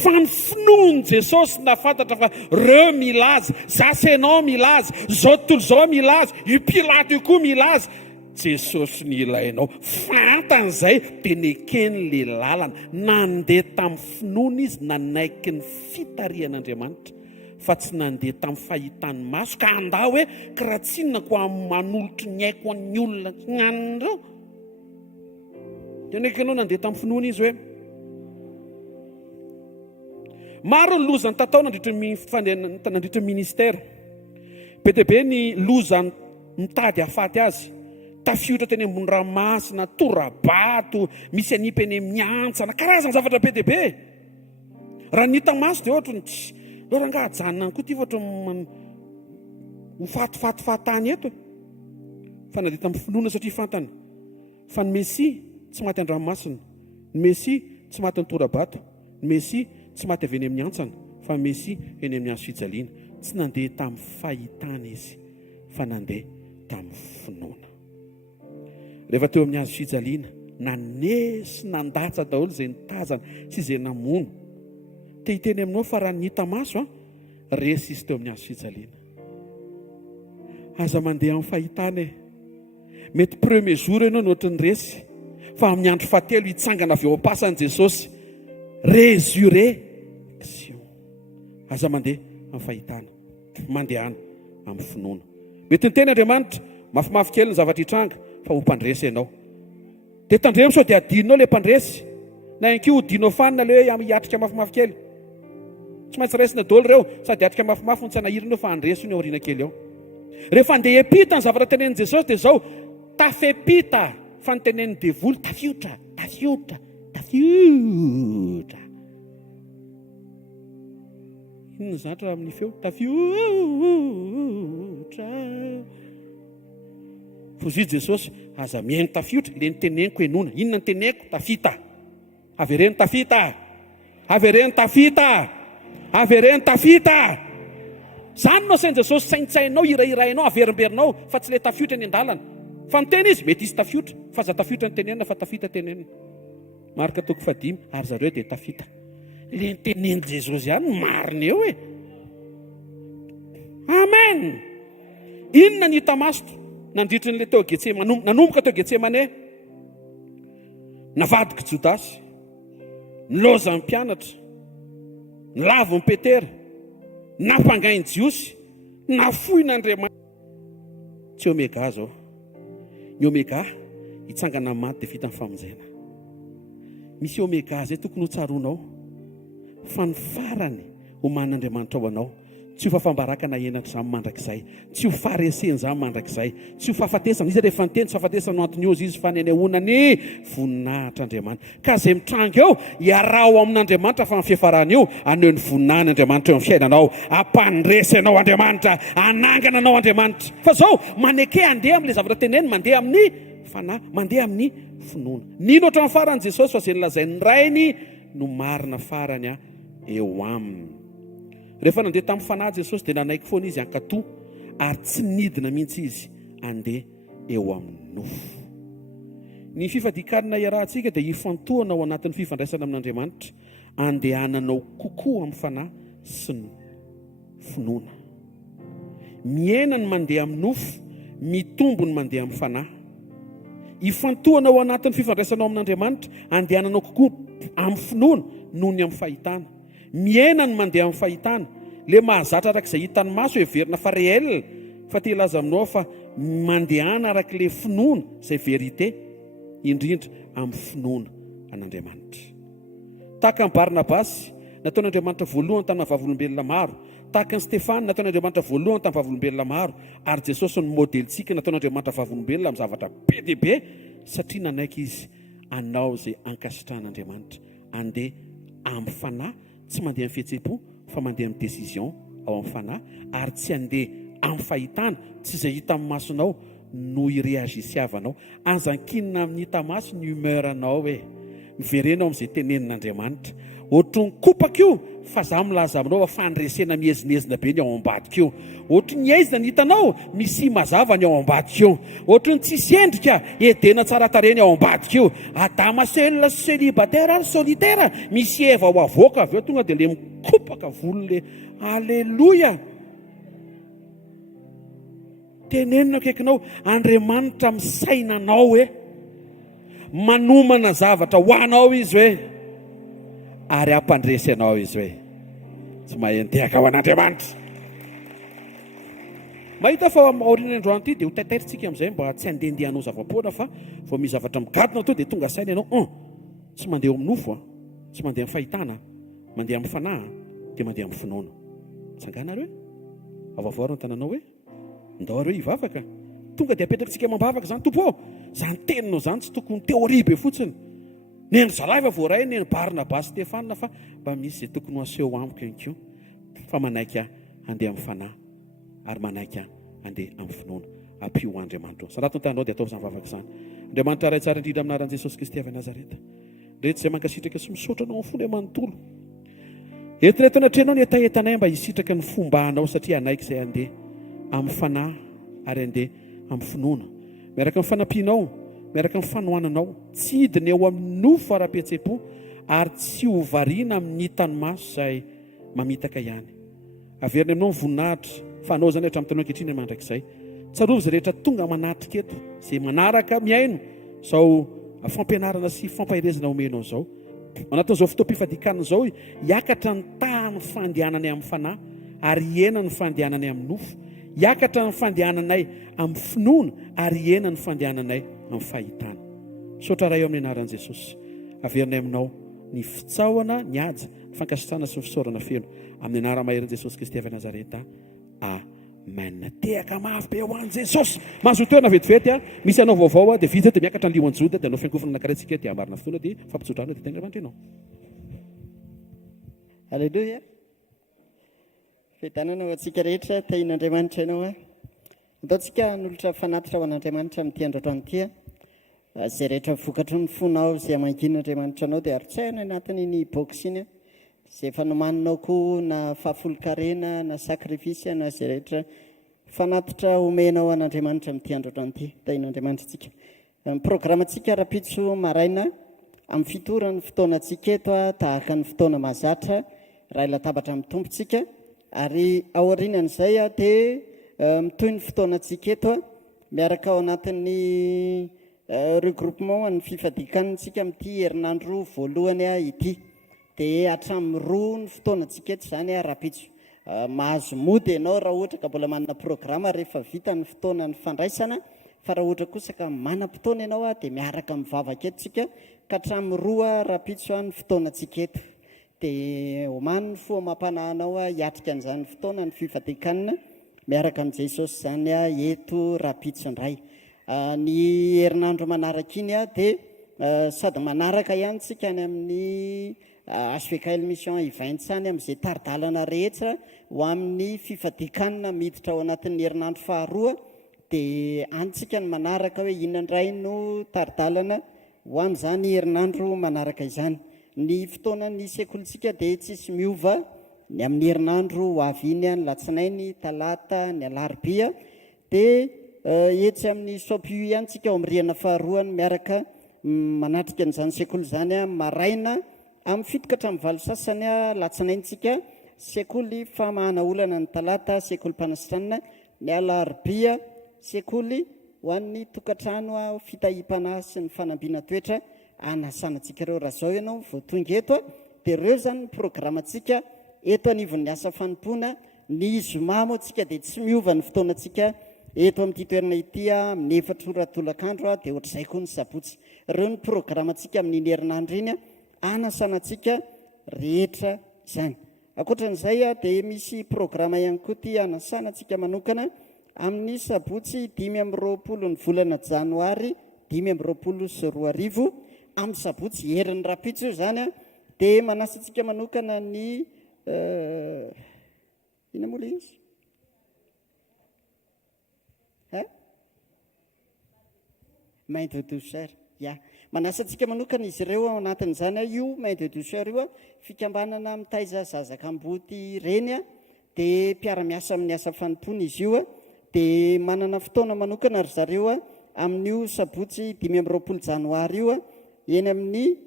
fa ny finoany Jesosy nafantatra fa reo mila azy, zasenao mila azy, zao tontolo zao mila azy, io Pilato io koa mila azy. Jesosy ny ilainao fantan'izay dia nekeny le lalana nandeha tamin'ny finoana izy nanaiky ny fitarian'Andriamanitra fa tsy nandeha tamin'ny fahitany maso ka andao hoe karatsinako amin'ny manolotro ny aiko an'ny olona nanireo dia nekenao nandeha tamin'ny finoana izy hoe maro ny lozany tatao nandritra ny ministera be dia be ny lozany mitady hafaty azy tafiotra teny ambony ranomasina torabato misy anipy eny amin'ny antsana karazana zavatra be dia be raha nita maso dia ohatra ny lora ngahajanona koa ty ohatra ho fatiny eto fa nandeha tamin'ny finoana satria fantany fa ny Mesia tsy maty an-dranomasina, ny Mesia tsy maty ny torabato, ny Mesia tsy maty avy eny amin'ny antsana fa ny Mesia eny amin'ny hazo fijaliana. Tsy nandeha tamin'ny fahitana izy fa nandeha tamin'ny finoana. Rehefa teo amin'ny hazo fijaliana nanesy nandatsa daholo izay nitazana sy izay namono te hiteny aminao fa raha nita maso resy izy teo amin'ny hazo fijaliana. Aza mandeha amin'ny fahitana mety premier jour ianao ny ohatry ny resy fa amin'ny andro fahatelo hitsangana avy eo am-pasan'i Jesosy résurrection. Aza mandeha amin'ny fahitana mandehana amin'ny finoana. Mety ny teny Andriamanitra mafimafy kely ny zavatra hitranga fa ho mpandresy ianao dia tandremo sao dia adinonao ilay mpandresy na inky hodinao fanina ilay hoe hiatrika mafimafy kely tsy maintsy raisina daholo ireo sady hiatrika mafimafy ny tsy hanahirina fa handresy io ny aoriana kely ao. Rehefa andeha epita ny zavatra tenenin Jesosy dia zao tafepita fa ny tenenin devoly tafiotra inona zatra amin'ny feo tafiotra fozy Jesosy aza mihaino tafiotra le niteneniko enona inona ny teneniko tafita avereny tafita zany no sain Jesosy saintsainao irairainao averimberinao fa tsy le tafiotra ny andalana fa niteny izy mety izy tafiotra fa za tafiotra ny tenenina fa tafita tenenina marika toko 5 ary zareo dia tafita le niteneny Jesosy ihany marina eo amen. Inona ny hita maso nandritry n'le teo Getsemane nanomboka teo Getsemane navadiky Jodasy niloza ny mpianatra nilavo ny Petera nampangainy Jiosy nafoin'Andriamanitra tsy omega zao ny omega hitsangana maty dia vita ny famonjena misy omega zay tokony ho tsaronao fa ny farany ho man'andriamanitra ao anao. Tsy ho fafambaraka na enatra izany mandrakizay, tsy ho faresena izany mandrakizay, tsy ho fahafatesana. Izy rehefa niteny tsy fahafatesana no antony ozy izy fa ny ahoanany voninahitr'Andriamanitra. Ka izay mitranga eo hiarao amin'Andriamanitra fa ny fiafarana io aneho ny voninahyn'Andriamanitra eo amin'ny fiainanao, ampandresy anao Andriamanitra, anangana anao Andriamanitra. Fa izao maneke handeha amin'ilay zavatra teneny, mandeha amin'ny fanahy, mandeha amin'ny finoana. Nino ohatran'ny faran'i Jesosy fa izay nilazainy rainy no marina farany eo aminy. Rehefa nandeha tamin'ny fanahy Jesosy dia nanaiky foana izy ankatoa ary tsy nidina mihitsy izy andeha eo amin'ny nofo. Ny fifadikanana iarahantsika dia hifantohana ao anatin'ny fifandraisana amin'Andriamanitra, andehananao kokoa amin'ny fanahy sy ny finoana. Miaina ny mandeha amin'ny nofo, mitombo ny mandeha amin'ny fanahy. Hifantohana ao anatin'ny fifandraisana amin'Andriamanitra, andehananao kokoa amin'ny finoana noho ny amin'ny fahitana. Miaina ny mandeha amin'ny fahitana, le mahazatra arak'izay hitan'ny maso heverina fa réel, fa te hilaza aminao fa mandehana arak'ilay finoana izay verité, indrindra amin'ny finoana an'Andriamanitra. Tahaka ny Barnabasy nataon'Andriamanitra voalohany tamin'ny vavolombelona maro, tahaka ny Stefana nataon'Andriamanitra voalohany tamin'ny vavolombelona maro, ary Jesosy ny modelintsika nataon'Andriamanitra vavolombelona amin'ny zavatra be dia be, satria nanaiky izy anao izay ankasitran'Andriamanitra, andeha amin'ny fanahy, tsy mandeha amin'ny fihetseham-po fa mandeha amin'ny décision ao amin'ny fanahy, ary tsy andeha amin'ny fahitana, tsy izay hita amin'ny masonao no ireagisiavanao. Azankinina amin'ny hita maso ny humeuranao hoe miverenao amin'izay tenenin'Andriamanitra. Ohatry ny kopaka io fa za milaza aminao fa fandresena mihezinezina be ny ao ambadika io. Ohatry ny aizina ny hitanao misy mazava ny ao ambadika io. Ohatry ny tsisy endrika edena tsara tareny ao ambadika io. Adama seul célibataire ary solitaire, misy Eva ao avoaka avy eo tonga dia le mikopaka volon'le. Alleluia. Tenenina akaikinao, Andriamanitra misainanao hoe manomana zavatra ho anao izy hoe, ary ampandresy anao izy hoe tsy mahentehaka ho an'Andriamanitra. Mahita fa aorian'ny androany ity dia ho taitairitsika amin'izay mba tsy handehandehanao zavapoana, fa vao misy zavatra migadina to dia tonga saina ianao tsy mandeha amin'ny nofo, tsy mandeha amin'ny fahitana, mandeha amin'ny fanahy, dia mandeha amin'ny finoana. Tsanganareo hoe avavaorana ny tananao hoe ndao reo hivavaka, tonga dia apetrakantsika mambavaka izany tompo. Izany teninao izany tsy tokony teoria be fotsiny. Neny zalahy efa voaray, neny Barnabasy, Stefana, fa mba misy izay tokony ho aseho amiko ihany koa, fa manaiky andeha amin'ny fanahy ary manaiky andeha amin'ny finoana. Ampio Andriamanitra. Sanatony tanao dia atao izany vavaka izany. Andriamanitra ray tsara indrindra amin'ny anaran'i Jesosy Kristy avy Nazareta. Rehetra izay mankasitraka sy misaotra anao amin'ny fony amanontolo. Entireto anatrenao ny etaentanay mba hisitraka ny fomba anao, satria anaiky izay andeha amin'ny fanahy ary andeha amin'ny finoana. Miaraka amin'ny fanampianao, miaraka amin'ny fanohananao, tsy hidina eo amin'ny nofo ara-pihetseham-po ary tsy ho variana amin'ny hitany maso izay mamitaka ihany. Averina aminao ny voninahitra, fa anao izany rehetra amin'ny tanao ankehitriny mandrakizay. Tsarovy izay rehetra tonga manatrika eto, izay manaraka miaino izao fampianarana sy fampahirezana omenao izao. Anatin'izao fotoam-pifadikanana izao, hiakatra ny tahany fandehanany amin'ny fanahy ary hiena ny fandehanany amin'ny nofo. Hiakatra ny fandehananay amin'ny finoana ary hiena ny fandehananay amin'ny fahitana. Misaotra ray eo amin'ny anaran'i Jesosy. Averinay aminao ny fitsaoana, ny haja, fankasitrahana sy ny fisaorana feno amin'ny anarana maheran'i Jesosy Kristy avy Nazareta. Amen. Tehaka mafy be ho an'i Jesosy. Mahazo toerana vetivety misy anao vaovao dia vitsy dia miakatra ny lihoanjody dia anao fiankofana anankiray dia amarina fotoana dia fampitsodrana dia tegna mandrenao. Alleluia. Fitanana ho antsika rehetra tahin'Andriamanitra ianao ataontsika nolotra fanatitra ho an'Andriamanitra amin'ity androandro ity. Izay rehetra vokatry ny fonao izay amangin'Andriamanitra anao dia arotsahina anatiny ny boksiny izay fanomaninao koa na fahafolo-karena na sakrifisy na izay rehetra fanatitra omenao an'Andriamanitra amin'ity androandro ity tahin'Andriamanitra itsika. Ny programantsika rapitso maraina amin'ny fitoran'ny fotoanantsika eto tahaka ny fotoana mahazatra raha latabatra amin'ny tompontsika. Ary aorianan'izay dia mitoy ny fotoanantsika eto miaraka ao anatin'ny regroupement ny fifadikanantsika amin'ity herinandro voalohany ity. Dia hatramin'ny roa ny fotoanantsika eto izany rapitso. Mahazo mody ianao raha ohatra ka mbola manana programa rehefa vita ny fotoana ny fandraisana, fa raha ohatra kosa ka manam-potoana ianao dia miaraka mivavaka eto tsika ka hatramin'ny roa rapitso ny fotoanantsika eto. dia omany ny foamam-panahanao a hiatrika an'izany fotoana ny fifadikanina miaraka amin'i jesosy izany a eto rapitsindray. Ny herinandro manaraka iny a dia sady manaraka ihany tsika any amin'ny HVKL mission ivaintsany amin'izay taridalana rehetra ho amin'ny fifadikanina miditra ao anatin'ny herinandro faharoa, dia antsika ny manaraka hoe inandray no taridalana ho amin'izany herinandro manaraka izany. Ny fotoanany sekolitsika dia tsisy miova ny amin'ny herinandro ho avy iny ny latsinainy, talata, ny alarobia, dia etsy amin'ny sopio ihany tsika ao amin'ny rihana faharoany miaraka manatrika n'izany sekoly izany a maraina amin'ny fitoka hatramin'ny valo sasany a latsinaintsika sekoly famahana olana, ny talata sekoly mpanasitranina, ny alarobia sekoly ho an'ny tokantrano a fitahipana sy ny fanambiana toetra anasanantsika ireo. Raha zao ianao voatonga eto a dia ireo zany ny programantsika eto anivon'ny asa fanompoana. Ny zoma moa tsika dia tsy miova ny fotoanantsika eto amin'ity toerana ity a amin'ny 4 ora tolakandro a dia ohatr'izay koa ny sabotsy. Ireo ny programantsika amin'ny herinandro iny a anasanantsika rehetra izany. Ankoatran'izay a dia misy programa ihany koa ty anasanantsika manokana amin'ny sabotsy 5 ny volana janoary 2024 amin'ny sabotsy herin'ny rapitso izany a dia manasantsika manokana ny ina moa ilay izy main de douceur ya manasantsika manokana izy ireo ao anatin'izany a io main de douceur io a fikambanana mitaiza zazaka amboty reny a dia mpiara-miasa amin'ny asa fanompona izy io a dia manana fotoana manokana ry zareo a amin'io sabotsy 5 janoary io a eny amin'ny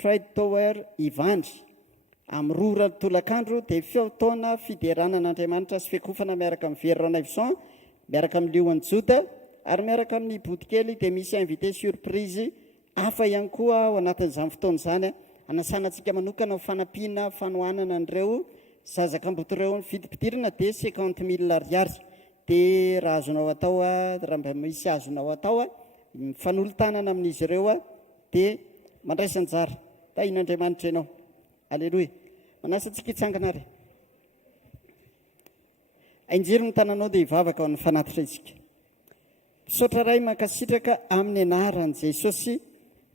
Trade Tower Ivandry amin'ny 2 ora tolakandro dia fotoana fideranan'Andriamanitra sy fiakofana miaraka amin'ny Verona Ivson miaraka amin'ny Lioan'ny Jota ary miaraka amin'ny Bodikely dia misy invité surprise hafa ihany koa ao anatin'izany fotoana izany a anasanantsika manokana fanampiana fanohanana an'ireo zazaka amboty ireo ny vidim-pidirana dia 50,000 ariary. Dia raha azonao atao a raha mba misy azonao atao a mifanolo-tanana amin'izy ireo a dia mandraisanjara da in'Andriamanitra ianao. Aleloia. Manasantsika hitsangana ary ainjiro ny tananao dia hivavaka ao amin'ny fanatitra isika. Misaotra ray mankasitraka amin'ny anaran'i Jesosy,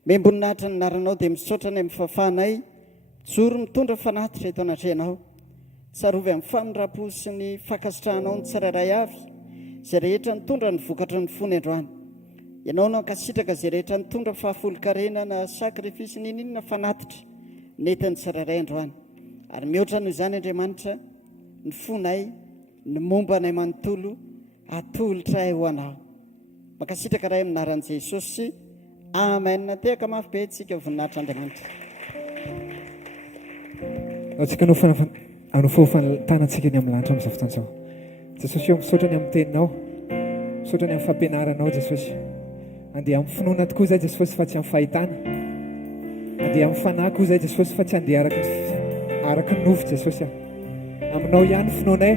memboninahitra ny anaranao dia misaotra ny amin'ny fahafahanay joro mitondra fanatitra eto anatrehanao, tsarovy amin'ny famindrapo sy ny fakasitrahanao ny tsirairay avy izay rehetra nitondra ny vokatra ny fony androany. Ianao no ankasitraka izay rehetra nitondra fahafoli-karena na sakrifisy ninina fanatitra netiny tsirairay androany, ary mihoatra noho izany Andriamanitra ny fonay ny momba nay manontolo atolotra ho anao. Mankasitraka ray amin'ny anaran'i Jesosy, amen. Tehaka mafy be tsika voninahitra Andriamanitra. Atsika anofofantanantsika ny amin'ny lanitra amin'izao fotoan'izao. Jesosy eo misaotra ny amin'ny teninao, misaotra ny amin'ny fampianaranao Jesosy. Andeha amin'ny finoana tokoa izay Jesosy fa tsy amin'ny fahitany. Andeha amin'ny fanahy koa izay Jesosy fa tsy andeha araka ny nofo Jesosy. Aminao ihany finoanay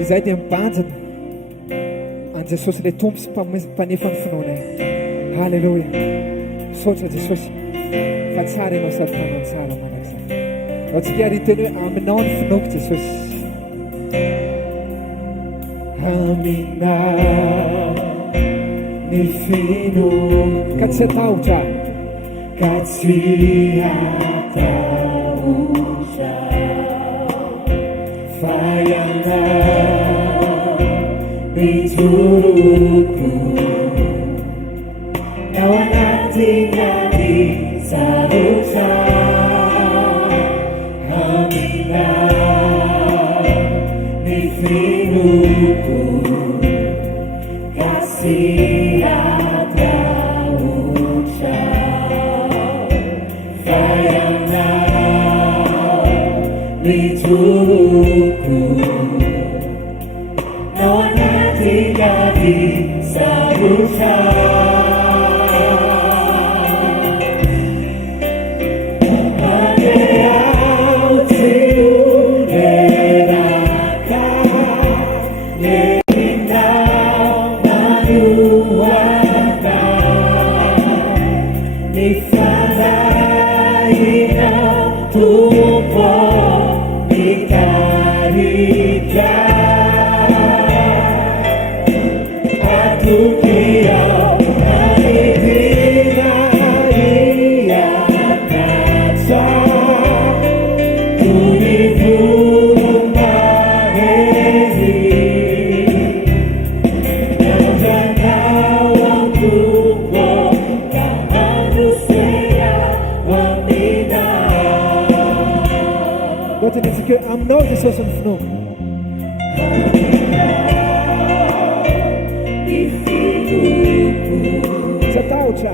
izay dia mibanjana an Jesosy ilay tompo sy mpanefa ny finoanay. Halleluja. Misaotra Jesosy fa tsara ianao sady tanao tsara manak'izay. Atsika ary teny hoe aminao ny finoako Jesosy. Aminao ny finoako ka tsy atahotra, ka tsy atahotra fa ianao ny joroko ao anatina ny sarotra. Aminao ny finoako ka tsy atahotra fa ianao ny joroko ao anatina ny jesosy ny finoako tsy atahotra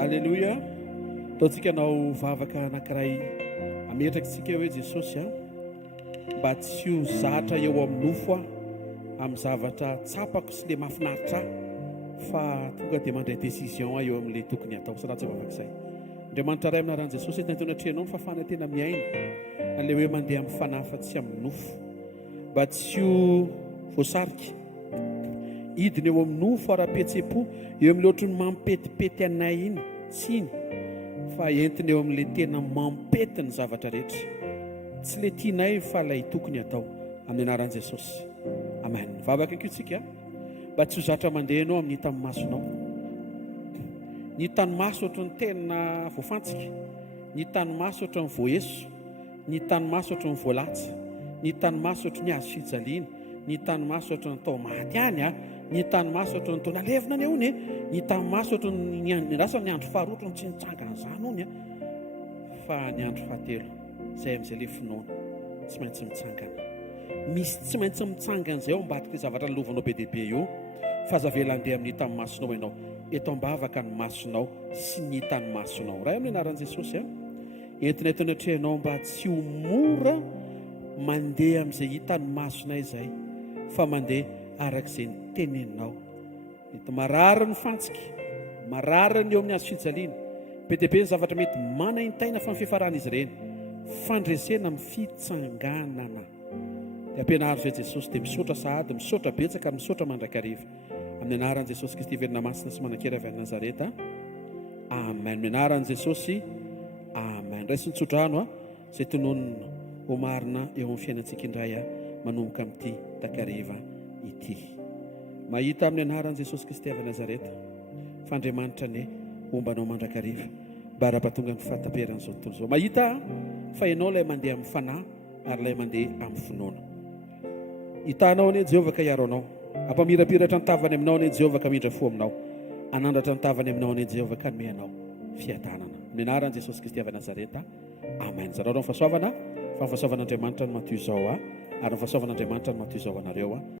alleloia ataontsika anao vavaka anankiray ametrakantsika hoe jesosy a mba tsy ho zatra eo amin'ny nofo a amin'ny zavatra tsapako sy le mahafinaritra fa tonga dia mandray décision eo amin'ilay tokony atao sanatsy vavaka izay andriamanitra ray aminaran'i jesosy tentona atrehanao ny fafana tena miaina an'ilay hoe mandeha amin'ny fanahy fa tsy amin'ny nofo mba tsy ho voasarika hidina eo amin'ny nofo ara-petsepo eo amin'ilay ohatry ny mampetipety anay iny tsy iny fa entina eo amin'ilay tena mampety ny zavatra rehetra tsy ilay tianay fa ilay tokony atao amin'ny anaran'i jesosy amen vavaka ankotsika mba tsy ho zatra mandeha ianao amin'ny hitany masonao ny hitany maso ohatry ny tena voafantsika ny hitany maso ohatry ny voaeso ny hitany maso ohatry ny voalatsa ny hitany maso ohatry ny azo fijaliana ny hitany maso ohatry ny tao maty any a ny hitany maso ohatry ny tao nalevina any ony ny hitany maso ohatry ny rasa ny andro faharoa ohatry ny tsy nitsangana izany ony a fa ny andro fahatelo izay amin'izay le finoana tsy maintsy mitsangana misy tsy maintsy mitsangana izay ao ambadika zavatra lovanao be dehibe io fa zavela andeha amin'ny hitany masonao ianao eto ambavaka ny masonao sy ny hitany masonao ray amin'ny anaran'i jesosy a entina eto anatrehanao mba tsy ho mora mandeha amin'izay hitany masonay izay fa mandeha arak'izay ny teneninao mety marary ny fantsika marary ny eo amin'ny azo fijaliana be dehibe ny zavatra mety manaintaina fa ny fiafaran'izy ireny fandresena amin'ny fitsanganana dia ampianaro izay jesosy dia misaotra sahady misaotra betsaka misaotra mandrakariva amin'ny anaran'i jesosy kristy verina masina sy manakera avy any nazareta amen amin'ny anaran'i jesosy amen ray sy nitsodrano a izay tononona ho marina eo amin'ny fiainantsika indray a manomboka amin'ity takariva ity mahita amin'ny anaran'i jesosy kristy avy nazareta fa andriamanitra ny ombanao mandrakariva mba ara-pahatonga ny fahataperan'izao tontolo izao. Mahita fa ianao ilay mandeha amin'ny fanahy ary ilay mandeha amin'ny finoana. Hitanao anie Jehovah ka hiaro anao, ampamirapiratra ny tavany aminao anie Jehovah ka mindra fo aminao, anandratra ny tavany aminao anie Jehovah ka nome anao fiadanana. Amin'ny anaran'i Jesosy Kristy avy Nazareta, amen. Zareo ny fahasoavana, fa ny fahasoavan'Andriamanitra no matoy izao ary ny fahasoavan'Andriamanitra no matoy izao anareo